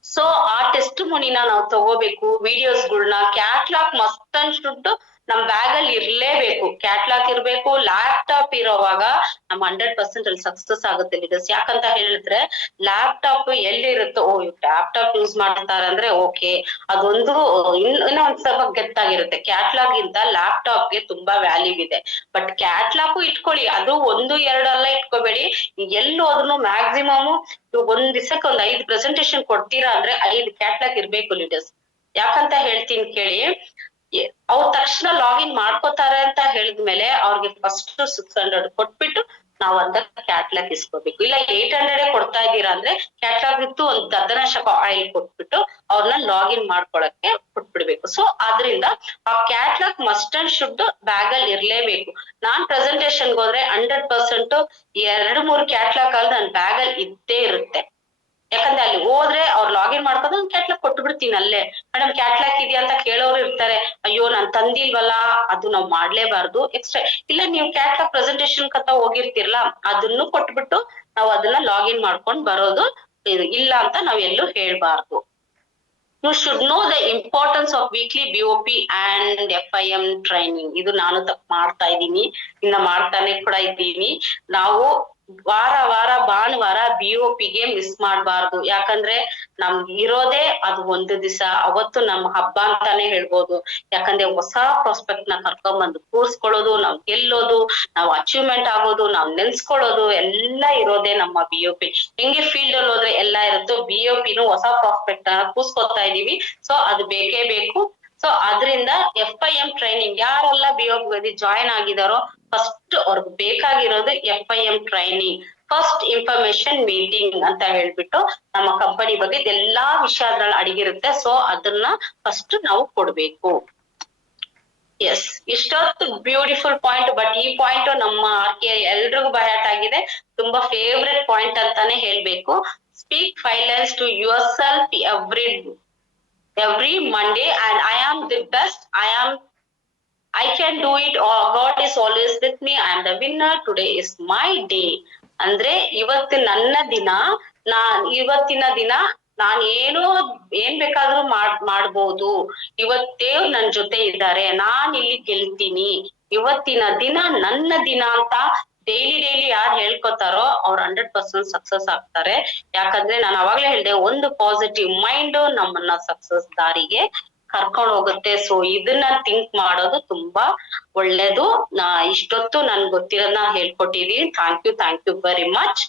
ಸೊ ಆ ಟೆಸ್ಟಿಮನಿನ ನಾವು ತಗೋಬೇಕು. ವಿಡಿಯೋಸ್ಗಳನ್ನ ಕ್ಯಾಟ್ಲಾಗ್ ಮಸ್ಟ್ ಅಂಡ್ ಶುಡ್ ನಮ್ ಬ್ಯಾಗ್ ಅಲ್ಲಿ ಇರ್ಲೇಬೇಕು. ಕ್ಯಾಟ್ಲಾಗ್ ಇರ್ಬೇಕು. ಲ್ಯಾಪ್ಟಾಪ್ ಇರೋವಾಗ ನಮ್ 100% ಅಲ್ಲಿ ಸಕ್ಸಸ್ ಆಗುತ್ತೆ ಲೀಡರ್ಸ್. ಯಾಕಂತ ಹೇಳಿದ್ರೆ ಲ್ಯಾಪ್ಟಾಪ್ ಎಲ್ಲಿರುತ್ತೋ, ಲ್ಯಾಪ್ಟಾಪ್ ಯೂಸ್ ಮಾಡ್ತಾರೆ ಅಂದ್ರೆ ಓಕೆ, ಅದೊಂದು ಇನ್ನೂ ಒಂದ್ ಸ್ವಲ್ಪ ಗೆತ್ತಾಗಿರುತ್ತೆ. ಕ್ಯಾಟ್ಲಾಗ್ ಗಿಂತ ಲ್ಯಾಪ್ಟಾಪ್ಗೆ ತುಂಬಾ ವ್ಯಾಲ್ಯೂ ಇದೆ. ಬಟ್ ಕ್ಯಾಟ್ಲಾಗು ಇಟ್ಕೊಳ್ಳಿ, ಅದು 1-2 ಇಟ್ಕೋಬೇಡಿ. ಎಲ್ಲಿ ಹೋದ್ರು ಮ್ಯಾಕ್ಸಿಮಮ್ ಒಂದ್ ದಿವಸಕ್ಕೆ ಒಂದ್ 5 ಪ್ರೆಸೆಂಟೇಶನ್ ಕೊಡ್ತೀರಾ ಅಂದ್ರೆ 5 ಕ್ಯಾಟ್ಲಾಗ್ ಇರ್ಬೇಕು ಲೀಡರ್ಸ್. ಯಾಕಂತ ಹೇಳ್ತೀನಿ ಕೇಳಿ, ಅವ್ರ ತಕ್ಷಣ ಲಾಗಿನ್ ಮಾಡ್ಕೋತಾರೆ ಅಂತ ಹೇಳಿದ್ಮೇಲೆ ಅವ್ರಿಗೆ ಫಸ್ಟ್ 600 ಕೊಟ್ಬಿಟ್ಟು ನಾವ್ ಅಂತ ಕ್ಯಾಟ್ಲಾಗ್ ಇಸ್ಕೋಬೇಕು. ಇಲ್ಲ 800 ಕೊಡ್ತಾ ಇದ್ದೀರಾ ಅಂದ್ರೆ ಕ್ಯಾಟ್ಲಾಗ್ ಇತ್ತು ಒಂದ್ ದರ್ದನಾಶಕ ಆಯಿಲ್ ಕೊಟ್ಬಿಟ್ಟು ಅವ್ರನ್ನ ಲಾಗಿನ್ ಮಾಡ್ಕೊಳಕ್ಕೆ ಕೊಟ್ಬಿಡ್ಬೇಕು. ಸೊ ಆದ್ರಿಂದ ಆ catalogue must and should bag ಅಲ್ಲಿ ಇರ್ಲೇಬೇಕು. ನಾನ್ ಪ್ರೆಸೆಂಟೇಶನ್ಗೆ ಹೋದ್ರೆ 100% 2-3 ಕ್ಯಾಟ್ಲಾಗ್ ಅಲ್ಲಿ ನನ್ ಬ್ಯಾಗ್ ಅಲ್ಲಿ ಇದ್ದೇ ಇರುತ್ತೆ. ಯಾಕಂದ್ರೆ ಅಲ್ಲಿ ಹೋದ್ರೆ ಅವ್ರು ಲಾಗಿನ್ ಮಾಡ್ಕೊಂಡು ಕ್ಯಾಟ್ಲಾಗ್ ಕೊಟ್ಟು ಬಿಡ್ತೀನಿ ಅಲ್ಲೇ. ಮೇಡಮ್ ಕ್ಯಾಟ್ಲಾಗ್ ಇದೆಯಾ ಅಂತ ಕೇಳೋರು ಇರ್ತಾರೆ, ಅಯ್ಯೋ ನಾನ್ ತಂದಿಲ್ವಲ್ಲ, ಅದು ನಾವ್ ಮಾಡ್ಲೇಬಾರ್ದು. ಎಕ್ಸ್ಟ್ರಾ ಇಲ್ಲ ನೀವು ಕ್ಯಾಟ್ಲಾಗ್ ಪ್ರೆಸೆಂಟೇಶನ್ ಕತ್ತ ಹೋಗಿರ್ತಿರ್ಲಾ, ಅದನ್ನು ಕೊಟ್ಬಿಟ್ಟು ನಾವು ಅದನ್ನ ಲಾಗಿನ್ ಮಾಡ್ಕೊಂಡ್ ಬರೋದು ಇಲ್ಲ ಅಂತ ನಾವ್ ಎಲ್ಲೂ ಹೇಳ್ಬಾರ್ದು. You should know the importance of weekly BOP and FIM training. ಇದು ನಾನು ತಪ್ಪು ಮಾಡ್ತಾ ಇದ್ದೀನಿ, ಇನ್ನ ಮಾಡ್ತಾನೆ ಕೂಡ ಇದ್ದೀನಿ. ನಾವು ವಾರ ಭಾನುವಾರ BOPಗೆ ಮಿಸ್ ಮಾಡ್ಬಾರ್ದು. ಯಾಕಂದ್ರೆ ನಮ್ಗೆ ಇರೋದೇ ಅದು ಒಂದು ದಿವಸ, ಅವತ್ತು ನಮ್ಮ ಹಬ್ಬ ಅಂತಾನೆ ಹೇಳ್ಬೋದು. ಯಾಕಂದ್ರೆ ಹೊಸ ಪ್ರಾಸ್ಪೆಕ್ಟ್ ನ ಕರ್ಕೊಂಡ್ಬಂದು ಕೂರ್ಸ್ಕೊಳ್ಳೋದು, ನಾವ್ ಗೆಲ್ಲೋದು, ನಾವ್ ಅಚೀವ್ಮೆಂಟ್ ಆಗೋದು, ನಾವ್ ನೆನ್ಸ್ಕೊಳ್ಳೋದು ಎಲ್ಲ ಇರೋದೇ ನಮ್ಮ BOP. ಹೆಂಗೆ ಫೀಲ್ಡ್ ಅಲ್ಲಿ ಹೋದ್ರೆ ಎಲ್ಲ ಇರುತ್ತೋ, BOPನು ಹೊಸ ಪ್ರಾಸ್ಪೆಕ್ಟ್ ನ ಕೂರ್ಸ್ಕೊತಾ ಇದೀವಿ. ಸೊ ಅದು ಬೇಕೇ ಬೇಕು. ಸೊ ಅದ್ರಿಂದ FIM ಟ್ರೈನಿಂಗ್ ಯಾರೆಲ್ಲ BOP ಜಾಯಿನ್ ಆಗಿದಾರೋ ಫಸ್ಟ್ ಅವ್ರಿಗೆ ಬೇಕಾಗಿರೋದು FIM training, first information meeting ಅಂತ ಹೇಳ್ಬಿಟ್ಟು ನಮ್ಮ ಕಂಪನಿ ಬಗ್ಗೆ ಎಲ್ಲಾ ವಿಷಯ ಅದ್ರಲ್ಲಿ ಅಡಗಿರುತ್ತೆ. ಸೊ ಅದನ್ನ ಫಸ್ಟ್ ನಾವು ಕೊಡ್ಬೇಕು. ಎಸ್, ಇಷ್ಟೊತ್ತು ಬ್ಯೂಟಿಫುಲ್ ಪಾಯಿಂಟ್. ಬಟ್ ಈ ಪಾಯಿಂಟ್ ನಮ್ಮ RK ಎಲ್ರಿಗೂ ಬಯಾಟ್ ಆಗಿದೆ, ತುಂಬಾ ಫೇವ್ರೆಟ್ ಪಾಯಿಂಟ್ ಅಂತಾನೆ ಹೇಳ್ಬೇಕು. Speak 5 lines to yourself every Monday and I am the best, I can do it, God is always with me, I am the winner, today is my day. ಅಂದ್ರೆ ಇವತ್ತು ನನ್ನ ದಿನ, ಇವತ್ತಿನ ದಿನ ನಾನ್ ಏನ್ ಬೇಕಾದ್ರೂ ಮಾಡ್ಬೋದು. ಇವತ್ತೇ ನನ್ ಜೊತೆ ಇದ್ದಾರೆ, ನಾನ್ ಇಲ್ಲಿ ಗೆಲ್ತೀನಿ, ಇವತ್ತಿನ ದಿನ ನನ್ನ ದಿನ ಅಂತ ಡೈಲಿ ಯಾರು ಹೇಳ್ಕೊತಾರೋ ಅವ್ರು 100% ಸಕ್ಸಸ್ ಆಗ್ತಾರೆ. ಯಾಕಂದ್ರೆ ನಾನು ಅವಾಗ್ಲೇ ಹೇಳ್ದೆ, ಒಂದು ಪಾಸಿಟಿವ್ ಮೈಂಡ್ ನಮ್ಮನ್ನ ಸಕ್ಸಸ್ ದಾರಿಗೆ ಕರ್ಕೊಂಡು ಹೋಗುತ್ತೆ. ಸೊ ಇದನ್ನ ಥಿಂಕ್ ಮಾಡೋದು ತುಂಬಾ ಒಳ್ಳೇದು. ಇಷ್ಟೊತ್ತು ನನ್ಗೆ ಗೊತ್ತಿರೋದನ್ನ ಹೇಳ್ಕೊಟ್ಟಿದೀನಿ. Thank you very much.